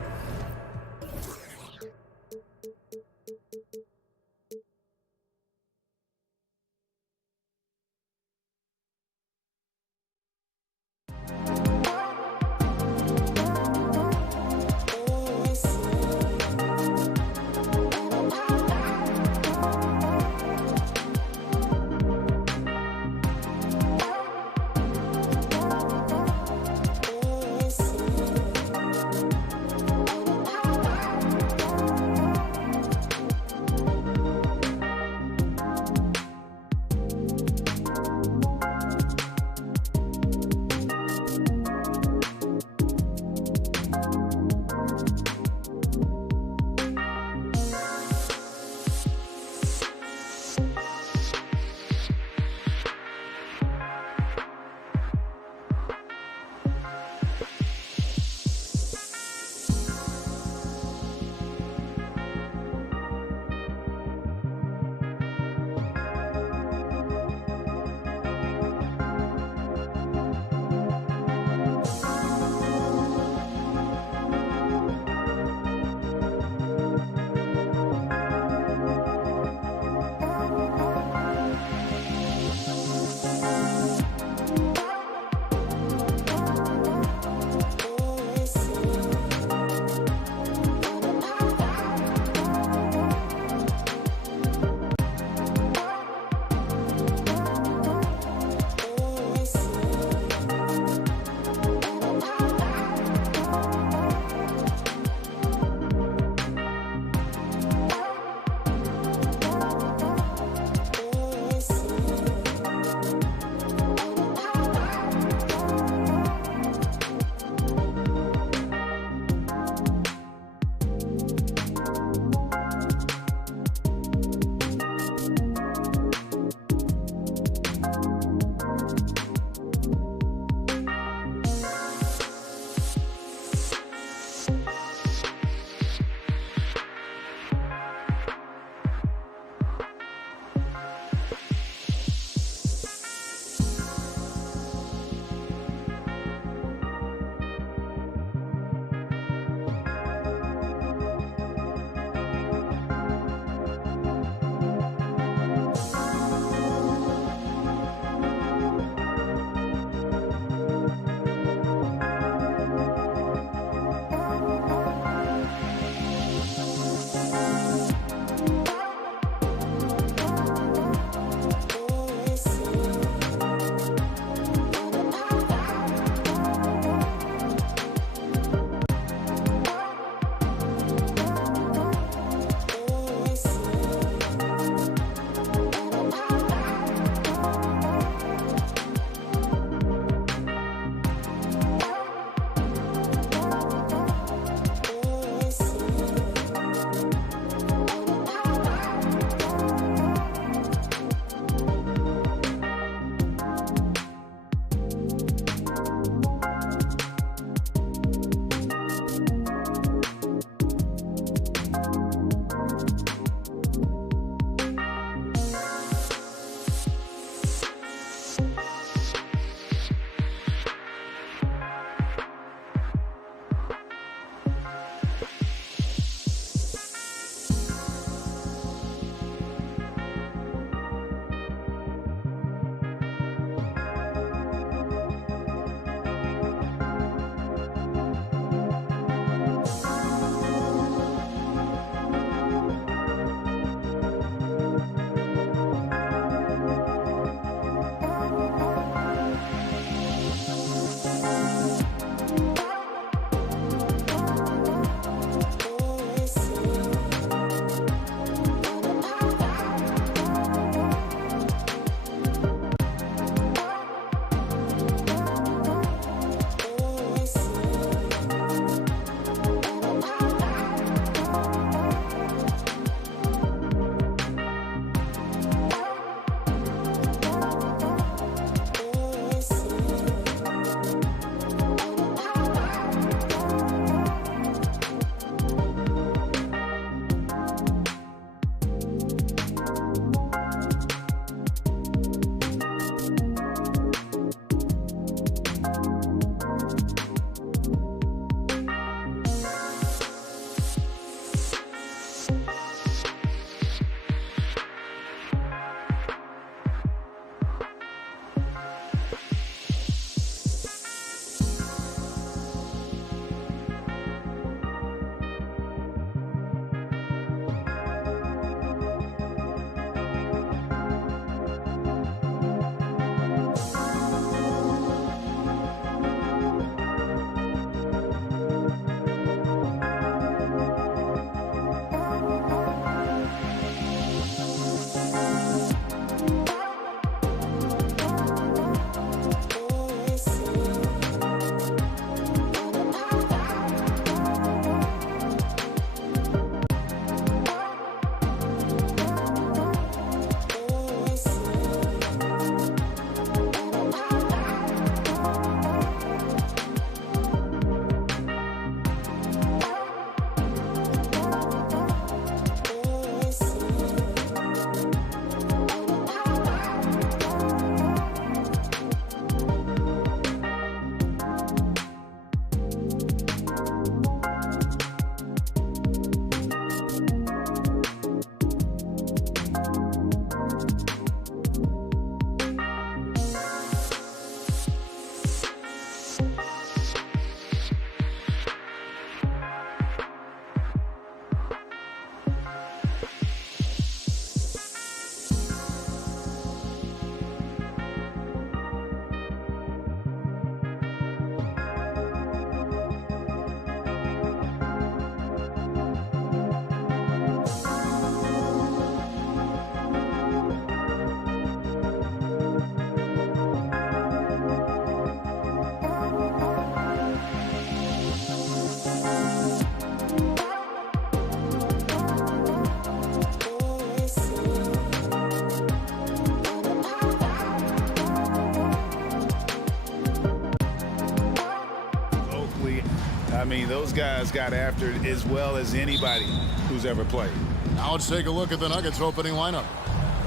those guys got after it as well as anybody who's ever played. Now let's take a look at the Nuggets opening lineup.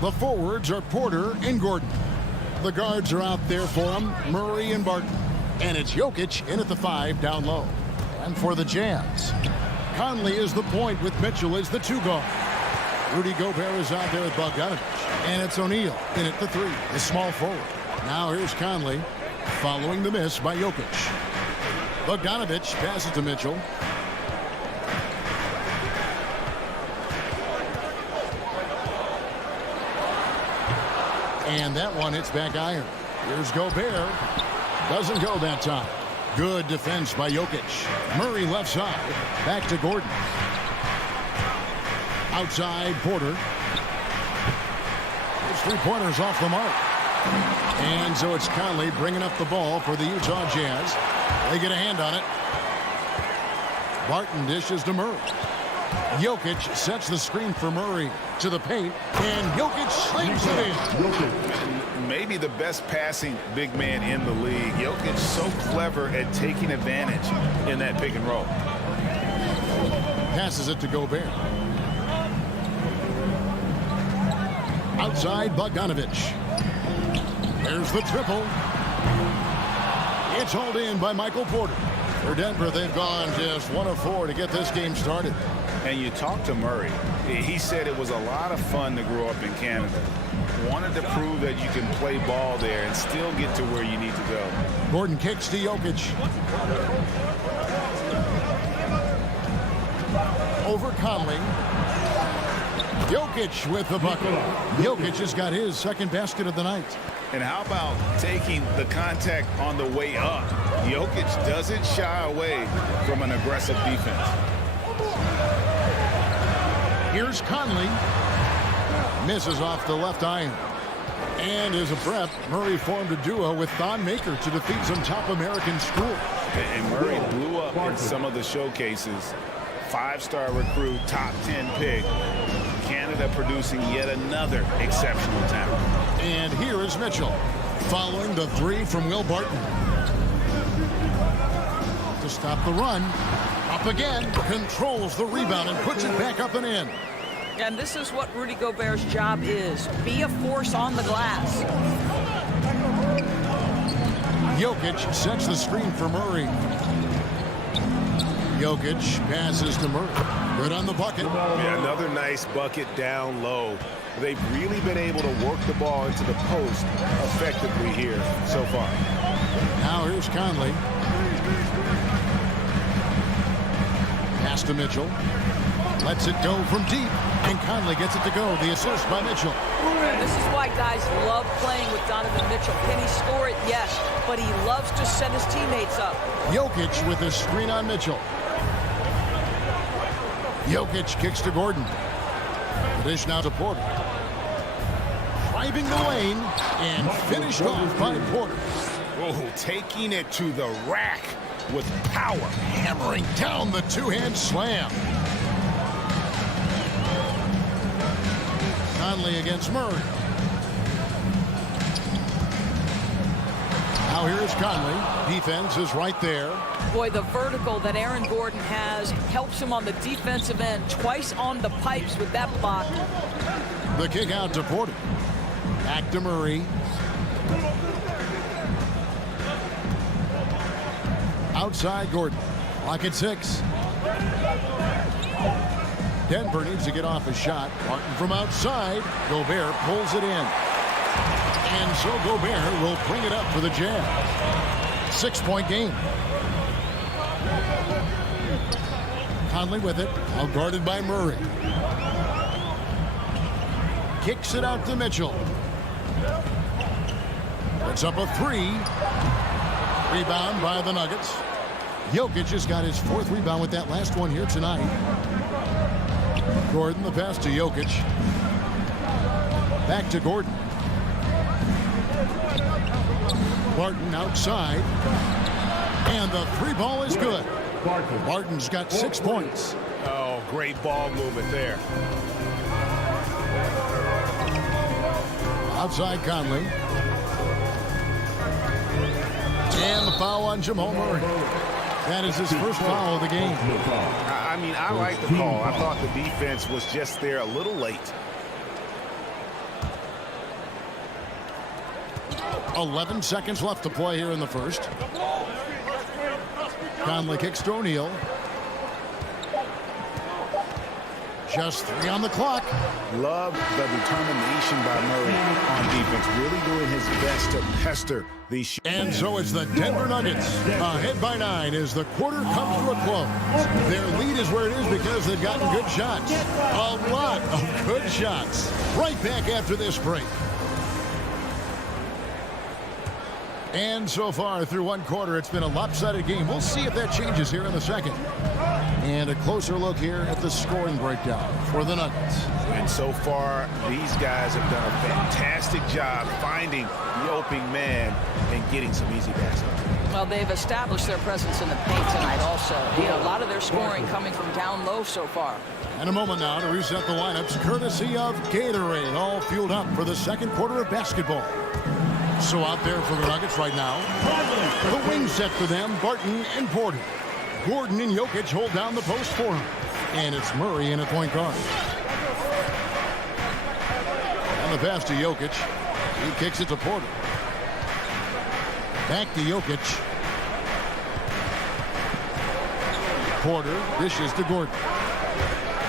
The forwards are Porter and Gordon. The guards are out there for them, Murray and Barton. And it's Jokic in at the 5 down low. And for the Jazz, Conley is the point with Mitchell as the 2 guard. Rudy Gobert is out there with Bogdanovich. And it's O'Neal in at the 3, the small forward. Now here's Conley following the miss by Jokic. Bogdanovich passes to Mitchell. And that one hits back iron. Here's Gobert. Doesn't go that time. Good defense by Jokic. Murray left side. Back to Gordon. Outside Porter. His 3-pointers off the mark. And so it's Conley bringing up the ball for the Utah Jazz. They get a hand on it. Barton dishes to Murray. Jokic sets the screen for Murray to the paint, and Jokic slings it in. Maybe the best passing big man in the league. Jokic so clever at taking advantage in that pick and roll. Passes it to Gobert. Outside Bogdanovich. There's the triple. It's hauled in by Michael Porter. For Denver, they've gone just 1 of 4 to get this game started. And you talk to Murray. He said it was a lot of fun to grow up in Canada. Wanted to prove that you can play ball there and still get to where you need to go. Gordon kicks to Jokic. Over Conley. Jokic with the bucket. Jokic has got his second basket of the night. And how about taking the contact on the way up? Jokic doesn't shy away from an aggressive defense. Here's Conley. Misses off the left iron. And as a prep, Murray formed a duo with Thon Maker to defeat some top American schools. And Murray blew up in some of the showcases. 5-star recruit, top 10 pick. Canada producing yet another exceptional talent. And here is Mitchell following the 3 from Will Barton. To stop the run. Up again. Controls the rebound and puts it back up and in. And this is what Rudy Gobert's job is. Be a force on the glass. Jokic sets the screen for Murray. Jokic passes to Murray. Good on the bucket. Yeah, another nice bucket down low. They've really been able to work the ball into the post effectively here so far. Now here's Conley. Pass to Mitchell. Lets it go from deep. And Conley gets it to go. The assist by Mitchell. And this is why guys love playing with Donovan Mitchell. Can he score it? Yes. But he loves to set his teammates up. Jokic with a screen on Mitchell. Jokic kicks to Gordon. The dish now to Porter. Driving the lane and finished off by Porter. Oh, taking it to the rack with power. Hammering down the two-hand slam. Conley against Murray. Now here's Conley. Defense is right there. Boy, the vertical that Aaron Gordon has helps him on the defensive end. Twice on the pipes with that block. The kick out to Porter. Back to Murray. Outside Gordon. Clock at 6. Denver needs to get off a shot. Martin from outside. Gobert pulls it in. And so Gobert will bring it up for the Jazz. 6-point game. Conley with it. All guarded by Murray. Kicks it out to Mitchell. It's up a 3. Rebound by the Nuggets. Jokic has got his 4th rebound with that last one here tonight. Gordon, the pass to Jokic. Back to Gordon. Barton outside. And the 3 ball is good. Barton's got 6 points. Oh, great ball movement there. Outside Conley. And the foul on Jamal Murray. That is his first foul of the game. I mean, I like the call. I thought the defense was just there a little late. 11 seconds left to play here in the first. Conley kicks to O'Neal. Just 3 on the clock. Love the determination by Murray on defense. Really doing his best to pester these. And so it's the Denver Nuggets ahead by 9 as the quarter comes to a close. Their lead is where it is because they've gotten good shots. A lot of good shots. Right back after this break. And so far through one quarter, it's been a lopsided game. We'll see if that changes here in the second. And a closer look here at the scoring breakdown for the Nuggets. And so far, these guys have done a fantastic job finding the opening man and getting some easy baskets. Well, they've established their presence in the paint tonight also. A lot of their scoring coming from down low so far. And a moment now to reset the lineups, courtesy of Gatorade, all fueled up for the second quarter of basketball. So out there for the Nuggets right now, the wing set for them, Barton and Porter. Gordon and Jokic hold down the post for him. And it's Murray in at point guard. And the pass to Jokic. He kicks it to Porter. Back to Jokic. Porter dishes to Gordon.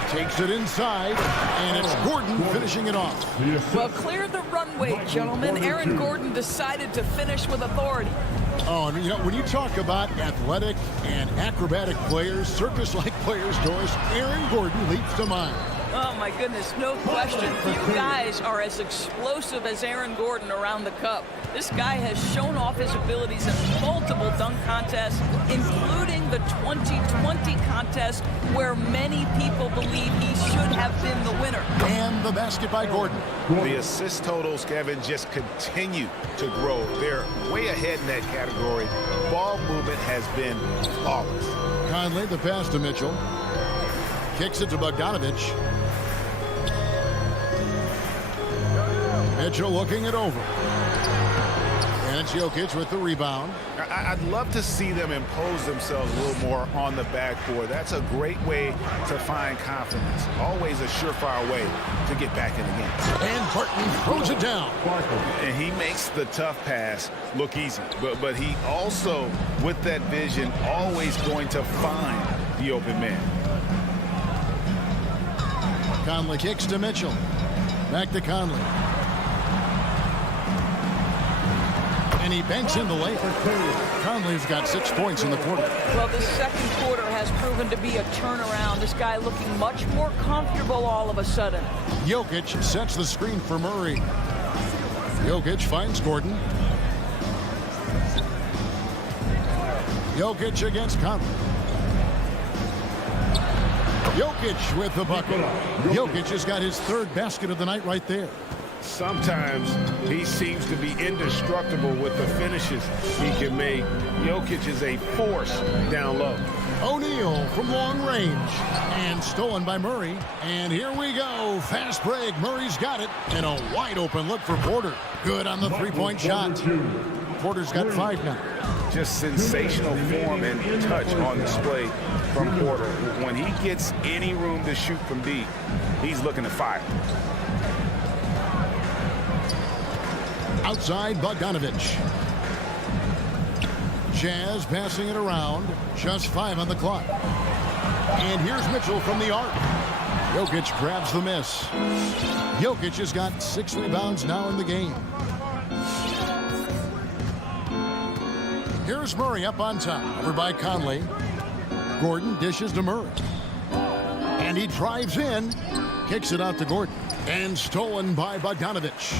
Takes it inside, and it's Gordon finishing it off. Well, clear the runway, gentlemen. Aaron Gordon decided to finish with authority. Oh, and when you talk about athletic and acrobatic players, circus-like players, Doris, Aaron Gordon leaps to mind. Oh, my goodness, no question. Few guys are as explosive as Aaron Gordon around the cup. This guy has shown off his abilities in multiple dunk contests, including the 2020 contest, where many people believe he should have been the winner. And the basket by Gordon. The assist totals, Kevin, just continue to grow. They're way ahead in that category. Ball movement has been flawless. Conley, the pass to Mitchell. Kicks it to Bogdanovich. Mitchell looking it over. And it's Jokic with the rebound. I'd love to see them impose themselves a little more on the backboard. That's a great way to find confidence. Always a surefire way to get back in the game. And Barton throws it down. And he makes the tough pass look easy. But he also, with that vision, always going to find the open man. Conley kicks to Mitchell. Back to Conley. And he banks in the layup. Conley's got 6 points in the quarter. Well, this second quarter has proven to be a turnaround. This guy looking much more comfortable all of a sudden. Jokic sets the screen for Murray. Jokic finds Gordon. Jokic against Conley. Jokic with the bucket. Jokic has got his third basket of the night right there. Sometimes he seems to be indestructible with the finishes he can make. Jokic is a force down low. O'Neal from long range. And stolen by Murray. And here we go. Fast break. Murray's got it. And a wide open look for Porter. Good on the three-point shot. Porter's got 5 now. Just sensational form and touch on display from Porter. When he gets any room to shoot from deep, he's looking to fire. Outside, Bogdanovich. Jazz passing it around. Just 5 on the clock. And here's Mitchell from the arc. Jokic grabs the miss. Jokic has got 6 rebounds now in the game. Here's Murray up on top. Over by Conley. Gordon dishes to Murray. And he drives in. Kicks it out to Gordon. And stolen by Bogdanovich.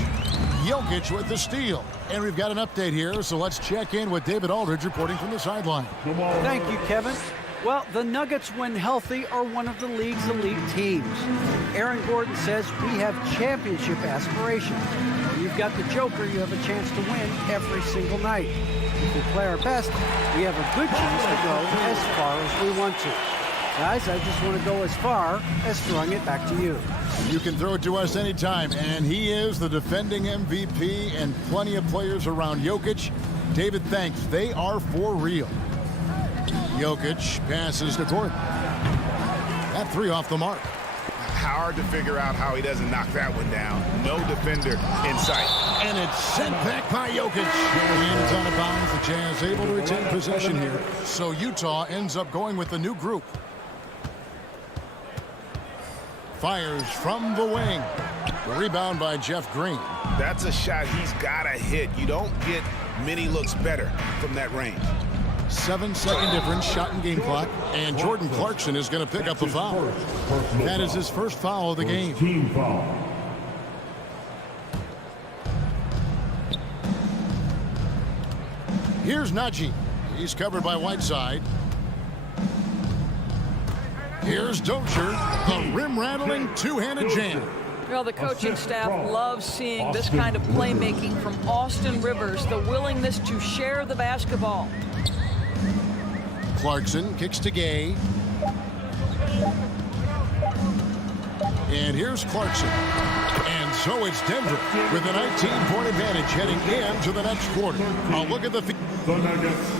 Jokic with the steal. And we've got an update here, so let's check in with David Aldridge reporting from the sideline. Thank you, Kevin. Well, the Nuggets, when healthy, are one of the league's elite teams. Aaron Gordon says we have championship aspirations. When you've got the Joker, you have a chance to win every single night. If we play our best, we have a good chance to go as far as we want to. Guys, I just want to go as far as throwing it back to you. You can throw it to us anytime, and he is the defending MVP and plenty of players around Jokic. David, thanks. They are for real. Jokic passes to Gordon. That three off the mark. Hard to figure out how he doesn't knock that one down. No defender in sight. And it's sent back by Jokic. And it's out of bounds. The Jazz able to retain possession here. So Utah ends up going with the new group. Fires from the wing. The rebound by Jeff Green. That's a shot he's got to hit. You don't get many looks better from that range. 7-second difference, shot and game clock. And Jordan Clarkson is going to pick up the foul. That is his first foul of the game. Team foul. Here's Najee. He's covered by Whiteside. Here's Dozier, the rim-rattling two-handed jam. Well, the coaching staff loves seeing this kind of playmaking from Austin Rivers, the willingness to share the basketball. Clarkson kicks to Gay. And here's Clarkson. And so it's Denver with a 19-point advantage heading into the next quarter. A look at the field.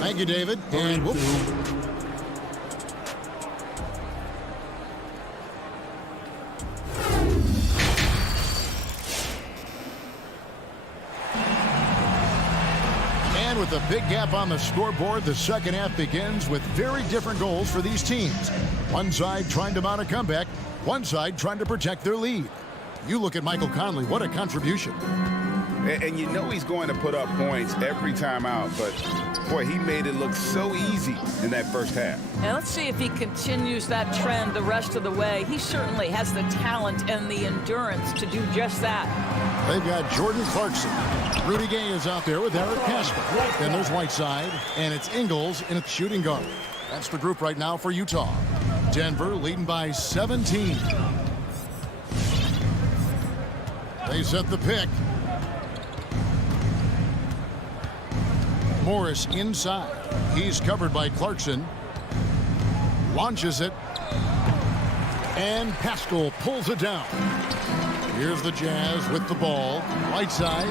Thank you, David. And whoops. With a big gap on the scoreboard, the second half begins with very different goals for these teams. One side trying to mount a comeback, one side trying to protect their lead. You look at Michael Conley, what a contribution. And you know he's going to put up points every time out, but boy, he made it look so easy in that first half. Now let's see if he continues that trend the rest of the way. He certainly has the talent and the endurance to do just that. They've got Jordan Clarkson. Rudy Gay is out there with Eric Casper. Then there's Whiteside, and it's Ingles in its shooting guard. That's the group right now for Utah. Denver leading by 17. They set the pick. Morris inside. He's covered by Clarkson. Launches it. And Pascal pulls it down. Here's the Jazz with the ball. Whiteside.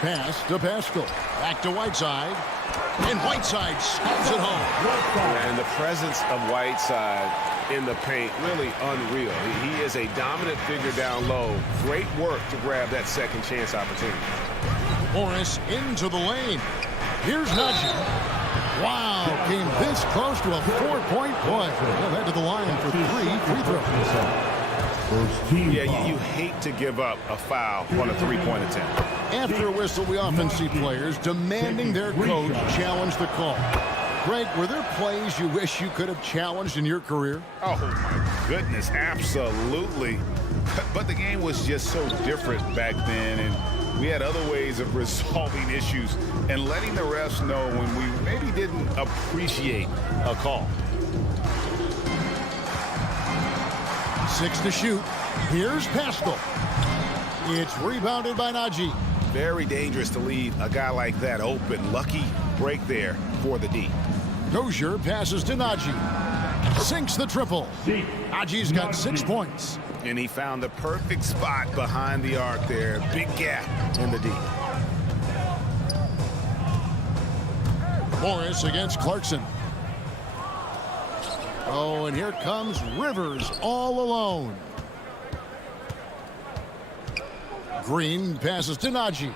Pass to Pascal. Back to Whiteside. And Whiteside snaps it home. And the presence of Whiteside in the paint, really unreal. He is a dominant figure down low. Great work to grab that second chance opportunity. Morris into the lane. Here's Najee. Wow, came this close to a 4-point play. Well, head to the line for 3 free throws. Yeah, you hate to give up a foul on a three-point attempt. After a whistle, we often see players demanding their coach challenge the call. Greg, were there plays you wish you could have challenged in your career? Oh, my goodness, absolutely. But the game was just so different back then, and we had other ways of resolving issues and letting the refs know when we maybe didn't appreciate a call. 6 to shoot. Here's Pascal. It's rebounded by Najee. Very dangerous to leave a guy like that open. Lucky break there for the D. Dozier passes to Najee. Sinks the triple. Najee's got 6 points. And he found the perfect spot behind the arc there. Big gap in the D. Morris against Clarkson. Oh, and here comes Rivers all alone. Green passes to Najee.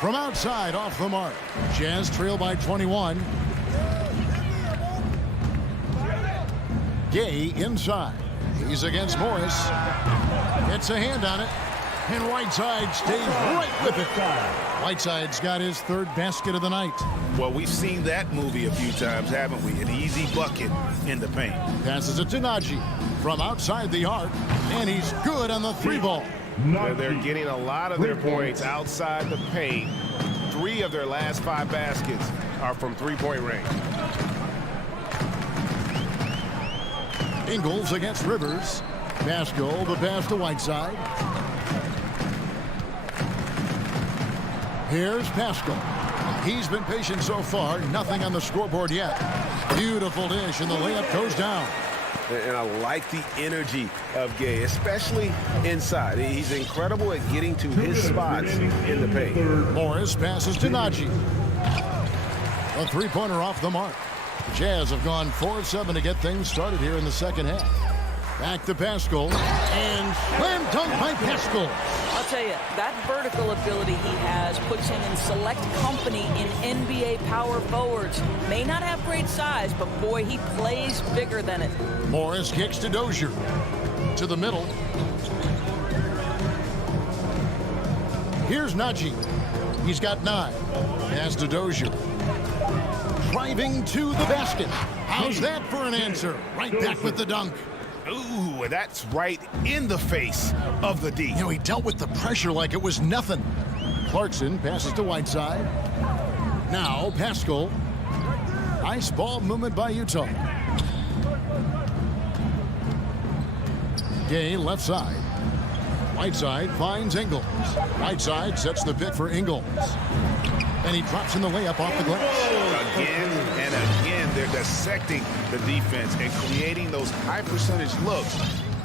From outside, off the mark. Jazz trail by 21. Gay inside. He's against Morris. Gets a hand on it. And Whiteside stays right with it. Whiteside's got his 3rd basket of the night. Well, we've seen that movie a few times, haven't we? An easy bucket in the paint. Passes it to Najee from outside the arc. And he's good on the 3-ball. They're getting a lot of their points outside the paint. 3 of their last 5 baskets are from 3-point range. Ingles against Rivers. Pascal, the pass to Whiteside. Here's Pascal. He's been patient so far. Nothing on the scoreboard yet. Beautiful dish, and the layup goes down. And I like the energy of Gay, especially inside. He's incredible at getting to his spots in the paint. Morris passes to Najee. A three-pointer off the mark. The Jazz have gone 4 of 7 to get things started here in the second half. Back to Paschall, and slam dunk by Paschall. I'll tell you, that vertical ability he has puts him in select company in NBA power forwards. May not have great size, but boy, he plays bigger than it. Morris kicks to Dozier. To the middle. Here's Najee. He's got 9. Pass to Dozier. Driving to the basket. How's that for an answer? Right back with the dunk. Ooh, that's right in the face of the D. You know, he dealt with the pressure like it was nothing. Clarkson passes to Whiteside. Now Paschall. Nice ball movement by Utah. Gay left side. Whiteside finds Ingles. Whiteside sets the pick for Ingles. And he drops in the layup off the glass. Again and again, they're dissecting the defense and creating those high percentage looks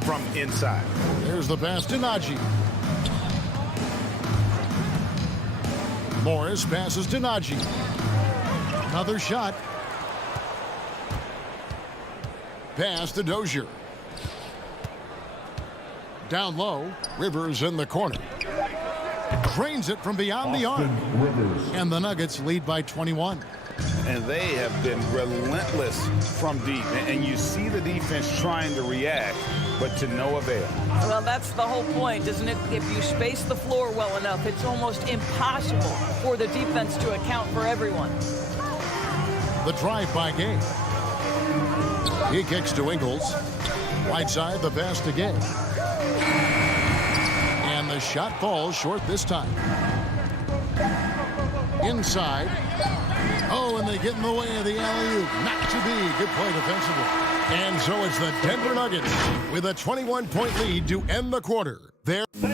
from inside. There's the pass to Najee. Morris passes to Najee. Another shot. Pass to Dozier. Down low. Rivers in the corner. Drains it from beyond the arc. And the Nuggets lead by 21. And they have been relentless from deep. And you see the defense trying to react, but to no avail. Well, that's the whole point, isn't it? If you space the floor well enough, it's almost impossible for the defense to account for everyone. The drive by Gay. He kicks to Ingles. Whiteside, the pass to Gay. And the shot falls short this time. Inside. Oh, and they get in the way of the alley-oop. Not to be. Good play defensively. And so it's the Denver Nuggets with a 21-point lead to end the quarter. There. Your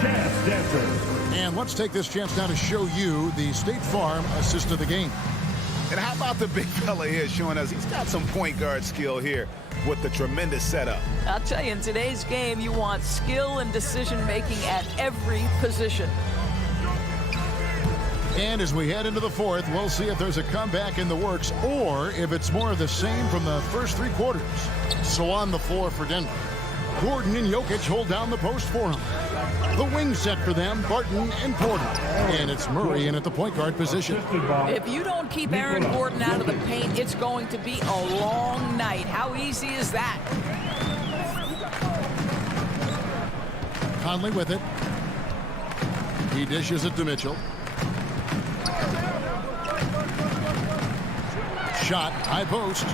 Jazz Dancers. And let's take this chance now to show you the State Farm assist of the game. And how about the big fella here showing us he's got some point guard skill here with the tremendous setup. I'll tell you, in today's game, you want skill and decision-making at every position. And as we head into the fourth, we'll see if there's a comeback in the works or if it's more of the same from the first 3 quarters. So on the floor for Denver, Gordon and Jokic hold down the post for him. The wing set for them, Barton and Porter. And it's Murray in at the point guard position. If you don't keep Aaron Gordon out of the paint, it's going to be a long night. How easy is that? Conley with it. He dishes it to Mitchell. Shot, high post.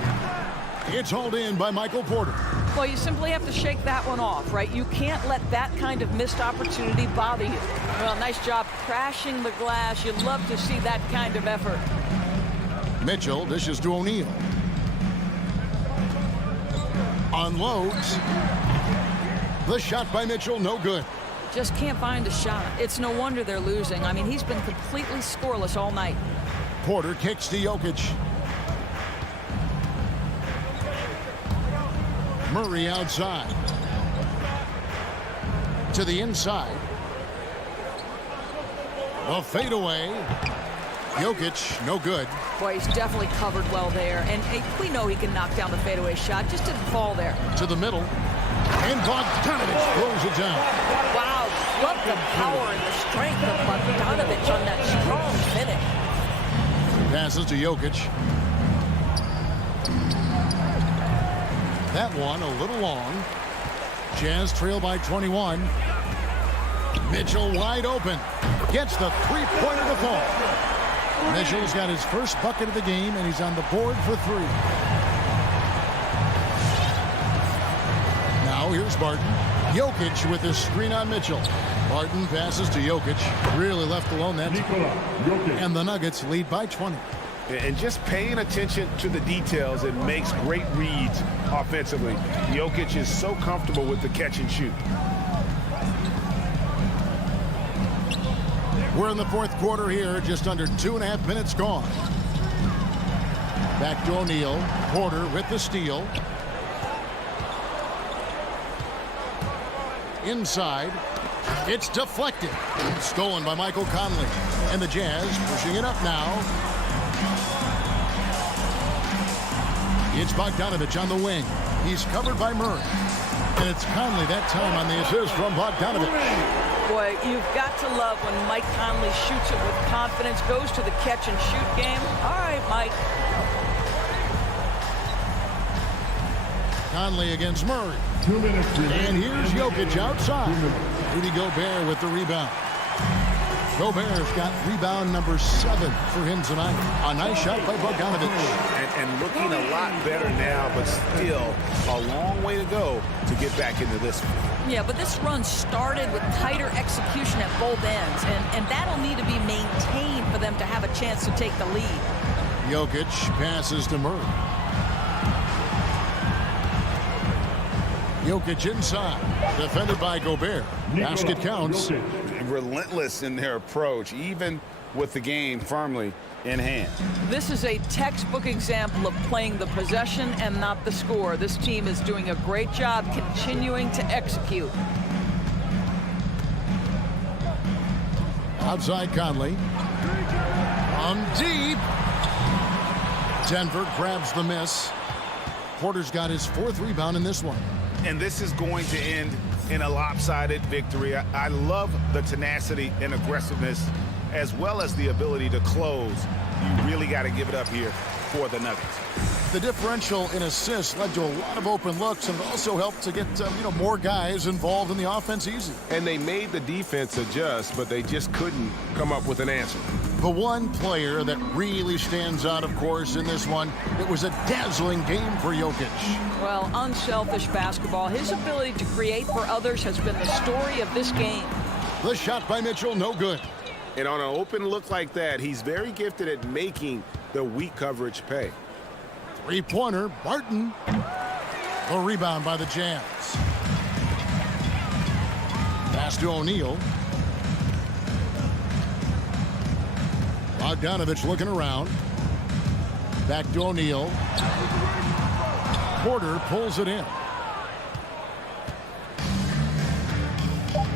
It's hauled in by Michael Porter. Well, you simply have to shake that one off, right? You can't let that kind of missed opportunity bother you. Well, nice job crashing the glass. You'd love to see that kind of effort. Mitchell dishes to O'Neal. Unloads. The shot by Mitchell, no good. Just can't find a shot. It's no wonder they're losing. I mean, he's been completely scoreless all night. Porter kicks to Jokic. Murray outside. To the inside. A fadeaway. Jokic, no good. Boy, he's definitely covered well there. And we know he can knock down the fadeaway shot. Just didn't fall there. To the middle. And Bogdanovich throws it down. Wow, love the power and the strength of Bogdanovich on that strong finish. Passes to Jokic. That one a little long. Jazz trail by 21. Mitchell wide open. Gets the three-pointer to fall. Mitchell's got his first bucket of the game, and he's on the board for 3. Now here's Barton. Jokic with his screen on Mitchell. Barton passes to Jokic. Really left alone that time. And the Nuggets lead by 20. And just paying attention to the details, it makes great reads offensively. Jokic is so comfortable with the catch and shoot. We're in the fourth quarter here, just under 2.5 minutes gone. Back to O'Neal. Porter with the steal. Inside. It's deflected. Stolen by Michael Conley. And the Jazz pushing it up now. It's Bogdanovich on the wing. He's covered by Murray. And it's Conley that time on the assist from Bogdanovich. Boy, you've got to love when Mike Conley shoots it with confidence, goes to the catch-and-shoot game. All right, Mike. Conley against Murray. 2 minutes. And here's Jokic outside. Rudy Gobert with the rebound. Gobert's got rebound number 7 for him tonight. A nice shot by Bogdanovich. And looking a lot better now, but still a long way to go to get back into this. Yeah, but this run started with tighter execution at both ends, and that'll need to be maintained for them to have a chance to take the lead. Jokic passes to Murray. Jokic inside, defended by Gobert. Basket counts. Relentless in their approach, even with the game firmly in hand. This is a textbook example of playing the possession and not the score. This team is doing a great job continuing to execute. Outside Conley. From deep. Denver grabs the miss. Porter's got his 4th rebound in this one. And this is going to end in a lopsided victory. I love the tenacity and aggressiveness as well as the ability to close. You really got to give it up here for the Nuggets. The differential in assists led to a lot of open looks, and it also helped to get more guys involved in the offense easy. And they made the defense adjust, but they just couldn't come up with an answer. The one player that really stands out, of course, in this one, it was a dazzling game for Jokic. Well, unselfish basketball. His ability to create for others has been the story of this game. The shot by Mitchell, no good. And on an open look like that, he's very gifted at making the weak coverage pay. Three-pointer, Barton. The rebound by the Jazz. Pass to O'Neal. Bogdanovich looking around. Back to O'Neal. Porter pulls it in.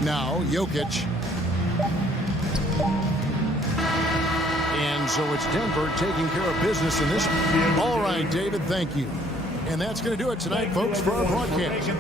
Now Jokic. And so it's Denver taking care of business in this. All right, David, thank you. And that's going to do it tonight, folks, for our broadcast.